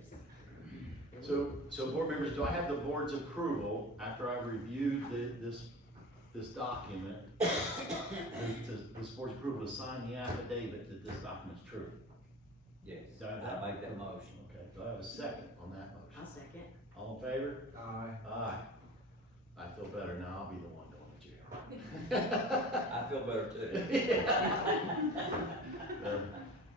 so board members, do I have the board's approval after I've reviewed this document? This board's approval to sign the affidavit that this document's true? Yes, Do I have that? I make that motion. Okay, do I have a second on that motion? I'll second. All in favor? Aye. Aye. I feel better now, I'll be the one going to jail. I feel better too.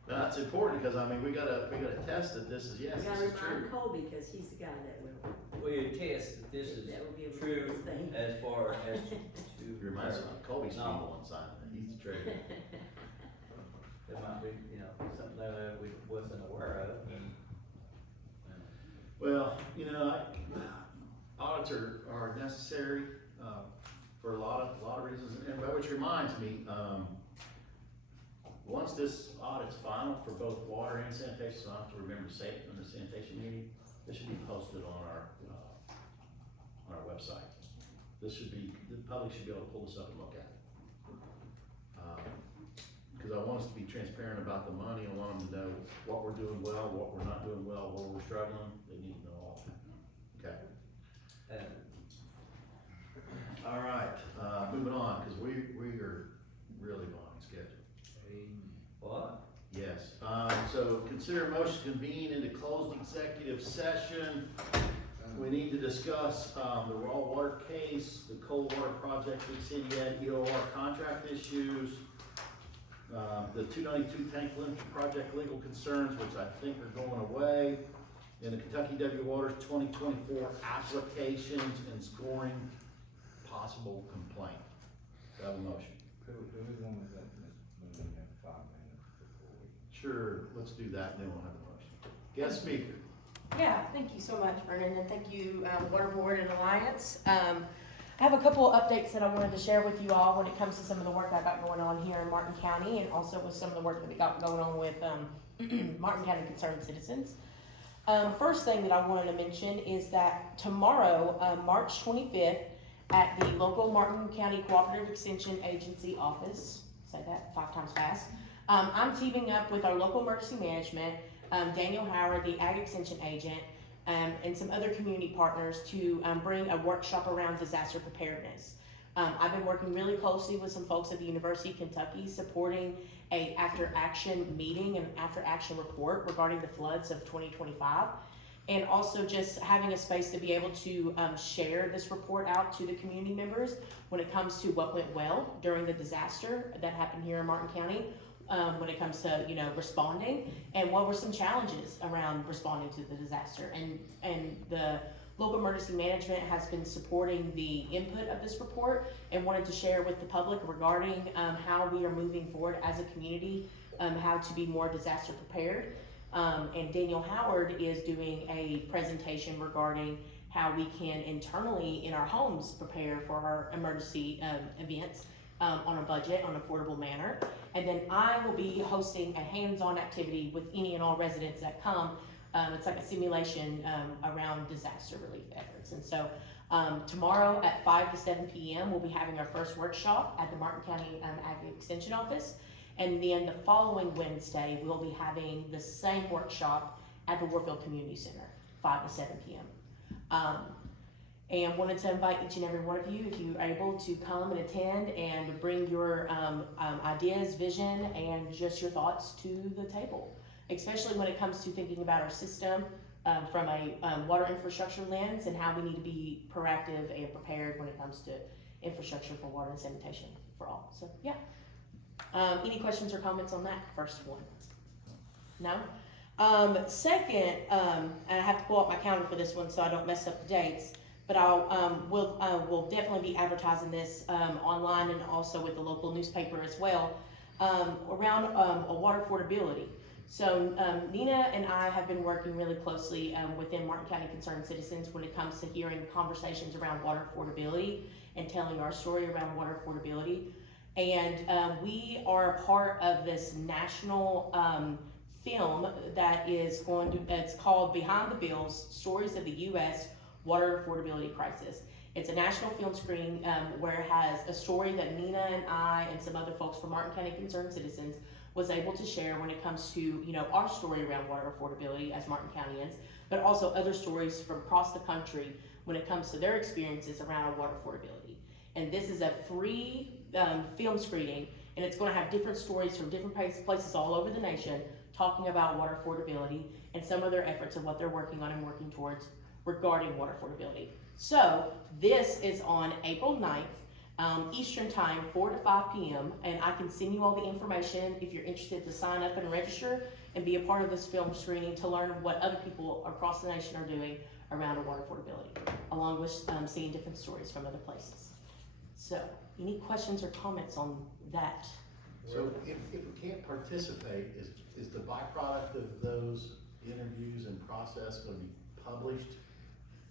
That's important, because I mean, we gotta test that this is, yes, We this gotta is true. remind Colby, cause he's the guy that will, We attest that this is that will be able to do true this thing. as far as to. It reminds me, Colby's the No. one signing it, he's the treasurer. There might be, something there that we wasn't aware of, and. Well, audits are necessary, for a lot of reasons, and which reminds me, once this audit's final for both water and sanitation, so I have to remember to say it in the sanitation meeting, this should be posted on our website. The public should be able to pull this up and look at it. Cause I want us to be transparent about the money, I want them to know what we're doing well, what we're not doing well, where we're struggling, they need to know all that. Okay, all right, moving on, cause we are really behind schedule. What? Yes, so consider a motion to convene into closed executive session. We need to discuss, the raw water case, the cold water project, Big City Ed, EOR contract issues, the 292 tank limit project legal concerns, which I think are going away, and the Kentucky W Waters 2024 applications and scoring possible complaint. Do I have a motion? Could we go with that, Ms. Moon, in 5 minutes before we? Sure, let's do that, and then we'll have a motion. Guest speaker. Yeah, thank you so much, Vernon, and thank you, Water Board and Alliance. I have a couple of updates that I wanted to share with you all when it comes to some of the work I got going on here in Martin County, and also with some of the work that we got going on with Martin County Concerned Citizens. First thing that I wanted to mention is that tomorrow, March 25th, at the local Martin County Cooperative Extension Agency office, say that 5 times fast, I'm teaming up with our local emergency management, Daniel Howard, the Ag Extension agent, and some other community partners to bring a workshop around disaster preparedness. I've been working really closely with some folks at the University of Kentucky supporting a after action meeting and after action report regarding the floods of 2025. And also just having a space to be able to share this report out to the community members when it comes to what went well during the disaster that happened here in Martin County, when it comes to responding, and what were some challenges around responding to the disaster. And the local emergency management has been supporting the input of this report and wanted to share with the public regarding how we are moving forward as a community, how to be more disaster prepared. And Daniel Howard is doing a presentation regarding how we can internally in our homes prepare for our emergency events on a budget, on an affordable manner. And then I will be hosting a hands-on activity with any and all residents that come. It's like a simulation around disaster relief efforts. And so tomorrow at 5 to 7 p.m. we'll be having our first workshop at the Martin County Ag Extension Office. And then the following Wednesday, we'll be having the same workshop at the Warfield Community Center, 5 to 7 p.m. And wanted to invite each and every one of you, if you're able, to come and attend and bring your ideas, vision, and just your thoughts to the table, especially when it comes to thinking about our system from a water infrastructure lens and how we need to be proactive and prepared when it comes to infrastructure for water and sanitation for all. So, yeah. Any questions or comments on that first one? No? Second, and I have to pull up my calendar for this one so I don't mess up the dates, but we'll definitely be advertising this online and also with the local newspaper as well, around water affordability. So Nina and I have been working really closely within Martin County Concerned Citizens when it comes to hearing conversations around water affordability and telling our story around water affordability. And we are a part of this national film that is going to, it's called Behind the Bills, Stories of the U.S. Water Affordability Crisis. It's a national film screening where it has a story that Nina and I and some other folks from Martin County Concerned Citizens was able to share when it comes to, you know, our story around water affordability as Martin Countyans, but also other stories from across the country when it comes to their experiences around water affordability. And this is a free film screening, and it's going to have different stories from different places all over the nation talking about water affordability and some of their efforts and what they're working on and working towards regarding water affordability. So this is on April 9th, Eastern Time, 4 to 5 p.m. And I can send you all the information if you're interested to sign up and register and be a part of this film screening to learn what other people across the nation are doing around water affordability, along with seeing different stories from other places. So, any questions or comments on that? So if we can't participate, is the byproduct of those interviews and process gonna be published?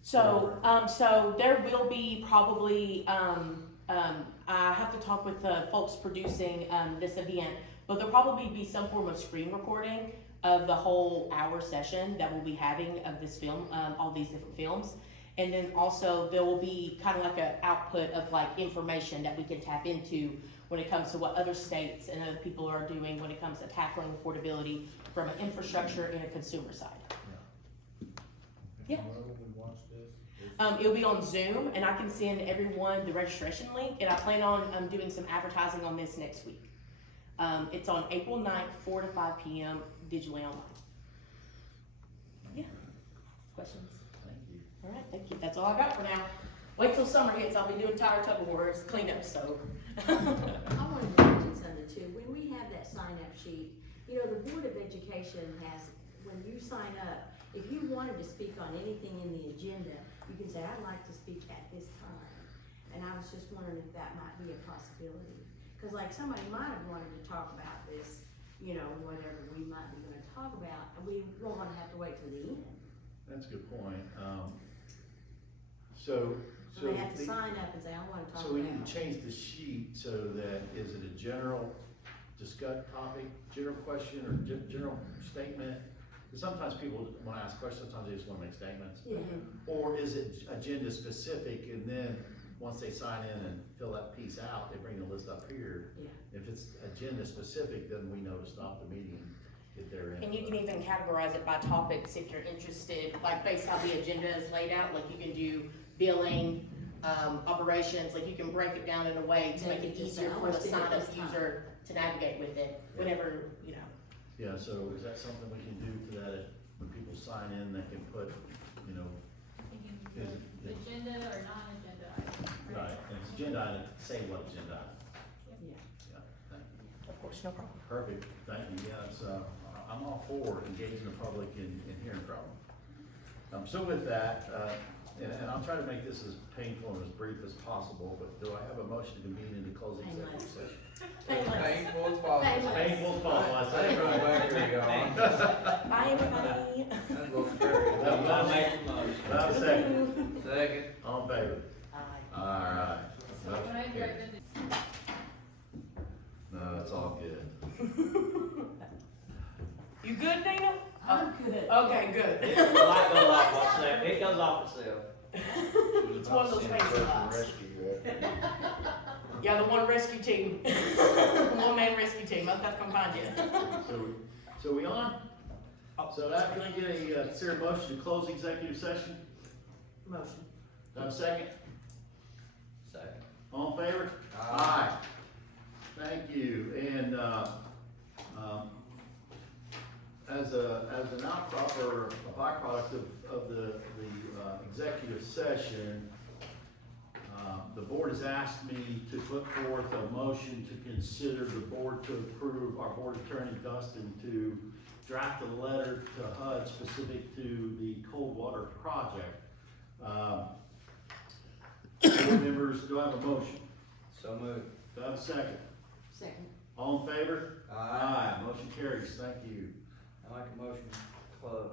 So, so there will be probably, I have to talk with the folks producing this event, but there'll probably be some form of screen recording of the whole hour session that we'll be having of this film, all these different films. And then also there will be kind of like an output of like information that we can tap into when it comes to what other states and other people are doing when it comes to tackling affordability from an infrastructure and a consumer side. Yeah. Where will we watch this? It'll be on Zoom, and I can send everyone the registration link, and I plan on doing some advertising on this next week. It's on April 9th, 4 to 5 p.m. digitally online. Yeah. Questions? Thank you. All right, thank you. That's all I got for now. Wait till summer hits. I'll be doing tire tug of wars, cleanup, so. I wanted to mention something too. When we have that sign-up sheet, you know, the Board of Education has, when you sign up, if you wanted to speak on anything in the agenda, you can say, I'd like to speak at this time. And I was just wondering if that might be a possibility. Cause like somebody might have wanted to talk about this, you know, whatever we might be gonna talk about, and we won't wanna have to wait till the end. That's a good point. So They have to sign up and say, I wanna talk about. So we need to change the sheet so that, is it a general discuss topic, general question, or general statement? Because sometimes people want to ask questions, sometimes they just want to make statements. Yeah. Or is it agenda specific, and then once they sign in and fill that piece out, they bring the list up here? Yeah. If it's agenda specific, then we know to stop the meeting if they're in. And you can even categorize it by topics if you're interested, like based how the agenda is laid out, like you can do billing, operations, like you can break it down in a way to make it easier for the sign-up user to navigate with it, whenever, you know. Yeah, so is that something we can do to that, when people sign in, they can put, you know, Thinking is it, agenda or non-agenda item. right, and it's agenda item, say what agenda item. Yeah. Yeah, thank you. Of course, no problem. Perfect, thank you, yeah, it's, I'm all for engaging the public in hearing from them. So with that, and I'll try to make this as painful and as brief as possible, but do I have a motion to convene into closing executive session? Painful as possible. Painful as possible, I said it Right right. back here, y'all. Bye, everybody. That's a little scary. I make the motion. Do I have a second? Second. All in favor? Aye. All right. When I Motion direct carries. them No, it's all good. You good, Dana? I'm good. Okay, good. The light goes off itself, it goes off itself. It's one of those fancy lights. Yeah, the one rescue team. One man rescue team. I'll have to come find you. So we on? So that, can I get a considered motion to close the executive session? Motion. Do I have a second? Second. All in favor? Aye. Thank you, and, as an outcrop or a byproduct of the executive session, the board has asked me to put forth a motion to consider the board to approve our board attorney Dustin to draft a letter to HUD specific to the cold water project. Board members, do I have a motion? So moved. Do I have a second? Second. All in favor? Aye. Motion carries, thank you. I make a motion to close.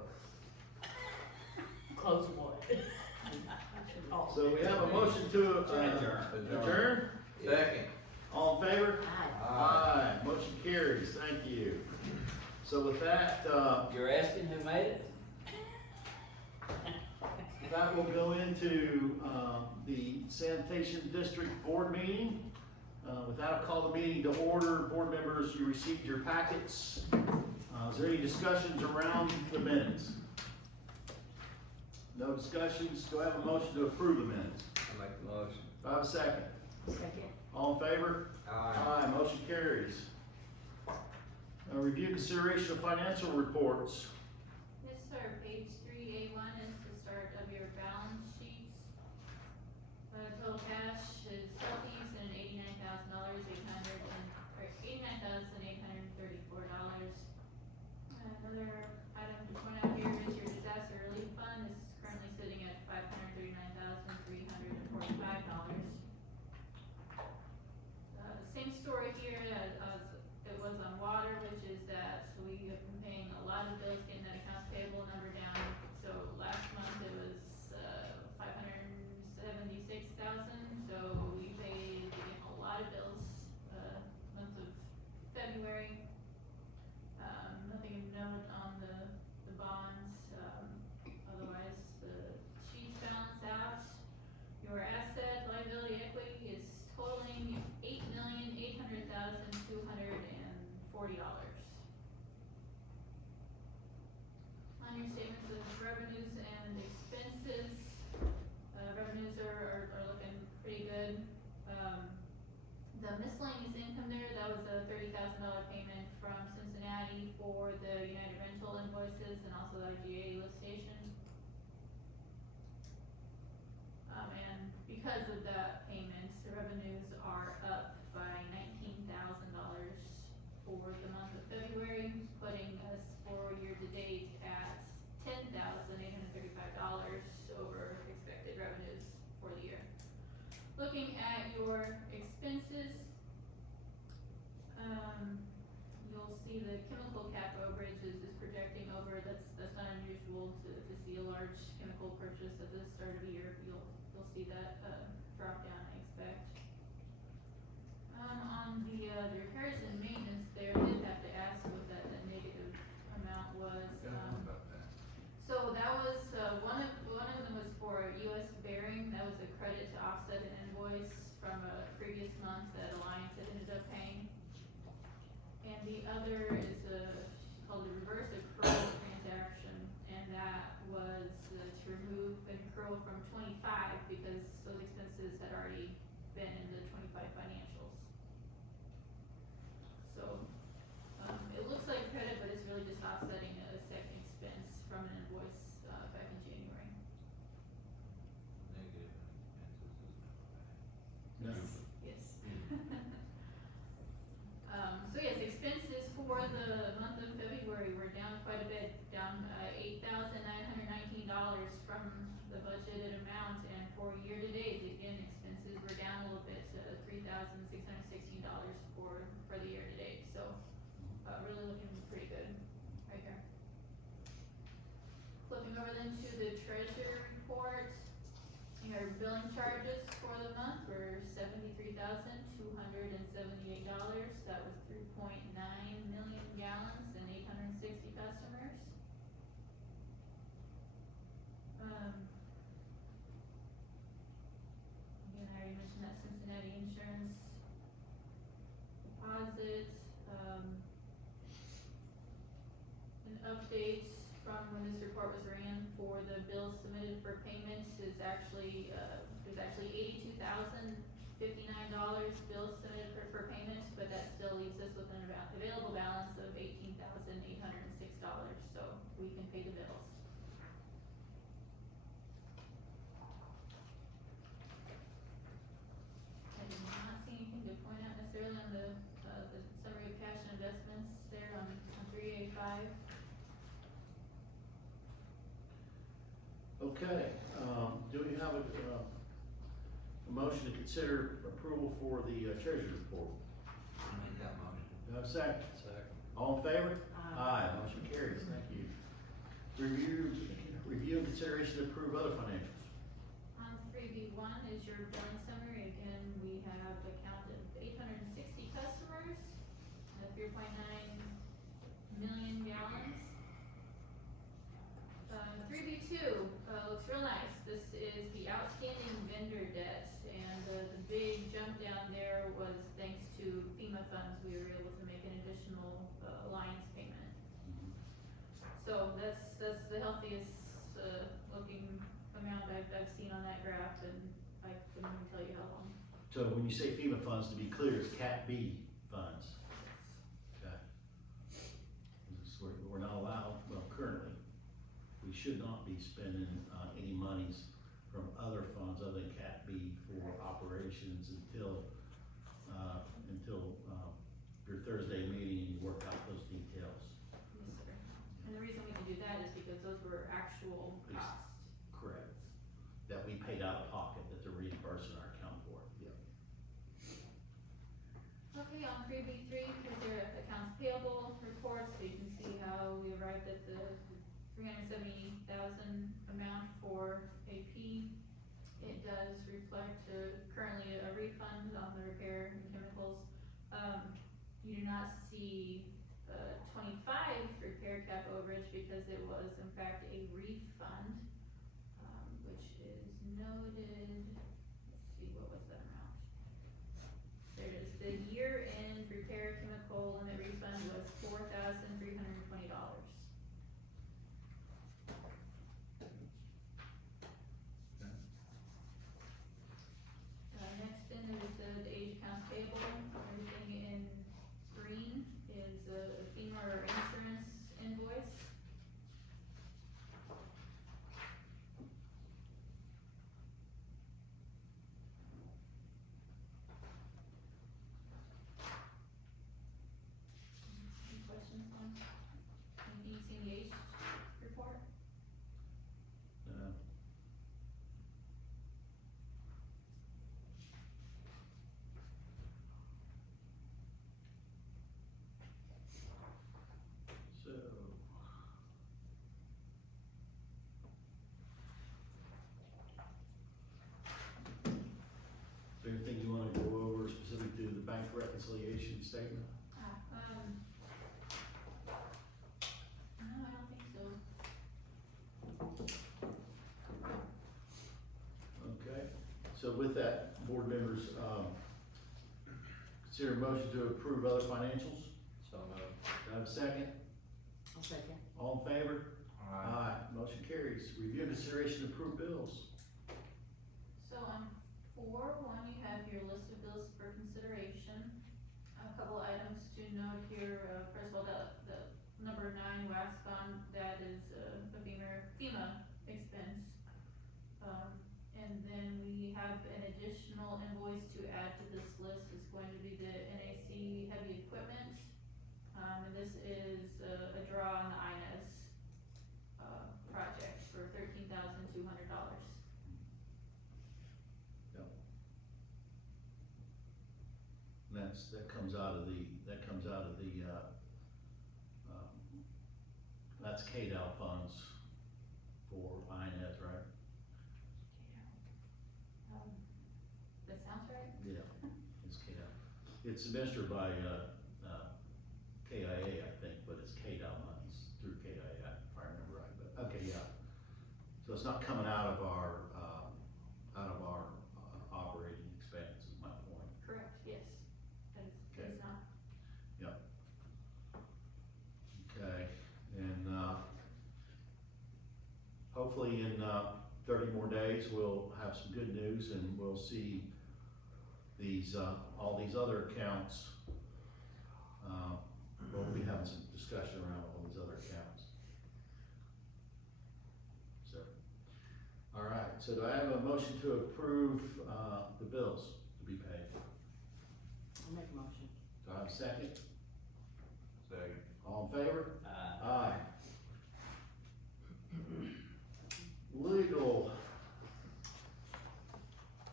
Close what? So we have a motion to Adjourn. adjourn. Second. All in favor? Aye. Aye, motion carries, thank you. So with that, You're asking who made it? that will go into, the sanitation district board meeting. With that, I'll call the meeting to order. Board members, you received your packets. Is there any discussions around the minutes? No discussions, do I have a motion to approve the minutes? I make the motion. Do I have a second? Second. All in favor? Aye, motion carries. Review consideration of financial reports. Yes, sir, page 3A1 is the start of your balance sheets. Total cash is healthy, and $89,834. Another item to point out here is your disaster relief fund is currently sitting at $539,345. Same story here as it was on water, which is that we have been paying a lot of bills, getting that accounts payable number down. So last month it was, $576,000, so we paid a lot of bills, month of February. Nothing of note on the bonds, otherwise the sheets balance out. Your asset liability equity is totaling $8,800,240. On your statements of revenues and expenses, revenues are looking pretty good. The miscellaneous income there, that was a $30,000 payment from Cincinnati for the United Rental invoices and also the IGA lift station. And because of that payment, the revenues are up by $19,000 for the month of February, putting us for year-to-date at $10,835 over expected revenues for the year. Looking at your expenses, you'll see the chemical cap overage is projecting over, that's not unusual to see a large chemical purchase at the start of the year. You'll see that, drop down, I expect. On the repairs and maintenance there, I did have to ask what that negative amount was. So that was, one of them was for US Bearing, that was a credit to offset an invoice from a previous month that Alliance had ended up paying. And the other is called the reverse accrual transaction, and that was to remove an accrual from 25 because those expenses had already been in the 25 financials. So, it looks like credit, but it's really just offsetting a second expense from an invoice, back in January. Negative expenses is No. Yes. So yes, expenses for the month of February were down quite a bit, down $8,919 from the budgeted amount, and for year-to-date, again, expenses were down a little bit to $3,616 for the year-to-date, so, really looking pretty good right there. Flipping over then to the treasury report, your billing charges for the month were $73,278, that was 3.9 million gallons and 860 customers. Again, I already mentioned that Cincinnati insurance deposit, an update from when this report was ran for the bills submitted for payment is actually, there's actually $82,059 bills submitted for payment, but that still leaves us with an available balance of $18,806, so we can pay the bills. I did not see anything to point out necessarily on the summary of cash and investments there on 3A5. Okay, do we have a motion to consider approval for the treasurer's report? I make that motion. Do I have a second? Second. All in favor? Aye. Motion carries, thank you. Review and consideration to approve other financials. On 3B1 is your billing summary. Again, we have a count of million gallons. 3B2, looks real nice. This is the outstanding vendor debt, and the big jump down there was thanks to FEMA funds. We were able to make an additional alliance payment. So that's the healthiest looking amount I've seen on that graph, and I couldn't even tell you how long. So when you say FEMA funds, to be clear, it's Cat B funds. Okay. We're not allowed, well, currently, we should not be spending, any monies from other funds other than Cat B for operations until your Thursday meeting and you work out those details. Yes, sir. And the reason we can do that is because those were actual costs. Correct. That we paid out of pocket, that they're reimbursing our account for. Yep. Okay, on 3B3, here's their accounts payable report, so you can see how we arrived at the 370,000 amount for AP. It does reflect currently a refund on the repair and chemicals. You do not see 25 repair cap overage because it was in fact a refund, which is noted. Let's see, what was that amount? There it is. The year-end repair chemical limit refund was $4,320. Next then is the age accounts payable. Everything in green is a FEMA or insurance invoice. Any questions on anything you see in the age report? So. Is there anything you wanna go over specific to the bank reconciliation statement? No, I don't think so. Okay, so with that, board members, consider a motion to approve other financials. So moved. Do I have a second? I'll second. All in favor? Aye. Motion carries. Review and consideration of approved bills. So on 4.1, you have your list of bills for consideration. A couple items to note here, first of all, the number 9 wax bond, that is a FEMA expense. And then we have an additional invoice to add to this list. It's going to be the NAC heavy equipment. And this is a draw on the INS project for $13,200. And that comes out of the, that's KDOW funds for INS, right? That sounds right? Yeah, it's KDOW. It's administered by, KIA, I think, but it's KDOW monies through KIA, if I remember right, but, okay, yeah. So it's not coming out of our operating expense, is my point. Correct, yes. That is not. Okay, and, hopefully in, 30 more days, we'll have some good news and we'll see these, all these other accounts. We'll be having some discussion around all these other accounts. So, all right, so do I have a motion to approve, the bills to be paid? I'll make a motion. Do I have a second? Second. All in favor? Aye. Aye. Legal.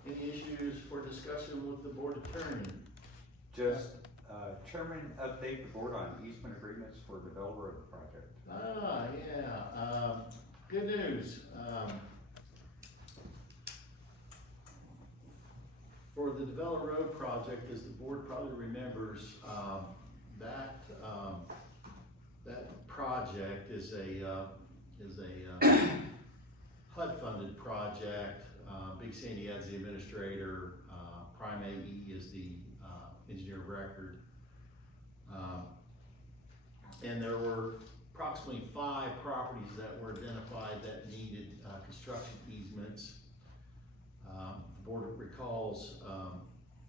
Any issues for discussion with the board attorney? Just, Chairman, update the board on easement agreements for developer of the project. Yeah, good news. For the Develop Road project, as the board probably remembers, that project is a HUD-funded project. Big Sandy as the administrator, Prime AE is the engineer of record. And there were approximately 5 properties that were identified that needed construction easements. The board recalls,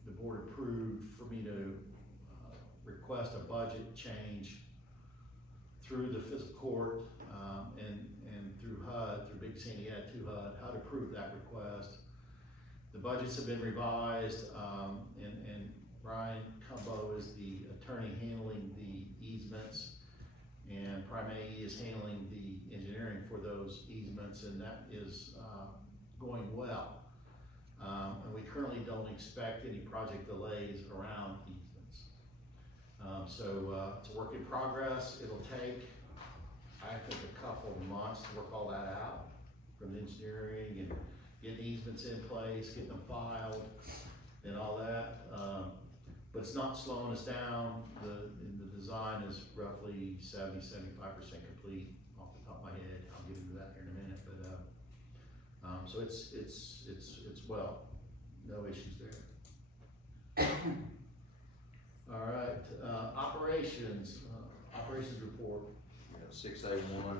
the board approved for me to request a budget change through the fiscal court, and through HUD, through Big Sandy to HUD. HUD approved that request. The budgets have been revised, and Ryan Cumbo is the attorney handling the easements, and Prime AE is handling the engineering for those easements, and that is going well. And we currently don't expect any project delays around easements. So it's a work in progress. It'll take, I think, a couple of months to work all that out, from the engineering and getting easements in place, getting them filed and all that. But it's not slowing us down. The design is roughly 70-75% complete off the top of my head. I'll get into that here in a minute, but so it's well, no issues there. All right, operations report. 6A1,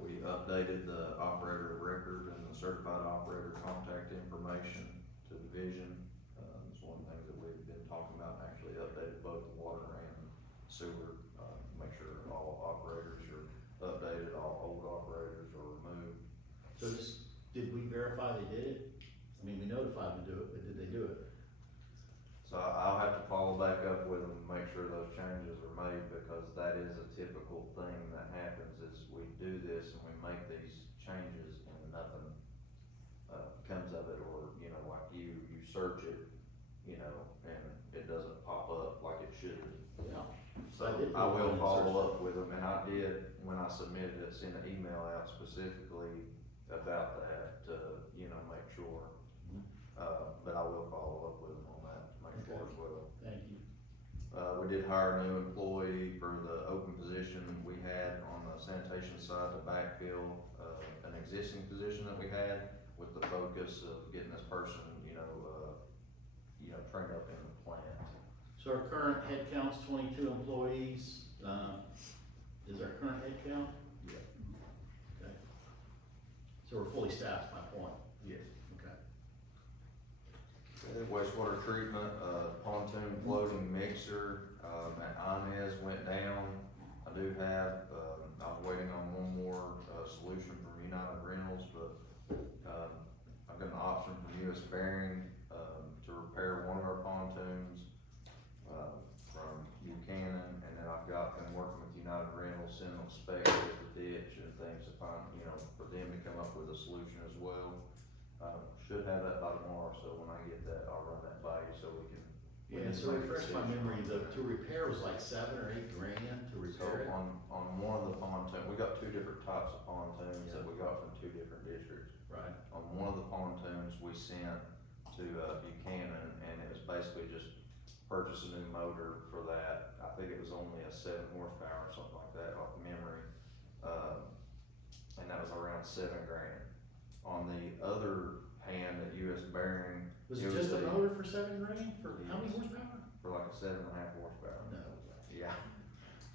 we updated the operator of record and the certified operator contact information to division. It's one of the things that we've been talking about, and actually updated both the water and sewer, make sure all operators are updated, all old operators are removed. So did we verify they did it? I mean, we notified them to do it, but did they do it? So I'll have to follow back up with them and make sure those changes are made, because that is a typical thing that happens, is we do this and we make these changes and nothing comes of it, or, you know, like you search it, you know, and it doesn't pop up like it should. Yeah. So I will follow up with them, and I did, when I submitted it, send an email out specifically about that to, you know, make sure. But I will follow up with them on that, to make sure as well. Thank you. We did hire a new employee for the open position we had on the sanitation side to backfill, an existing position that we had, with the focus of getting this person, you know, trained up in the plant. So our current head count's 22 employees. Is our current head count? Yeah. Okay. So we're fully staffed, my point. Yes. Okay. Wastewater treatment, pontoon floating mixer, at Inez went down. I do have, I was waiting on one more, solution from United Rentals, but, I've got an option from US Bearing, to repair one of our pontoons, from Buchanan, and then I've been working with United Rentals, sending them specs with the ditch and things to find, you know, for them to come up with a solution as well. Should have that by tomorrow, so when I get that, I'll run that by you so we can. Yeah, so refresh my memory, to repair was like $7 or $8 grand to So repair it? on one of the pontoons, we got 2 different types of pontoons that we got from 2 different districts. Right. On one of the pontoons, we sent to Buchanan, and it was basically just purchase a new motor for that. I think it was only a 7 horsepower or something like that off memory. And that was around $7 grand. On the other hand at US Bearing. Was it just a motor for $7 grand for how many Yes. horsepower? For like a 7.5 horsepower. No. Yeah.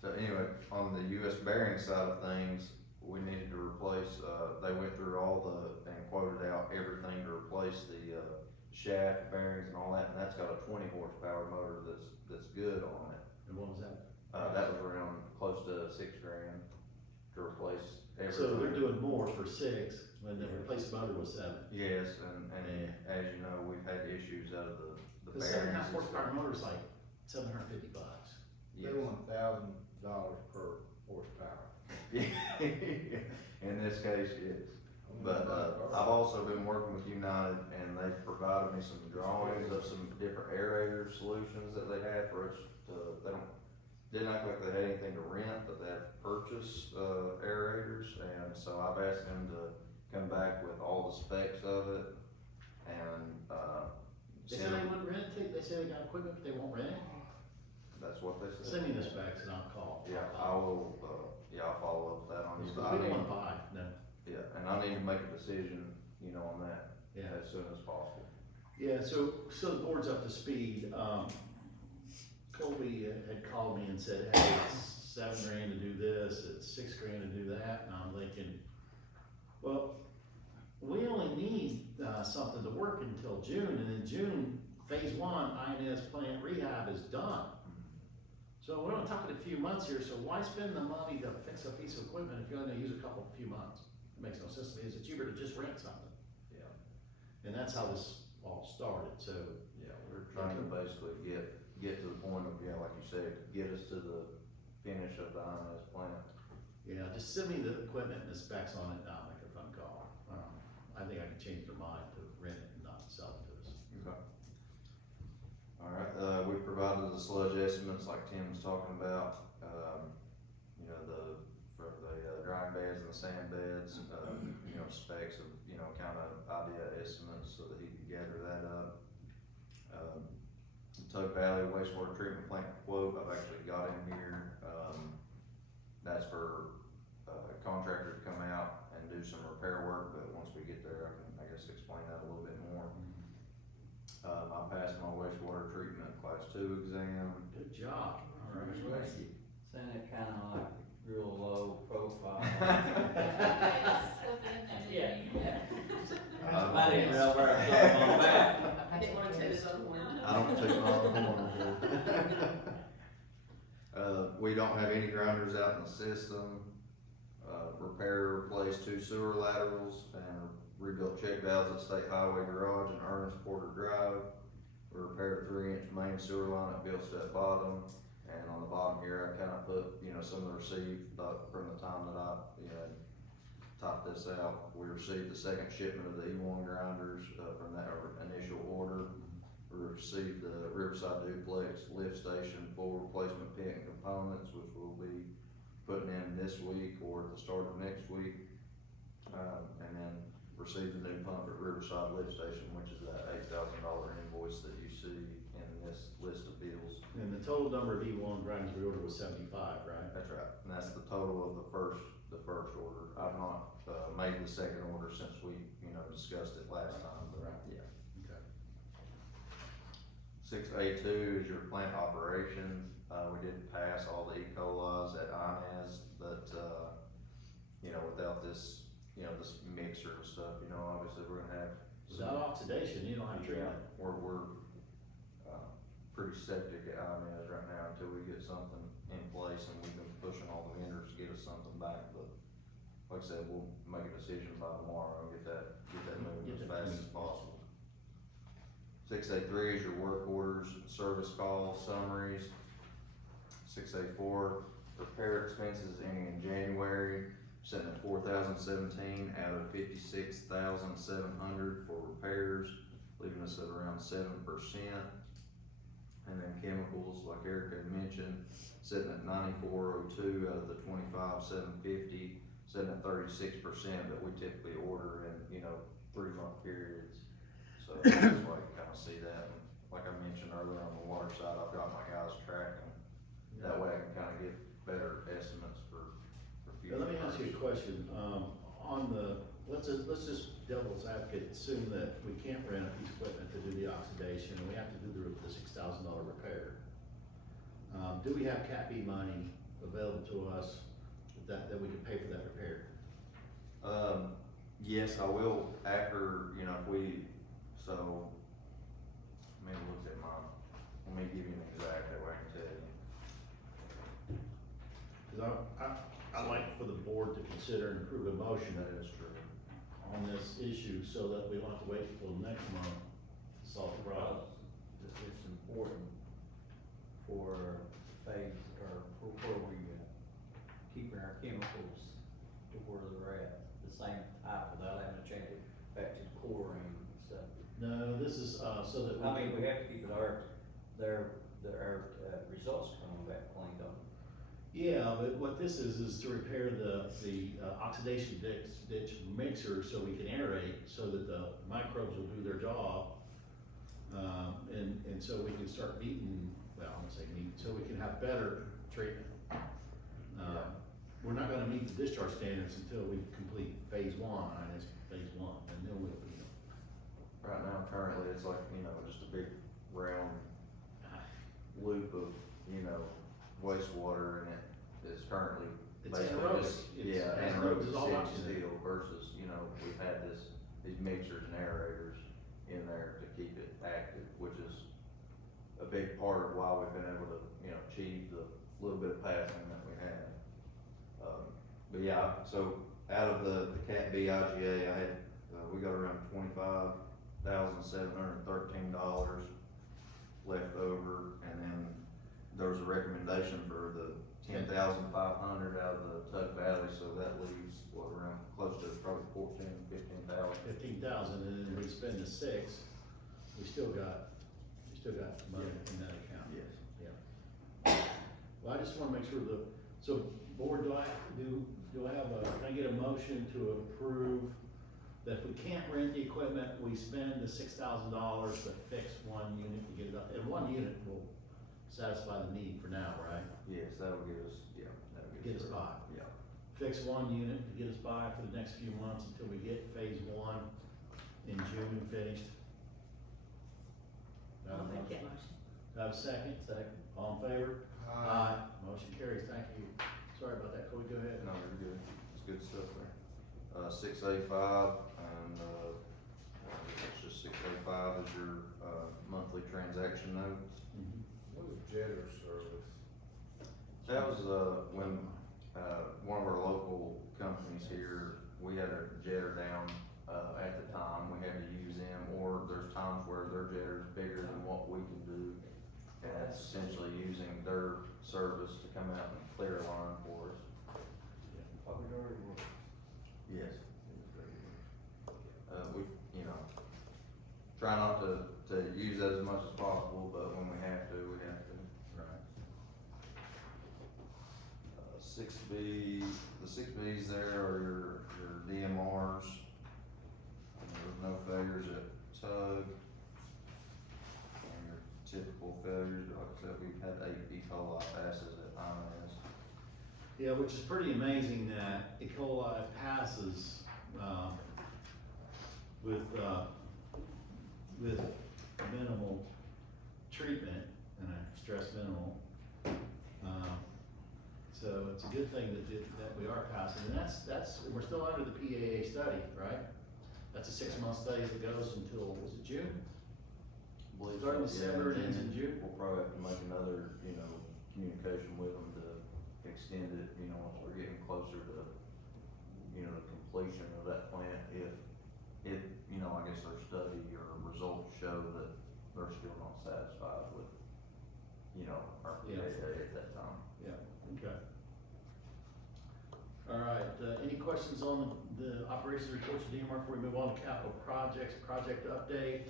So anyway, on the US Bearing side of things, we needed to replace, they went through and quoted out everything to replace the, shaft bearings and all that, and that's got a 20 horsepower motor that's good on it. And what was that? That was around close to $6 grand to replace everything. So they're doing more for 6 when the replaced motor was 7. Yes, and as you know, we've had issues out of the The bearings. 7.5 horsepower motor's like $750. Yes. $1,000 per horsepower. In this case, yes. But, I've also been working with United, and they've provided me some drawings of some different aerator solutions that they have for us to, didn't act like they had anything to rent, but they had purchased, aerators, and so I've asked them to come back with all the specs of it, and, They said they wouldn't rent it, they said they got equipment, but they won't rent it? that's what they said. Send me the specs and I'll call. Yeah, I will, I'll follow up with that on you. We but I don't need- wanna buy, no, Yeah, and I need to make a decision, you know, on that yeah. as soon as possible. Yeah, so the board's up to speed. Colby had called me and said, hey, it's $7,000 to do this, it's $6,000 to do that, and I'm thinking, well, we only need, something to work until June, and in June, phase 1, INS plant rehab is done. So we're only talking a few months here, so why spend the money to fix a piece of equipment if you're only gonna use few months? It makes no sense to me, it's cheaper to just rent something, Yeah. and that's how this all started, so. Yeah, we're trying to basically get to the point of, like you said, get us to the finish of the IMS plant. Yeah, just send me the equipment and the specs on it, and I'll make a phone call. I think I can change their mind to rent it and not sell it to us. Okay. Alright, we provided the sludge estimates like Tim was talking about, you know, for the drying beds and the sand beds, you know, specs of, you know, kind of idea estimates so that he could gather that up. Tug Valley wastewater treatment plant quote, I've actually got in here, that's for a contractor to come out and do some repair work, but once we get there, I can, I guess, explain that a little bit more. I passed my wastewater treatment class 2 exam. Good job. All right. Sounded kinda like real low profile. Yeah. I didn't realize where I was going on that. I didn't want to toot his own horn. I don't take my own horn here. We don't have any grinders out in the system. Repair, replace 2 sewer laterals and rebuilt check valves at State Highway Garage and Ernest Porter Drive. We repaired a 3-inch main sewer line at Billstep Bottom. And on the bottom here, I kinda put, you know, some of the received, from the time that I, you know, typed this out. We received the second shipment of the E1 grinders, from that initial order. We received the Riverside Duplex lift station full replacement pit and components, which we'll be putting in this week or at the start of next week. And then received the new pump at Riverside Lift Station, which is that $8,000 invoice that you see in this list of bills. And the total number of E1 grinders we ordered was 75, right? That's right, and that's the total of the first order. I've not, made the second order since we, you know, discussed it last time, but, yeah. Okay. 6A2 is your plant operations. We did pass all the E. coli's at INES, but, you know, without this, you know, this mixer and stuff, you know, obviously we're gonna have. Without oxidation, you don't have treatment. We're pretty septic at IMS right now until we get something in place, and we've been pushing all the vendors to get us something back, but like I said, we'll make a decision by tomorrow and get that moving as fast as possible. 6A3 is your work orders, service calls, summaries. 6A4, repair expenses ending in January, sitting at $4,017 out of $56,700 for repairs, leaving us at around 7%. And then chemicals, like Eric had mentioned, sitting at $9402 out of the $25,750, sitting at 36%, but we typically order in, you know, 3-month periods. So that's why you kinda see that. And like I mentioned earlier on the water side, I've got my guys tracking. That way I can kinda get better estimates for future. Now, let me ask you a question, on the, let's just devil's advocate, assume that we can't rent a piece of equipment to do the oxidation, and we have to do the $6,000 repair. Do we have Cat B money available to us that we can pay for that repair? Yes, I will after, you know, if we, so, let me look at let me give you an exact, that way I can tell you. Cause I'd like for the board to consider and approve a motion That is true. on this issue, so that we don't have to wait until next month to solve the problem. It's important for phase, or for where we, keeping our chemicals to where they're at, the same type, without having to change it back to chlorine and stuff. No, this is, so that I mean, we have to keep it our results coming back clean, don't we? Yeah, but what this is to repair the oxidation ditch mixer so we can aerate, so that the microbes will do their job. And so we can start beating, well, I'm gonna say so we can have better treatment. We're not gonna meet the discharge standards until we complete phase one, and it's phase one, and then we'll be. Right now, currently, it's like, just a big round loop of, wastewater, and it is currently It's basically anaerobic. just, It's anaerobic is all sitting oxygen. still versus, we've had these mixers and aerators in there to keep it active, which is a big part of why we've been able to, achieve the little bit of passing that we have. But yeah, so out of the Cat B IGA, I had, we got around $25,713 left over, and then there was a recommendation for the 10,500 out of the Tug Valley, so that leaves, around close to probably 15,000. 15,000, and then we spend the 6, we still got money in that account. Yes. Well, I just wanna make sure so board, do I get a motion to approve that if we can't rent the equipment, we spend the $6,000 to fix one unit to get it up, and one unit will satisfy the need for now, right? Yes, that'll get us, that'll Get us by. Yeah. Fix one unit to get us by for the next few months until we get phase one in June finished. Do I have a I'll make motion? that motion. Do I have a second? Second. All in favor? Motion carries, thank you. Sorry about that, Cody, go ahead. No, you're good, it's good stuff there. 6A5, and, it's just 6A5 is your, monthly transaction note. Mhm. What was jetter service? That was, when, one of our local companies here, we had a jetter down, at the time, we had to use them, or there's times where their jetter's bigger than what we can do. And that's essentially using their service to come out and clear a line for us. Probably already worked. Yes. We, try not to use that as much as possible, but when we have to, we have to. Right. 6B, the 6Bs there are your DMRs. And there's no failures at Tug. And your typical failures, like I said, we've had 8 E. coli passes at INS. Yeah, which is pretty amazing that E. coli passes, with minimal treatment, and I stress minimal. So it's a good thing that we are passing, and we're still under the PAA study, right? That's a 6-month study that goes until, was it June? Believe Starting so, December and ends in June? We'll probably have to make another, communication with them to extend it, once we're getting closer to, the completion of that plant, if, I guess their study or results show that they're still not satisfied with, our Yeah. PAA at that time. Yeah, okay. All right, any questions on the operations reports of DMR before we move on to capital projects, project update?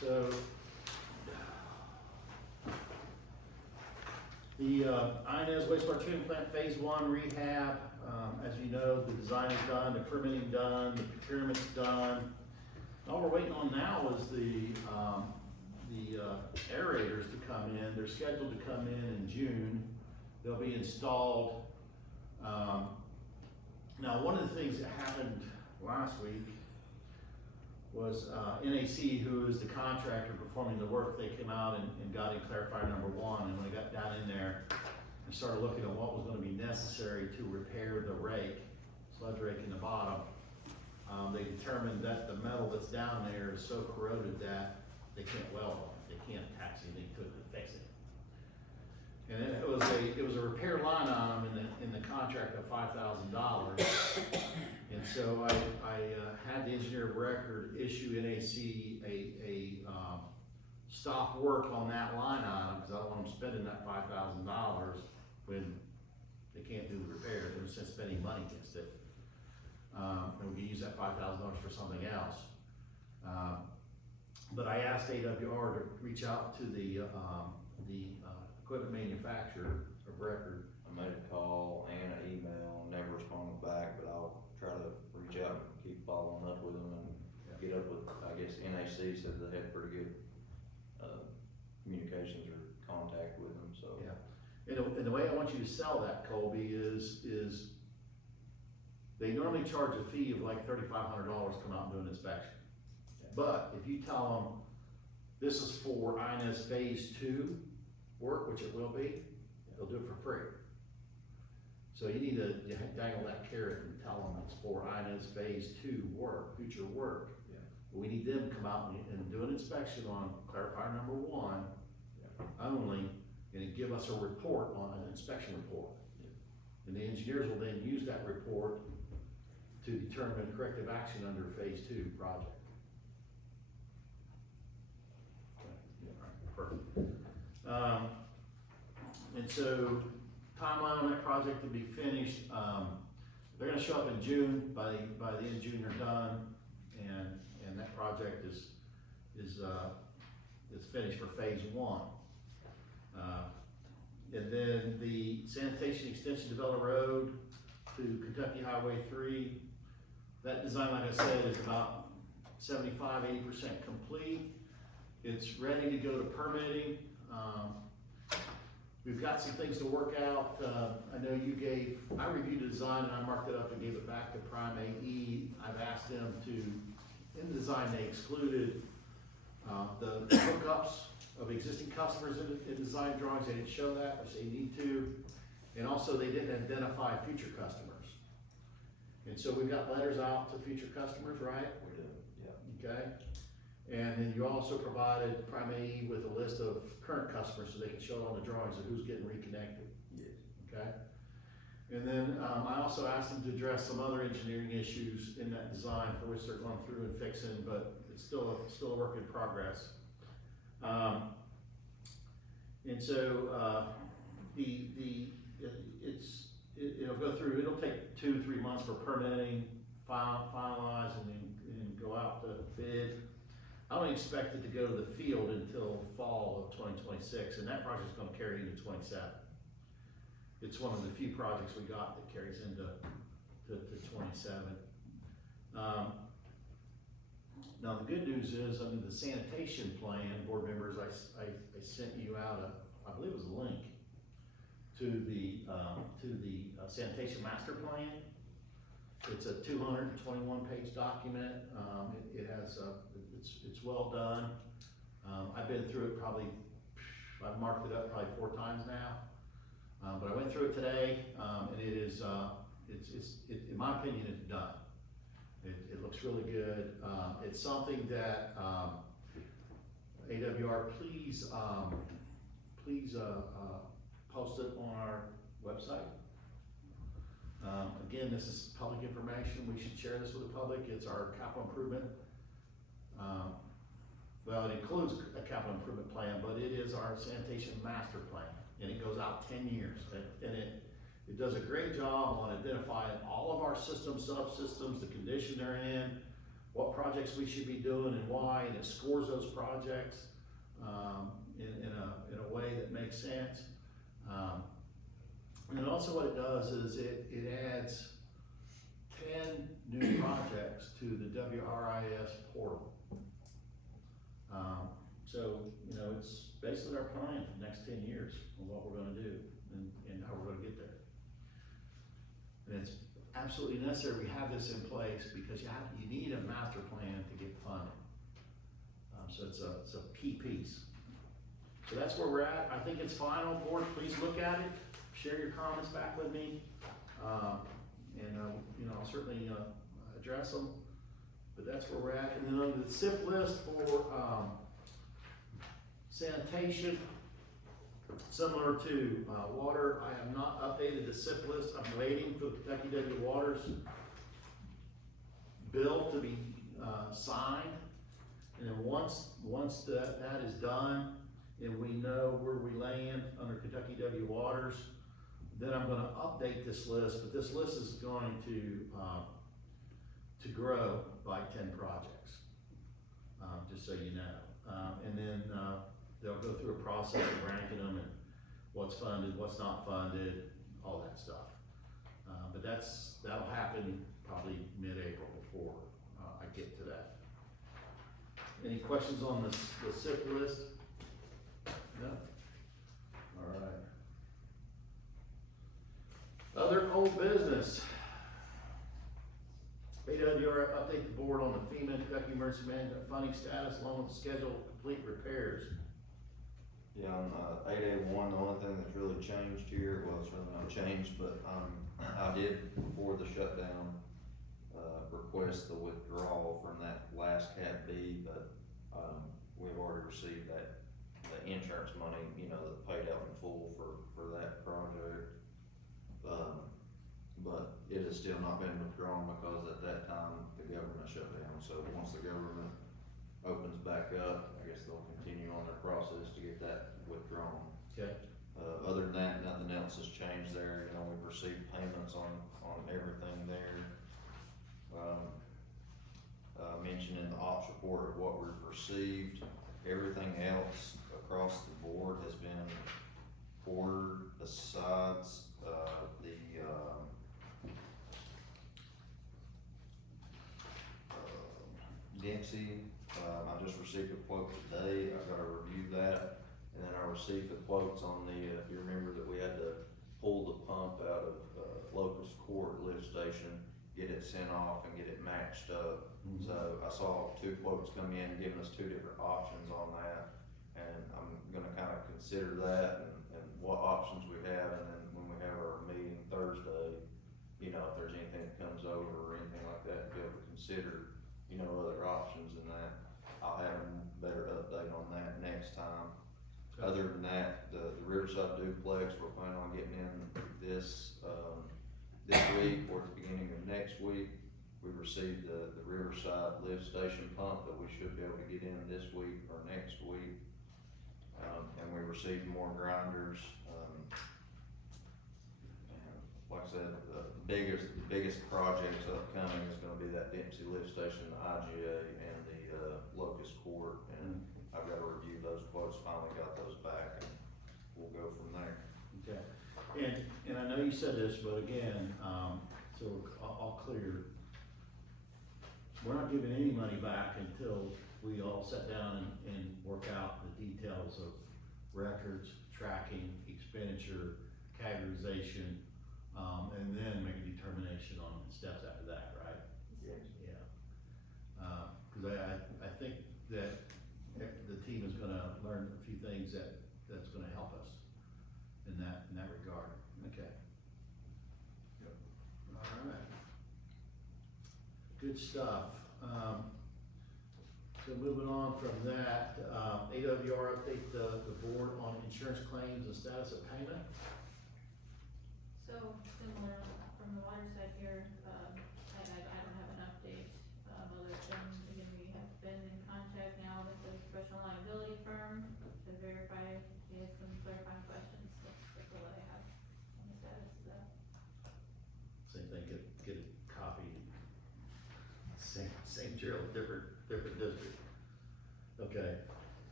So, the INS wastewater treatment plant phase 1 rehab, as you know, the design is done, the permitting done, the procurement's done. All we're waiting on now is the aerators to come in. They're scheduled to come in June. They'll be installed. Now, one of the things that happened last week was NAC, who is the contractor performing the work, they came out and got in clarifier number 1, and when they got down in there and started looking at what was gonna be necessary to repair the rake, sludge rake in the bottom, they determined that the metal that's down there is so corroded that they can't weld on it, they can't attach anything to it to fix it. And it was a repair line item in the contract of $5,000. And so I had the engineer of record issue NAC a stop work on that line item, because I don't want them spending that $5,000 when they can't do the repair, there's no sense spending money against it. And we can use that $5,000 for something else. But I asked AWR to reach out to the equipment manufacturer of record. I made a call and an email, never responded back, but I'll try to reach out and keep following up with them and get up with CMC said they had pretty good, communications or contact with them, so. Yeah. And the way I want you to sell that, Colby, is they normally charge a fee of like $3,500 to come out and do an inspection. But if you tell them, this is for INS Phase 2 work, which it will be, they'll do it for free. So you need to dangle that carrot and tell them it's for INS Phase 2 work, future work. Yeah. We need them to come out and do an inspection on clarifier number 1 only, and give us a report on an inspection report. And the engineers will then use that report to determine corrective action under Phase 2 project. Perfect. And so, timeline on that project to be finished, they're gonna show up in June, by the end of June they're done, and that project is finished for Phase 1. And then the sanitation extension to Bella Road to Kentucky Highway 3, that design, like I said, is about 75–80% complete. It's ready to go to permitting. We've got some things to work out. I know I reviewed the design and I marked it up and gave it back to Prime AE. I've asked them to, in the design they excluded the hookups of existing customers in design drawings. They didn't show that, which they need to. And also they didn't identify future customers. And so we've got letters out to future customers, right? We did, yeah. Okay. And then you also provided Prime AE with a list of current customers so they can show it on the drawings of who's getting reconnected. Yes. Okay? And then I also asked them to address some other engineering issues in that design for which they're going through and fixing, but it's still a work in progress. And so it'll go through, it'll take 2–3 months for permitting, finalize, and go out to bid. I don't expect it to go to the field until fall of 2026, and that project's gonna carry into 27. It's one of the few projects we got that carries into to 27. Now the good news is, under the sanitation plan, board members, I sent you out I believe it was a link to the sanitation master plan. It's a 221-page document. It has it's well done. I've been through it I've marked it up probably 4 times now. But I went through it today, and it is in my opinion, it's done. It looks really good. It's something that AWR, please post it on our website. Again, this is public information. We should share this with the public. It's our capital improvement. Well, it includes a capital improvement plan, but it is our sanitation master plan, and it goes out 10 years. And it does a great job on identifying all of our systems, subsystems, the condition they're in, what projects we should be doing and why, and it scores those projects in a way that makes sense. And also what it does is it adds 10 new projects to the WRIS portal. So, it's basically our plan for the next 10 years of what we're gonna do and how we're gonna get there. And it's absolutely necessary we have this in place because you need a master plan to get funding. So it's a key piece. So that's where we're at. I think it's final. Board, please look at it. Share your comments back with me. I'll certainly address them. But that's where we're at. And then on the SIP list for sanitation, similar to water, I have not updated the SIP list. I'm waiting for the Kentucky W Waters bill to be signed. And then once that is done and we know where we land under Kentucky W Waters, then I'm gonna update this list, but this list is going to grow by 10 projects, just so you know. And then they'll go through a process of ranking them and what's funded, what's not funded, all that stuff. But that'll happen probably mid-April before I get to that. Any questions on the SIP list? No? All right. Other old business. AWR update the board on the FEMA Kentucky Emergency Management funding status along with the schedule of complete repairs. Yeah, on, 8A1, the only thing that's really changed here, well, it's really not changed, but, I did, before the shutdown, request the withdrawal from that last Cat B, but, we've already received that, the insurance money, you know, that paid out in full for that project. But it has still not been withdrawn because at that time, the government shut down, so once the government opens back up, I guess they'll continue on their process to get that withdrawn. Okay. Other than that, nothing else has changed there, you know, we've received payments on everything there. Mentioned in the ops report of what we've received, everything else across the board has been ordered besides, Dempsey, I just received a quote today, I've gotta review that. And then I received the quotes on the, if you remember that we had to pull the pump out of, Locust Court lift station, get it sent off and get it matched up. Mhm. So I saw 2 quotes come in, giving us 2 different options on that. And I'm gonna kinda consider that and what options we have, and then when we have our meeting Thursday, you know, if there's anything that comes over or anything like that, be able to consider, you know, other options in that. I'll have a better update on that next time. Other than that, the Riverside duplex, we're planning on getting in this week or at the beginning of next week. We received the Riverside lift station pump that we should be able to get in this week or next week. And we received more grinders, and like I said, the biggest projects upcoming is gonna be that Dempsey lift station, the IGA, and the Locust Court, and I've gotta review those quotes, finally got those back, and we'll go from there. Okay, and I know you said this, but again, so I'll clear. We're not giving any money back until we all sit down and work out the details of records, tracking, expenditure, categorization, and then make a determination on steps after that, right? Yes. Yeah. Cause I think that the team is gonna learn a few things that's gonna help us in that regard. Okay. Yep. All right. Good stuff. So moving on from that, AWR update the board on insurance claims and status of payment. So similar from the water side here, I don't have an update, other than, again, we have been in contact now with the professional liability firm to verify, some clarifying questions, that's all I have on the status of that. Same thing, get a copy. Same drill, different district. Okay.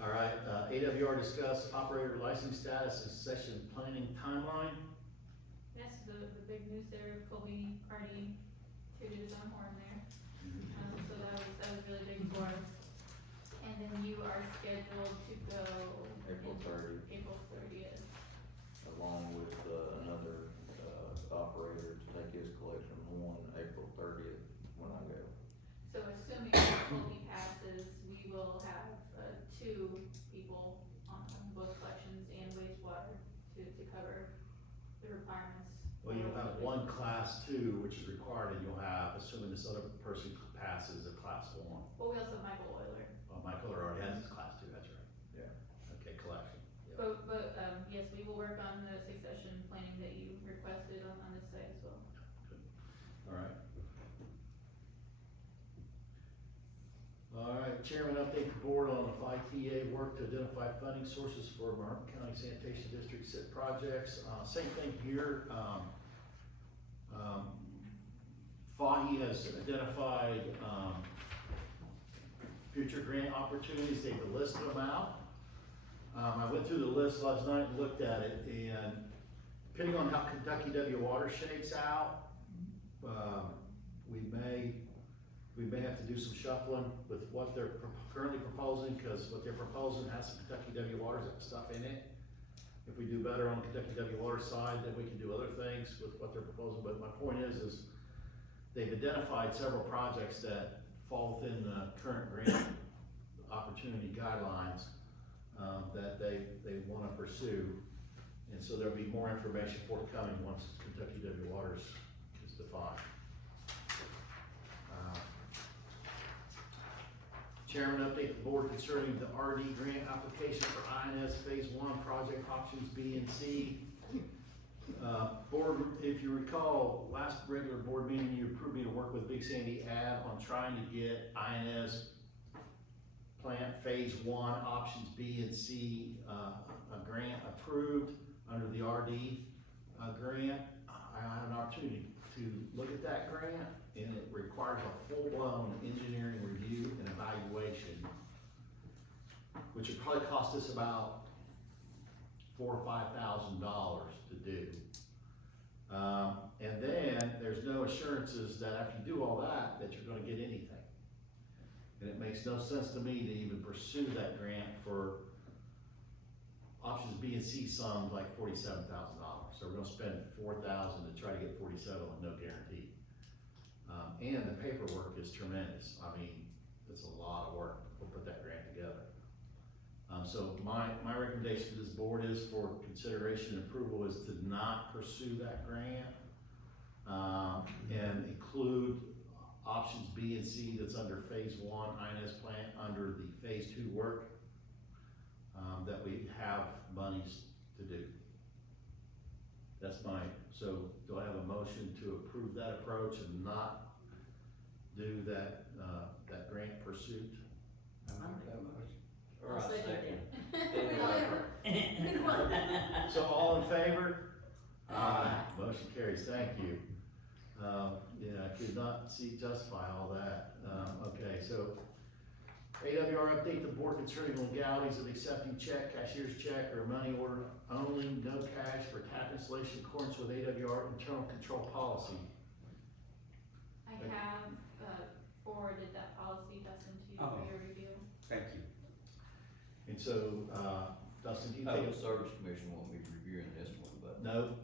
All right, AWR discuss operator license status and session planning timeline. Yes, the big news there, Colby already tooted his own horn there, so that was really big for us. And then you are scheduled to go. April 30th. April 30th. Along with, another, operator to take his collection on April 30th when I go. So assuming Colby passes, we will have, 2 people on both collections and wastewater to cover the requirements. Well, you'll have one class 2, which is required, and you'll have, assuming this other person passes, a class 1. Well, we also have Michael Euler. Well, Michael already has his class 2, that's right. Yeah. Okay, collection. Yeah. But, yes, we will work on the succession planning that you requested on this site as well. All right. All right, Chairman, update the board on the FITA work to identify funding sources for Martin County Sanitation District SIP projects. Same thing here. FAHI has identified, future grant opportunities. They've listed them out. I went through the list last night and looked at it, and depending on how Kentucky Water shakes out, we may We may have to do some shuffling with what they're currently proposing, cause what they're proposing has some Kentucky W Water stuff in it. If we do better on the Kentucky W Water side, then we can do other things with what they're proposing, but my point is they've identified several projects that fall within the current grant opportunity guidelines, that they wanna pursue. And so there'll be more information forthcoming once Kentucky W Waters is defined. Chairman, update the board concerning the RD grant application for INS Phase 1 project options B and C. Board, if you recall, last regular board meeting, you approved me to work with Big Sandy Ave on trying to get INS plant Phase 1 options B and C, a grant approved under the RD grant. I had an opportunity to look at that grant, and it requires a full-blown engineering review and evaluation, which would probably cost us about $4,000 or $5,000 to do. And then there's no assurances that after you do all that, that you're gonna get anything. And it makes no sense to me to even pursue that grant for options B and C sums like $47,000. So we're gonna spend $4,000 to try to get 47 with no guarantee. And the paperwork is tremendous. I mean, it's a lot of work to put that grant together. So my recommendation to this board is for consideration and approval is to not pursue that grant. And include options B and C that's under Phase 1 INS plant under the Phase 2 work, that we have monies to do. That's so do I have a motion to approve that approach and not do that, that grant pursuit? Or I'll I second second. Whatever. So all in favor? Aye. Motion carries, thank you. Yeah, I could not justify all that. Okay, so AWR update the board concerning legalities of accepting check, cashier's check, or money order only, no cash for tap installation in accordance with AWR internal control policy. I have, forwarded that policy, Dustin, to you Oh. for your review. Thank you. And so, Dustin, do you Public think? Service Commission won't be reviewing this one, but No,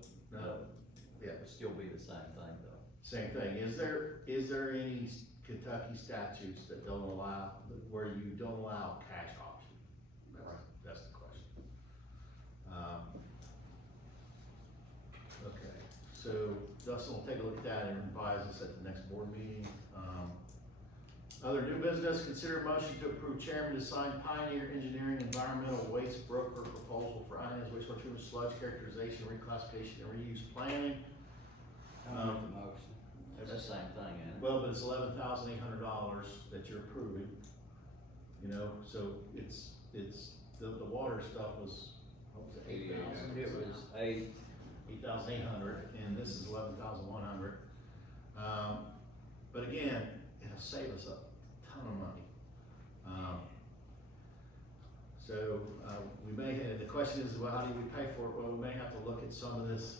yeah, it would still be the same thing though. same thing. Is there any Kentucky statutes that don't allow, where you don't allow cash option? That's the question. Okay, so Dustin will take a look at that and advise us at the next board meeting. Other new business, consider motion to approve chairman to sign Pioneer Engineering Environmental Waste Broker proposal for INS wastewater treatment sludge characterization, reclassification, and reuse planning. I'll make the motion. It's the same thing, isn't it? Well, but it's $11,800 that you're approving, you know, so it's, the water stuff was, what was it, 8,000? It was 8,800, and this is 11,100. But again, it'll save us a ton of money. So, we may, and the question is, well, how do we pay for it? Well, we may have to look at some of this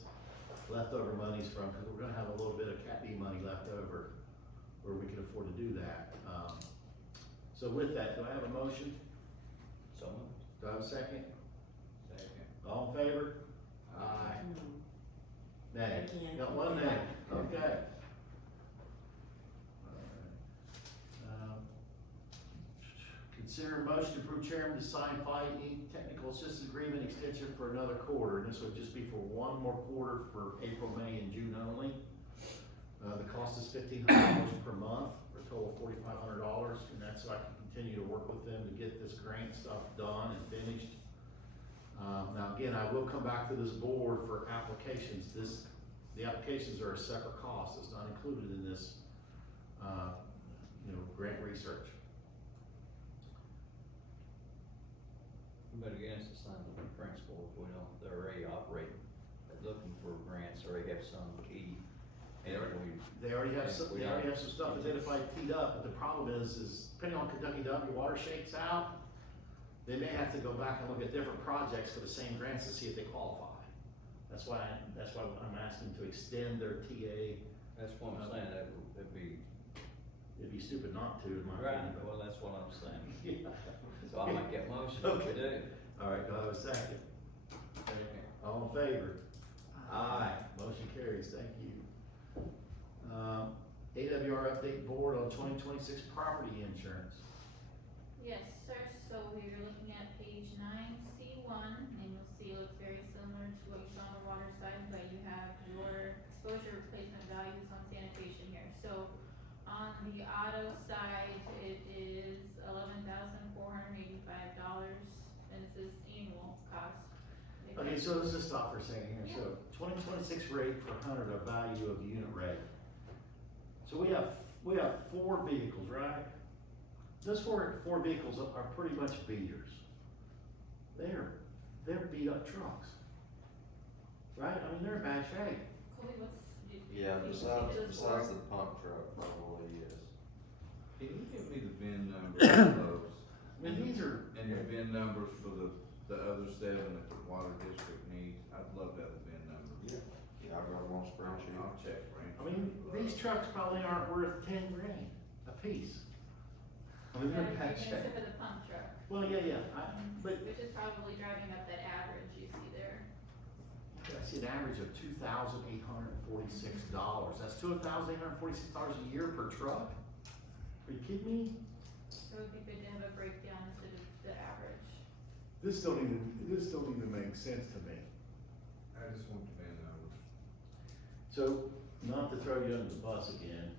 leftover monies from, because we're gonna have a little bit of Cat B money left over where we can afford to do that. So with that, do I have a motion? So moved. Do I have a second? Second. All in favor? Aye. Nay. Again. Got one nay, okay. Consider a motion to approve chairman to sign Fight Inc. technical assistance agreement extension for another quarter, and this would just be for one more quarter for April, May, and June only. The cost is $1,500 per month, for a total of $4,500, and that's so I can continue to work with them to get this grant stuff done and finished. Now again, I will come back to this board for applications. The applications are a separate cost, it's not included in this, grant research. But again, it's the same principle, if we don't, they're already operating, they're looking for grants, or they have some key. And They already have some stuff identified, teed up, but the problem is depending on Kentucky W Water shakes out, they may have to go back and look at different projects for the same grants to see if they qualify. That's why I'm asking to extend their TA. that's what I'm saying, that'd be it'd be stupid not to, in my Right, opinion. well, that's what I'm saying. Yeah. So I'll make that motion if we do. All right, do I have a second? All in favor? Aye. Motion carries, thank you. AWR update board on 2026 property insurance. Yes, sir, so we're looking at page 9C1, and you'll see it looks very similar to what you saw on the water side, but you have your exposure replacement values on sanitation here. So on the auto side, it is $11,485, and this is annual cost. Okay, so let's just stop for a second here. So 2026 rate per hundred of value of unit rate. So we have 4 vehicles, right? Those four vehicles are pretty much beaters. They're beat up trucks. Right? I mean, they're in bad shape. Colby, what's? Yeah, you besides, see those besides four? the pump truck, probably, yes. Can you give me the VIN numbers of those? I mean, these are, And the VIN numbers for the other 7 that the water district needs? I'd love to have the VIN numbers. Yeah, I've got them on spreadsheet. I'll check, Randy. I mean, these trucks probably aren't worth 10 grand a piece. I mean, they're in bad Except shape. for the pump truck. Well, yeah, but Which is probably driving up that average you see there. I see an average of $2,846. That's $2,846 a year per truck? Are you kidding me? So it'd be good to have a breakdown instead of the average. This don't even make sense to me. I just want the VIN numbers. So, not to throw you under the bus again.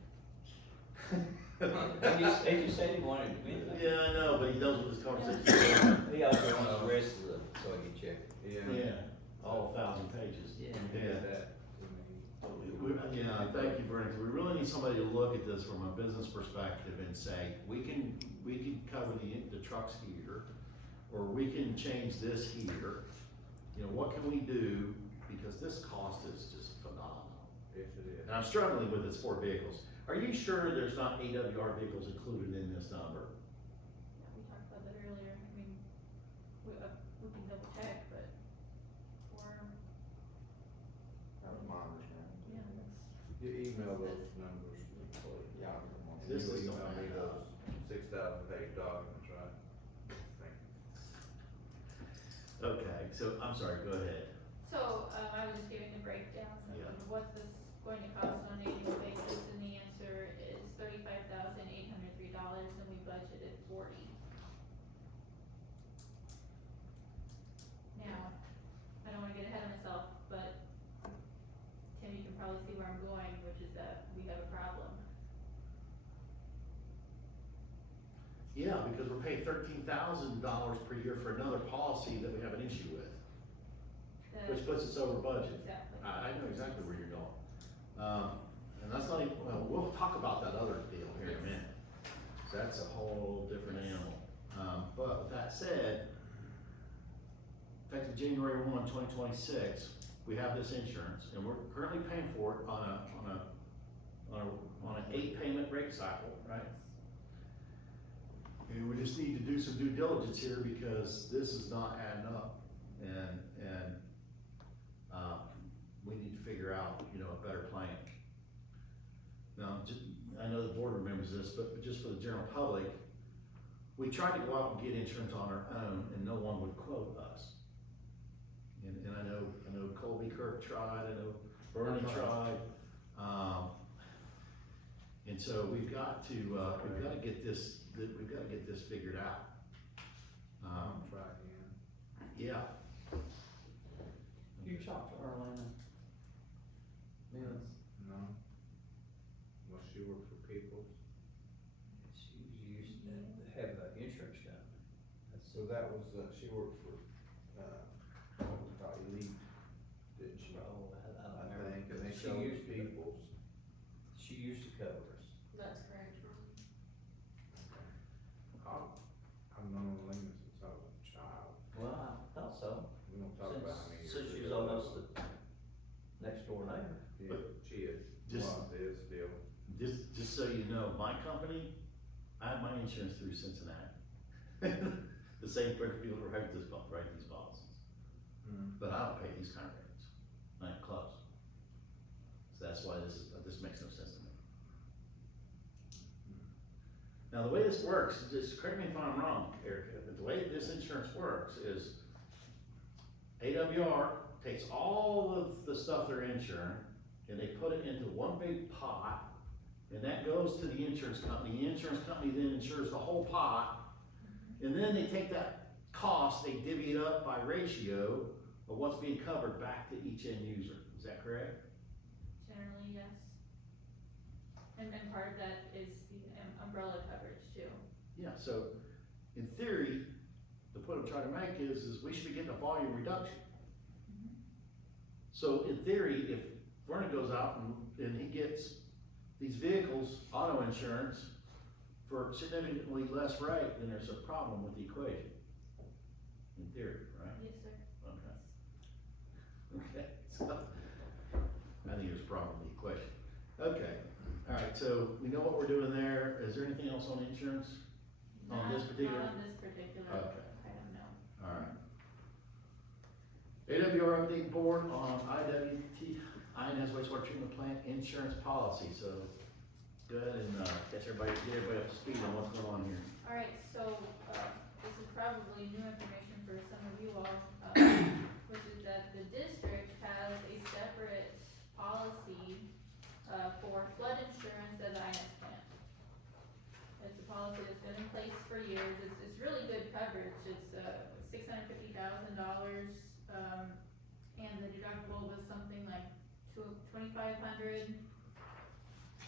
He just said he wanted to win that. Yeah, I know, but he knows what this conversation He also wants the rest of the, so he can check it. Yeah. is. Yeah, all 1,000 pages. Yeah. Get that to me. Yeah, thank you, Vernon, 'cause we really need somebody to look at this from a business perspective and say, we can cover the trucks here, or we can change this here. You know, what can we do, because this cost is just phenomenal. Yes, it is. And I'm struggling with this 4 vehicles. Are you sure there's not AWR vehicles included in this number? Yeah, we talked about that earlier, I mean, we can double check, but for, That was my understanding. yeah, that's. You email those numbers, please. Yeah, I'll get them on. This You is email not me bad. those 6,000 page documents, right? Thank you. Okay, so, I'm sorry, go ahead. So, I was just giving the breakdowns Yeah. of what's this going to cost on an annual basis, and the answer is $35,803, and we budgeted 40. Now, I don't wanna get ahead of myself, but Tim, you can probably see where I'm going, which is that we have a problem. Yeah, because we're paying $13,000 per year for another policy that we have an issue with, which puts us over budget. Exactly. I know exactly where you're going. And that's not even, well, we'll talk about that other deal here in a minute. So that's a whole different animal. But with that said, effective January 1, 2026, we have this insurance, and we're currently paying for it on an 8-payment rate cycle, right? And we just need to do some due diligence here, because this is not adding up, and we need to figure out, you know, a better plan. Now, I know the board remembers this, but just for the general public, we tried to go out and get insurance on our own, and no one would quote us. And I know Colby Kirk tried, I know Vernon tried, and so we've got to get this figured out. Try again. Yeah. You talked to Arlena? Mills? No? Well, she worked for Peoples. She used to have the insurance company. So that was, she worked for, Elite, didn't she? Oh, I I don't remember. think, and they She showed used to, Peoples. she used to cover us. That's correct. I've known Lena since I was a child. Well, I thought so. We don't talk about how many years. Since she was ago. almost the next door neighbor. Yeah, she is, Just- is still. Just so you know, my company, I have my insurance through Cincinnati. The same people who write these policies, but I don't pay these kind of rates, not even close. So that's why this makes no sense to me. Now, the way this works, just correct me if I'm wrong, Erica, but the way this insurance works is AWR takes all of the stuff they're insuring and they put it into one big pot, and that goes to the insurance company. The insurance company then insures the whole pot, and then they take that cost, they divvy it up by ratio of what's being covered back to each end user. Is that correct? Generally, yes. And part of that is the umbrella coverage too. Yeah, so in theory, the point I'm trying to make is we should be getting a volume reduction. So in theory, if Vernon goes out and he gets these vehicles, auto insurance, for significantly less rate, then there's a problem with the equation. In theory, right? Yes, sir. Okay. Okay, so, I think there's a problem with the equation. Okay, alright, so we know what we're doing there. Is there anything else on insurance? On this particular? Not on this particular Okay. item, no. Alright. AWR update board on INS wastewater treatment plant insurance policy, so go ahead and, get everybody up to speed on what's going on here. Alright, so, this is probably new information for some of you all, which is that the district has a separate policy, for flood insurance at the INS plant. It's a policy that's been in place for years, it's really good coverage, it's, $650,000, and the deductible was something like $2,500.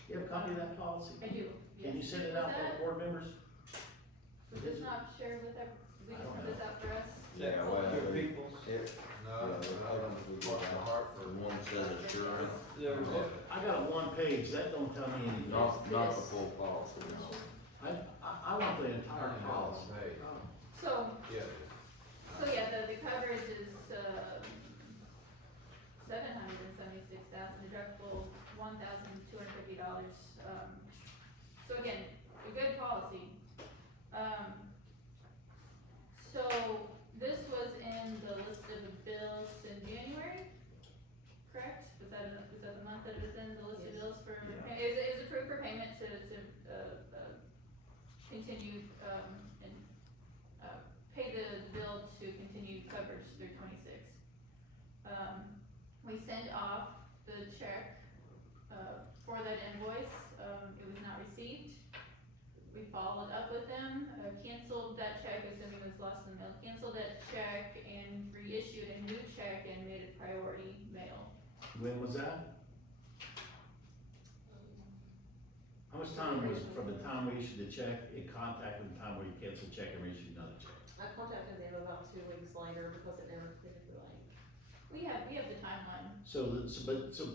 You have a copy of that policy? I do, yes. Can you send it out to the board members? Was this not shared with we I just don't put this know. out for us? Yeah, well, Your people. No, Hartford, one says assurance. I got a one page, that don't tell me anything. Not the full policy, no. I want the entire policy. So, Yeah. the coverage is, $776,000, deductible $1,250. So again, a good policy. So this was in the list of bills in January, correct? Was that the month that it was in the list of bills for, Yeah. it was approved for payment to continue, and, pay the bill to continue coverage through 26. We sent off the check, for that invoice, it was not received. We followed up with them, canceled that check, assuming it was lost in the mail, canceled that check and reissued a new check and made it priority mail. When was that? How much time was from the time we issued the check in contact with the time where you canceled the check and reissued another check? I contacted them about 2 weeks later because it never figured it out. We have the timeline. So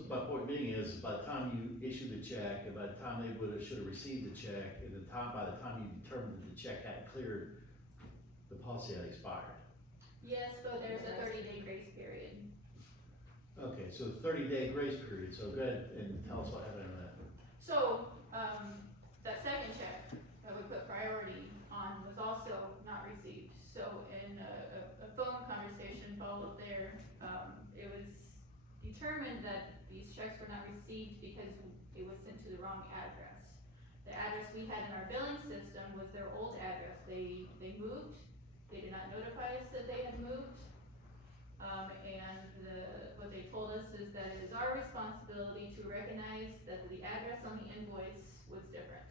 my point being is, by the time you issued the check, and by the time they should have received the check, and by the time you determined that the check had cleared, the policy had expired. Yes, but there's a 30-day grace period. Okay, so 30-day grace period, so go ahead and tell us what happened in that. So, that second check that we put priority on was also not received. So in a phone conversation followed there, it was determined that these checks were not received because it was sent to the wrong address. The address we had in our billing system was their old address. They moved, they did not notify us that they had moved. And what they told us is that it is our responsibility to recognize that the address on the invoice was different.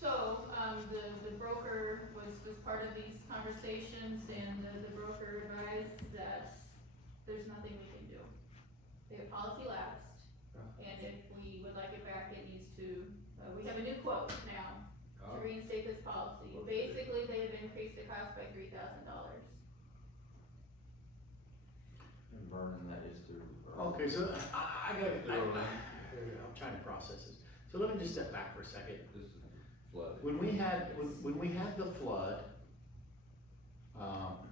So, the broker was part of these conversations, and the broker advised that there's nothing we can do. The policy lapsed, and if we would like it back, it needs to, we have a new quote now to reinstate this policy. Basically, they have increased the cost by $3,000. And Vernon, that is through. Okay, so I'm trying to process this. So let me just step back for a second. This is flooded. When we had the flood, well,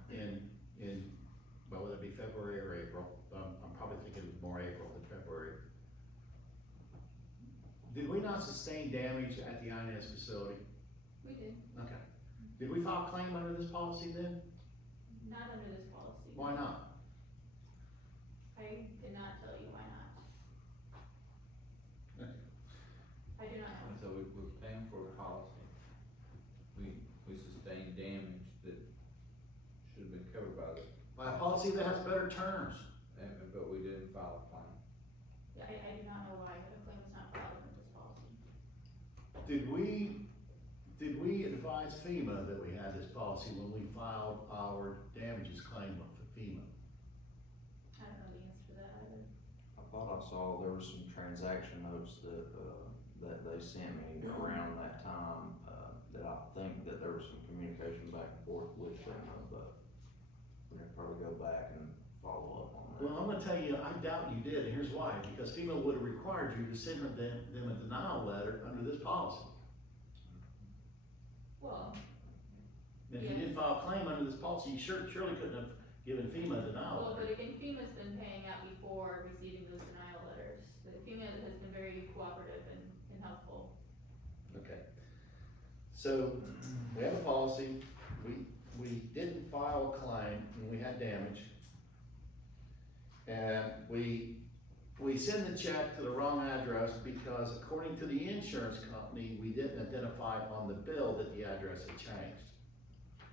whether it be February or April, I'm probably thinking it was more April than February. Did we not sustain damage at the INS facility? We did, Okay. Did we file a claim under this policy then? not under this policy. Why not? I did not tell you why not. Okay. I do not know. So policy that has better terms. but we didn't file a claim. Yeah, I do not know why the claim was not filed under this policy. Did we advise FEMA that we had this policy when we filed our damages claim with FEMA? I don't know the answer to that either. I thought I saw there were some transaction notes that they sent me around that time, that I think that there was some communication back and forth with them, but we're gonna probably go back and follow up on that. Well, I'm gonna tell you, I doubt you did, and here's why, because FEMA would have required you to send them a denial letter under this policy. Well, And if you didn't file a claim under this policy, you surely couldn't have given FEMA a denial well, but letter. again, FEMA's been paying out before receiving those denial letters. The FEMA has been very cooperative and helpful. Okay. So, we have a policy, we didn't file a claim when we had damage. And we send the check to the wrong address because according to the insurance company, we didn't identify on the bill that the address had changed.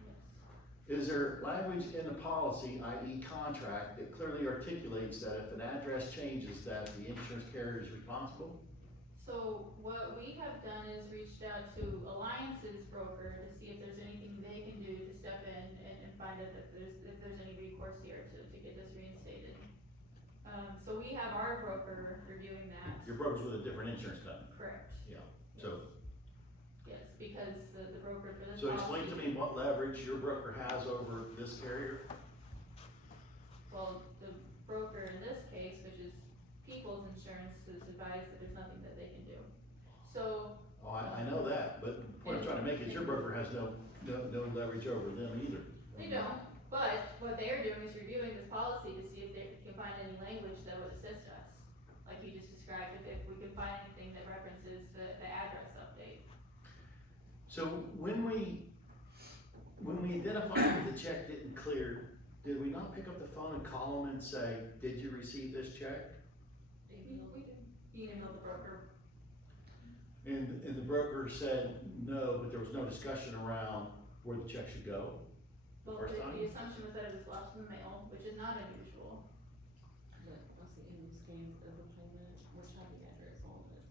Yes. Is there language in the policy, i.e. contract, that clearly articulates that if an address changes, that the insurance carrier is responsible? So what we have done is reached out to Alliance's broker to see if there's anything they can do to step in and find out if there's any recourse here to get this reinstated. So we have our broker reviewing that. Your broker's with a different insurance company. Correct. Yeah. So, Yes, because the broker for this so policy. explain to me what leverage your broker has over this carrier? Well, the broker in this case, which is People's Insurance, has advised that there's nothing that they can do. So, Oh, I know that, but the point I'm trying to make is your broker has no leverage over them either. they don't, but what they are doing is reviewing this policy to see if they can find any language that would assist us. Like you just described, if we can find anything that references the address update. So when we identified that the check didn't clear, did we not pick up the phone and call them and say, did you receive this check? We can email the broker. And the broker said no, but there was no discussion around where the check should go the Well, first time? the assumption was that it was lost in the mail, which is not unusual. But what's the end scans of the payment, which have the address on it?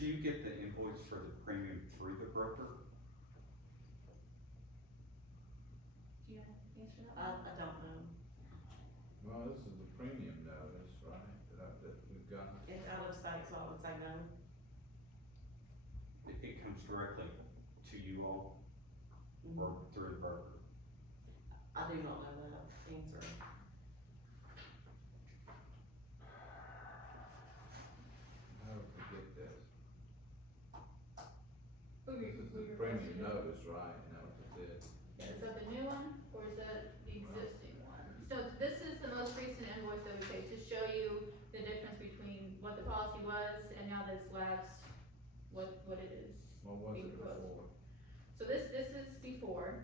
Do you get the invoice for the premium through the broker? Do you have an answer to that? I don't know. Well, this is the premium notice, right, that we've got. It's out of state, so I would say no. It comes directly to you all or through the broker? I do not know that answer. How do we get this? Who This re- is who the refers premium to? notice, right, you know what it is? Yeah, is that the new one, or is that the existing one? So this is the most recent invoice that we paid, to show you the difference between what the policy was and now that it's lapsed, what it is. What was being it proposed. before? So this is before,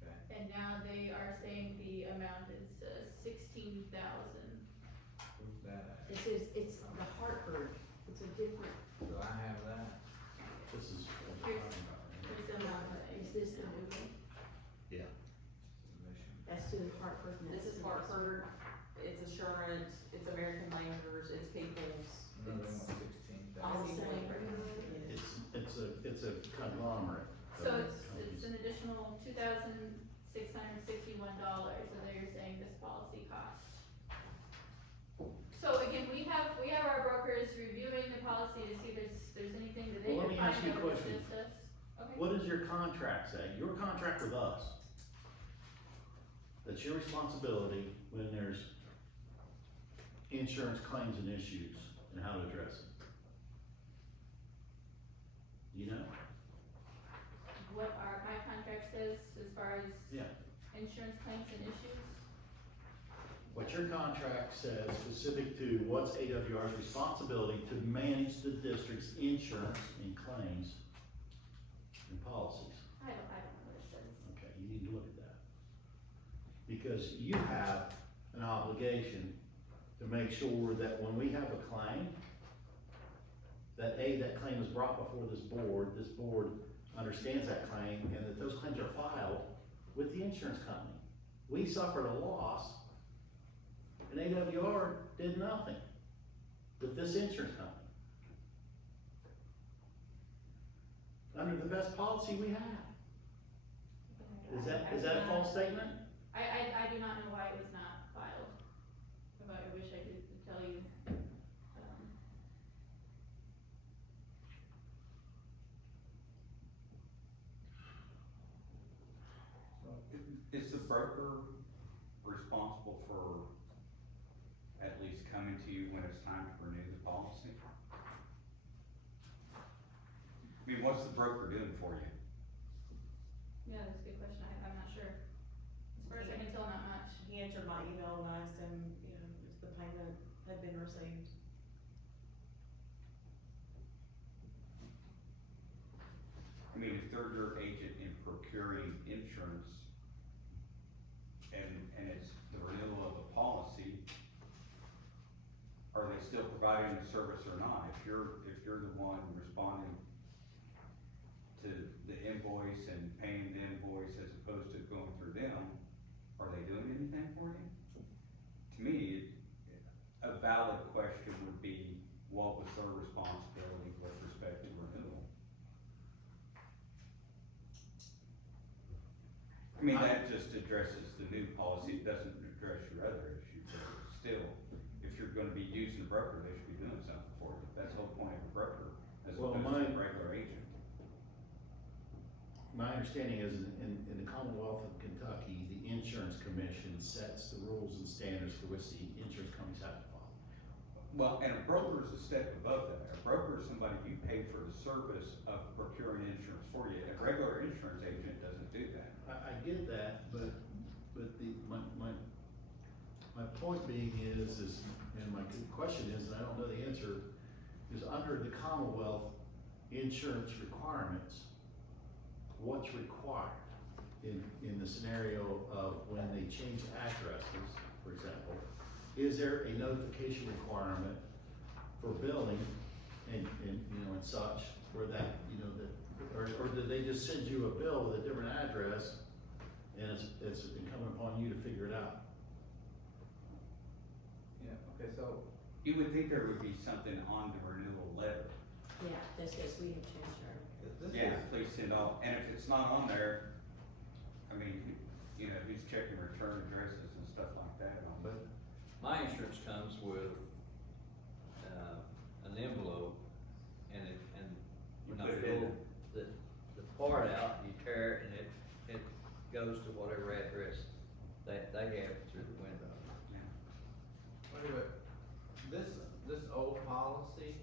Okay. and now they are saying the amount is $16,000. Who's that at? It says, it's the Hartford, it's a different, Do I have that? This is. Here's the amount that is this the new one? Yeah. Submission. That's to the Hartford. and This that's is the- Hartford, it's Assurance, it's American Bankers, it's People's, No, they it's want 16,000. All the Policy same. Bankers. It's a conglomerate. So of it's companies. an additional $2,661 that they're saying this policy cost. So again, we have our brokers reviewing the policy to see if there's anything that they Well, can let me ask find you a that would question. assist us. Okay. What does your contract say? Your contract with us? That's your responsibility when there's insurance claims and issues and how to address it. Do you know? What my contract says as far as Yeah. insurance claims and issues? What your contract says specific to what's AWR's responsibility to manage the district's insurance and claims and policies. I don't know what it says. Okay, you need to look at that. Because you have an obligation to make sure that when we have a claim, that that claim is brought before this board understands that claim, and that those claims are filed with the insurance company. we suffered a loss, and AWR did nothing with this insurance company. Under the best policy we have. Is that a false statement? I do not know why it was not filed. If I wish I could tell you. Is the broker responsible for at least coming to you when it's time to renew the policy? I mean, what's the broker doing for you? Yeah, that's a good question. I'm not sure. As far as I can tell, not much. He answered my email and asked him, you know, if the payment had been received. I mean, if they're your agent in procuring insurance and it's the renewal of a policy, are they still providing the service or not? If you're the one responding to the invoice and paying the invoice as opposed to going through them, are they doing anything for you? To me, a valid question would be, what was their responsibility with respect to renewal? I mean, that just addresses the new policy, it doesn't address your other issue, but still, if you're gonna be using a broker, they should be doing something for you. That's the whole point of a broker, as Well, opposed to a regular agent. My understanding is in the Commonwealth of Kentucky, the insurance commission sets the rules and standards for which the insurance companies have to follow. Well, and a broker is a step above that. A broker is somebody you pay for the service of procuring insurance for you. A regular insurance agent doesn't do that. I get that, but my point being is, and my question is, and I don't know the answer, is under the Commonwealth insurance requirements, what's required in the scenario of when they change addresses, for example? Is there a notification requirement for billing and you know, and such, for that, you know, that, or did they just send you a bill with a different address and it's incumbent upon you to figure it out? Yeah, okay, so, You would think there would be something on the renewal letter. Yeah, this says we have changed our. this Yeah, is, please send all, and if it's not on there, I mean, you know, who's checking return addresses and stuff like that on it? But my insurance comes with, an envelope, and You when I put it in fill the part out, you tear it, and it goes to whatever address that they have through the window. wait a minute, this old policy,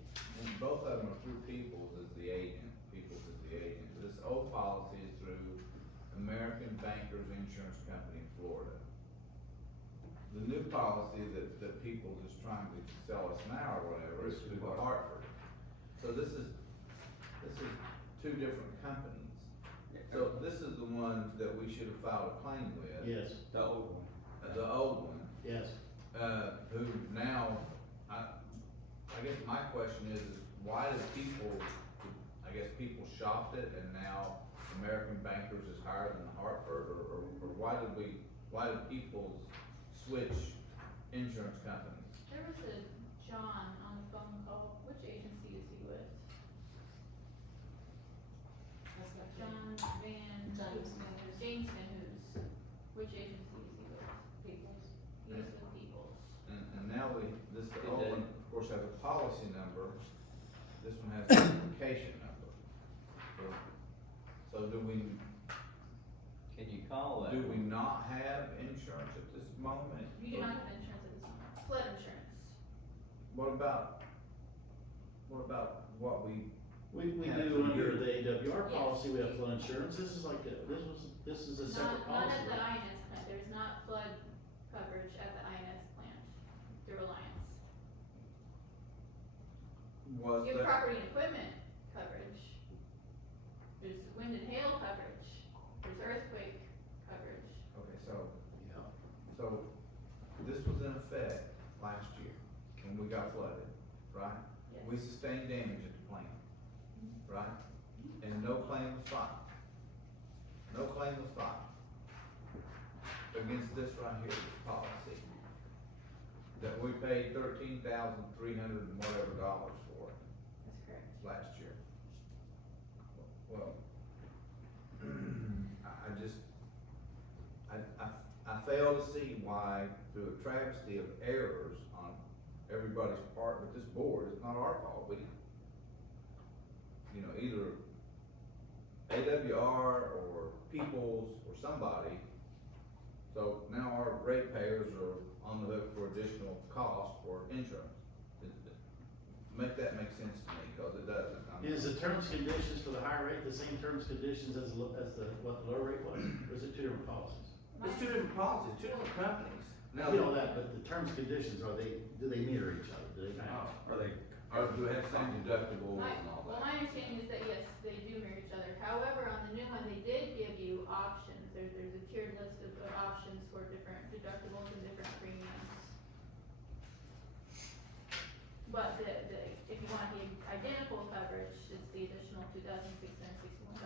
and both of them are through Peoples as the agent, this old policy is through American Bankers Insurance Company in Florida. The new policy that Peoples is trying to sell us now or whatever is through Hartford. So this is two different companies. So this is the one that we should have filed a claim with. Yes, The old one. The old one, yes. who now, I guess my question is why did people shopped it and now American Bankers is higher than Hartford, or why did people switch insurance companies? There was a John on the phone call. Which agency is he with? That's got John Van. James James Van Hoos. Which agency is he with? Peoples. He was with Peoples. And now this It old did. one, of course, has a policy number, this one has an application number. So do we Can you call that? not have insurance at this moment? You do not have insurance at this moment. Flood insurance. What about what we, We Yeah, do for under you. the AWR Yes. policy, we have flood insurance, this is like, this is a separate Not policy. at the INS plant. There's not flood coverage at the INS plant through Alliance. was You have that, property and equipment coverage. There's wind and hail coverage. There's earthquake coverage. okay, so Yeah. this was in effect last year when we got flooded, right? Yes. We sustained damage at the plant, right? And no claim was filed. No claim was filed. against this right here, this policy, that we paid $13,300 and whatever dollars for it That's correct. last year. Well, I just, I fail to see why, through a travesty of errors on everybody's part, but this board, it's not our fault, we, you know, either AWR or Peoples or somebody, so now our ratepayers are on the hook for additional cost for insurance. Make that make sense to me, cause it doesn't. Is the terms conditions for the high rate the same terms conditions as what the low rate was, or is it two different policies? It's two different policies, two different companies. Now, you know that, but the terms conditions, do they mirror each other, do they match? Are they? Or do they have the same deductible and all Well, that? my understanding is that yes, they do mirror each other. However, on the new one, they did give you options. There's a tiered list of options for different deductibles and different premiums. But if you want the identical coverage, it's the additional $2,661.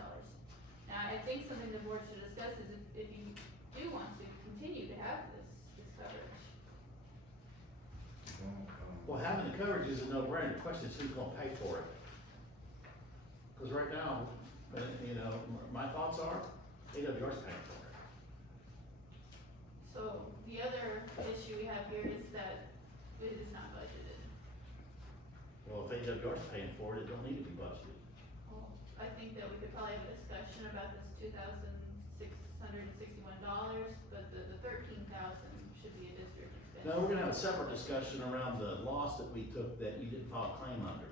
Now, I think something the board should discuss is if you do want to continue to have this coverage. Well, having the coverage is a no-brainer, the question is who's gonna pay for it? Cause right now, you know, my thoughts are, AWR's paying for it. So the other issue we have here is that it is not budgeted. Well, if AWR's paying for it, it don't need to be budgeted. Well, I think that we could probably have a discussion about this $2,661, but the $13,000 should be a district expense. No, we're gonna have a separate discussion around the loss that we took that you didn't file a claim under.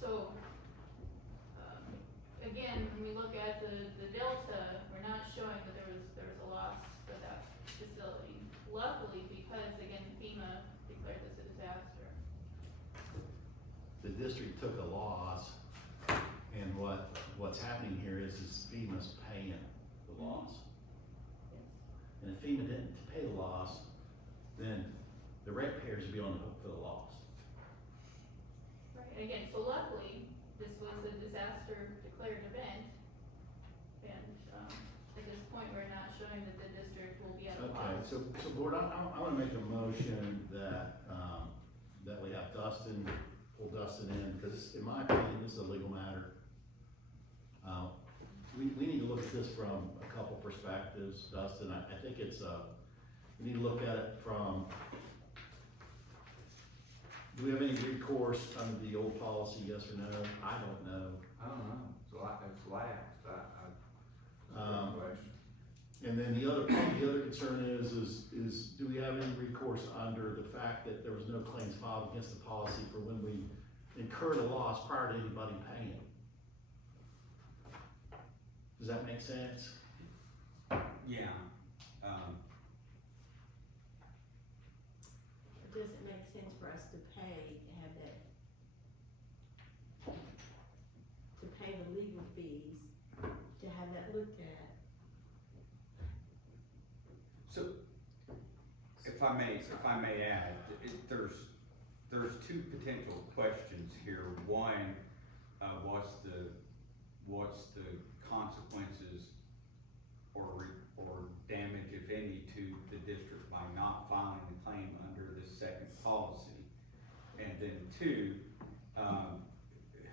So, again, when we look at the delta, we're not showing that there was a loss for that facility. Luckily, because again, FEMA declared this a disaster. The district took a loss, and what's happening here is FEMA's paying the loss. And if FEMA didn't pay the loss, then the ratepayers would be on the hook for the loss. Right, and again, so luckily, this was a disaster declared event, and, at this point, we're not showing that the district will be at a Okay, loss. so board, I wanna make a motion that, that we have Dustin, pull Dustin in, because in my opinion, this is a legal matter. We need to look at this from a couple perspectives, Dustin, I think it's, we need to look at it from, do we have any recourse under the old policy, yes or no? I don't know. I don't know, it's lapsed, question. And then the other concern is do we have any recourse under the fact that there was no claims filed against the policy for when we incurred a loss prior to anybody paying? Does that make sense? Yeah, Does it make sense for us to pay, to have that, to pay the legal fees, to have that looked at? so, if I may add, there's two potential questions here. One, what's the consequences or damage, if any, to the district by not filing a claim under this second policy? And then two,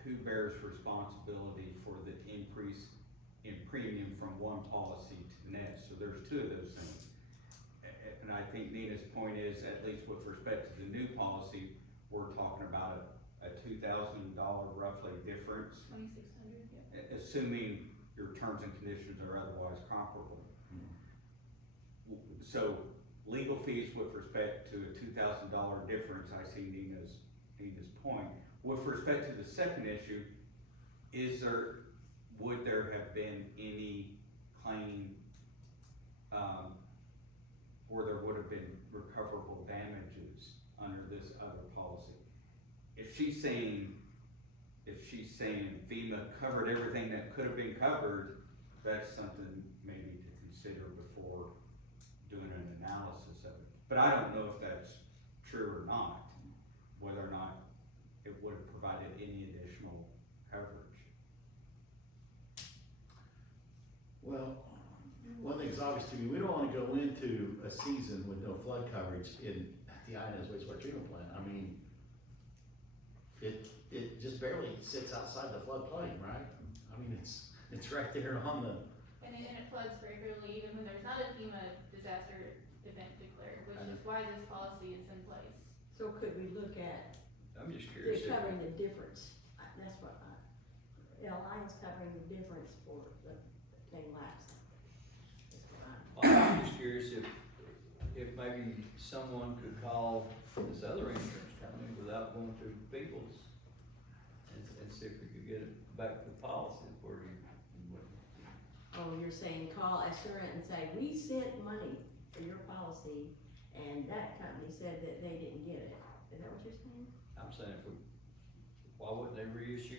who bears responsibility for the increase in premium from one policy to the next? So there's two of those things. And I think Nina's point is, at least with respect to the new policy, we're talking about a $2,000 roughly difference, 2,600, yeah. assuming your terms and conditions are otherwise comparable. So legal fees with respect to a $2,000 difference, I see Nina's point. With respect to the second issue, would there have been any claim, or there would have been recoverable damages under this other policy? If she's saying FEMA covered everything that could have been covered, that's something maybe to consider before doing an analysis of it. But I don't know if that's true or not, whether or not it would have provided any additional coverage. Well, one thing's obvious to me, we don't wanna go into a season with no flood coverage in the Inez wastewater treatment plant. I mean, it just barely sits outside the floodplain, right? I mean, it's right there on the, And it floods regularly, even when there's not a FEMA disaster event declared, which is why this policy is in place. So could we look at, I'm just they're curious if, covering the difference, that's what Alliance covering the difference for the thing lapsing. That's what I'm just curious if maybe someone could call this other insurance company without going to Peoples and see if we could get it back to the policy where you. Oh, you're saying call Assurant and say, we sent money for your policy, and that company said that they didn't get it. Is that what you're saying? I'm saying if we, why wouldn't they reissue?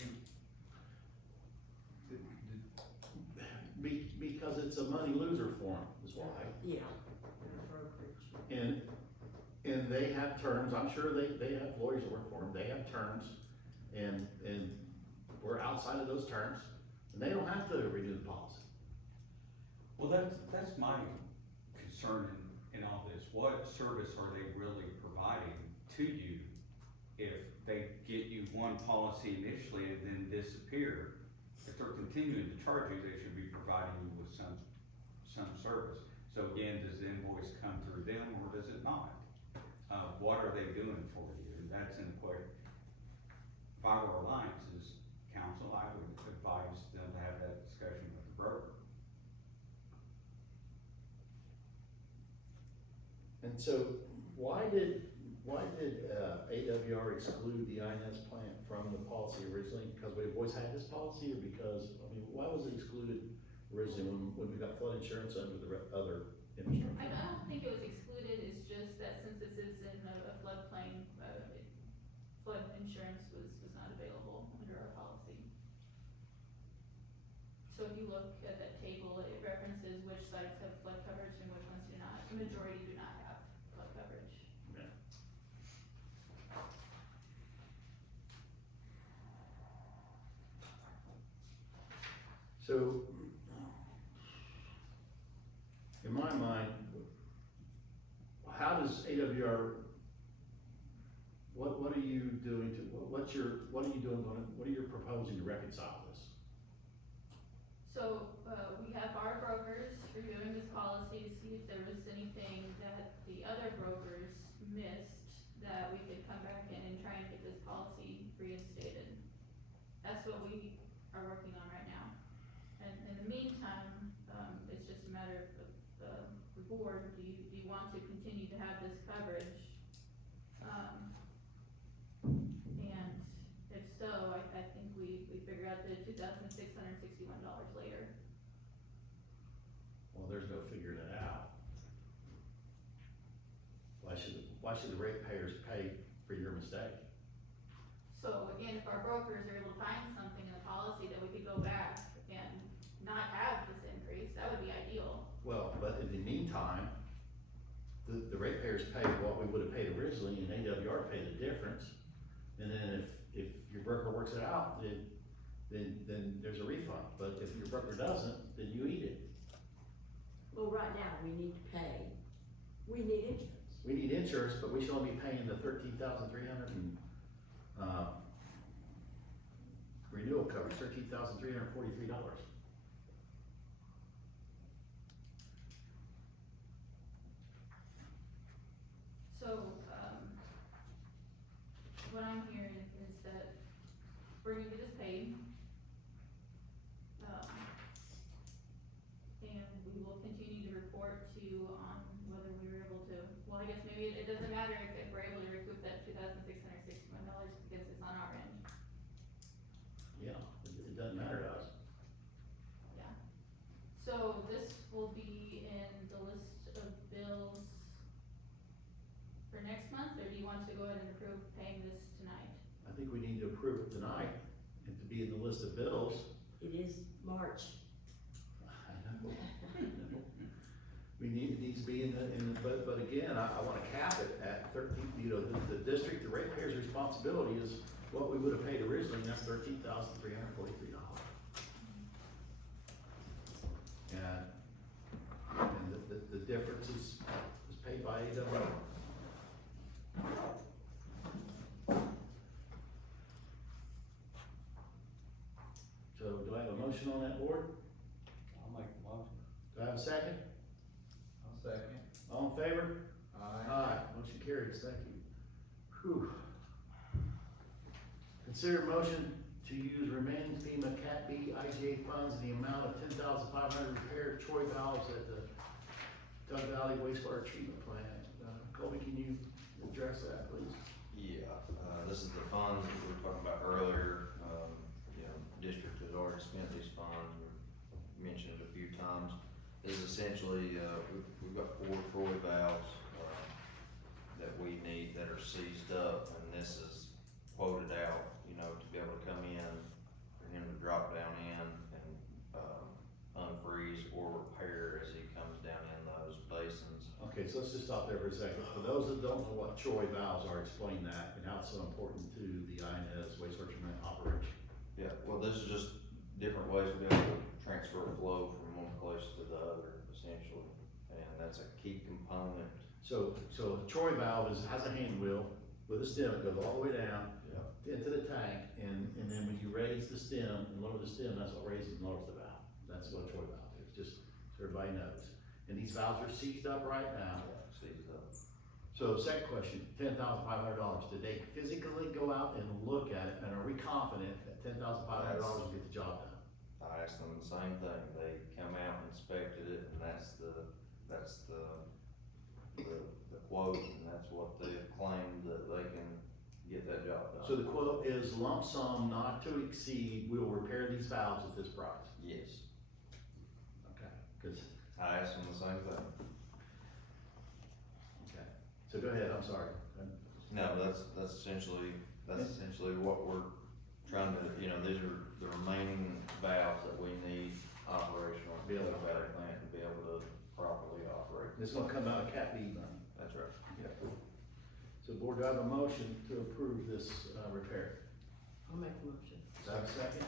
because it's a money loser for them, is why. Yeah. They're a brokerage. And they have terms, I'm sure they have lawyers that work for them, they have terms, and we're outside of those terms, and they don't have to renew the policy. Well, that's my concern in all this. What service are they really providing to you if they get you one policy initially and then disappear? If they're continuing to charge you, they should be providing you with some service. So again, does the invoice come through them or does it not? What are they doing for you? And that's in the question. If I were Alliance's counsel, I would advise them to have that discussion with the broker. And so, why did AWR exclude the INS plant from the policy originally? Because we've always had this policy, or because, I mean, why was it excluded originally when we got flood insurance under the other infrastructure? I don't think it was excluded, it's just that since this is in a floodplain, flood insurance was not available under our policy. So if you look at that table, it references which sites have flood coverage and which ones do not. The majority do not have flood coverage. Yeah. So, in my mind, how does AWR, what are you doing to, what are you doing, what are you proposing to reconcile this? So, we have our brokers reviewing this policy to see if there was anything that the other brokers missed that we could come back in and try and get this policy reinstated. That's what we are working on right now. And in the meantime, it's just a matter of the board, do you want to continue to have this coverage? And if so, I think we figure out the $2,661 later. Well, there's no figuring it out. Why should the ratepayers pay for your mistake? So again, if our brokers are able to find something in the policy that we could go back and not have this increase, that would be ideal. Well, but in the meantime, the ratepayers pay what we would have paid originally, and AWR pay the difference. And then if your broker works it out, then there's a refund. But if your broker doesn't, then you eat it. Well, right now, we need to pay, we need insurance. We need insurance, but we should only be paying the $13,300 and, renewal coverage, $13,343. So, what I'm hearing is that we're gonna get this paid. And we will continue to report to you on whether we were able to, well, I guess maybe it doesn't matter if we're able to recoup that $2,661 because it's on our end. Yeah, it doesn't matter to us. Yeah. So this will be in the list of bills for next month, or do you want to go ahead and approve paying this tonight? I think we need to approve it tonight and to be in the list of bills. It is March. I know. It needs to be but again, I wanna cap it at 13, the district, the ratepayer's responsibility is what we would have paid originally, and that's $13,343. And motion on that board? I'll make the motion. Do I have a second? I'll second. All in favor? Aye. Motion carries, thank you. Whew. Consider motion to use remaining FEMA Cat B IGA funds in the amount of $10,500 repair Troy valves at the Tug Valley wastewater treatment plant. Colby, can you address that, please? Yeah, this is the funds that we were talking about earlier, you know, district has already spent these funds, we mentioned it a few times. This is essentially, we've got 4 Troy valves, that we need that are seized up, and this is quoted out, you know, to be able to come in, for him to drop down in and, unfreeze or repair as he comes down in those basins. Okay, so let's just stop there for a second. For those that don't know what Troy valves are, explain that and how it's so important to the INS wastewater treatment operation. Yeah, well, this is just different ways to be able to transfer flow from one place to the other, essentially, and that's a key component. So a Troy valve has a hand wheel with a stem that goes all the way down Yeah. into the tank, and then when you raise the stem and lower the stem, that's what raises and lowers the valve. That's what a Troy valve is, just so everybody knows. And these valves are seized up right now. Seized up. So second question, $10,500, did they physically go out and look at it, and are we confident that $10,500 will get the job done? I asked them the same thing, they come out and inspected it, and that's the quote, and that's what they claimed that they can get that job done. So the quote is lump sum not to exceed, we will repair these valves at this price. Yes, Okay. Cause, I asked them the same thing. okay, so go ahead, I'm sorry. No, that's essentially what we're trying to, you know, these are the remaining valves that we need operational to be able to battery plant and be able to properly operate. This is gonna come out of Cat B money. That's right. So board, do I have a motion to approve this, repair? I'll make the motion. Do I have a second?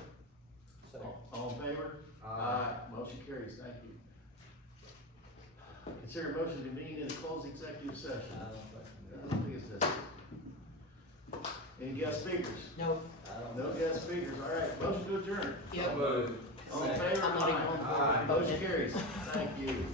Second. All in favor? Motion carries, thank you. Consider motion to convene in a closed executive session. I don't think it's necessary. Any guest speakers? No. No guest speakers, all right, motion to adjourn. Yep. All in favor? I'm not even on board. Motion carries, thank you.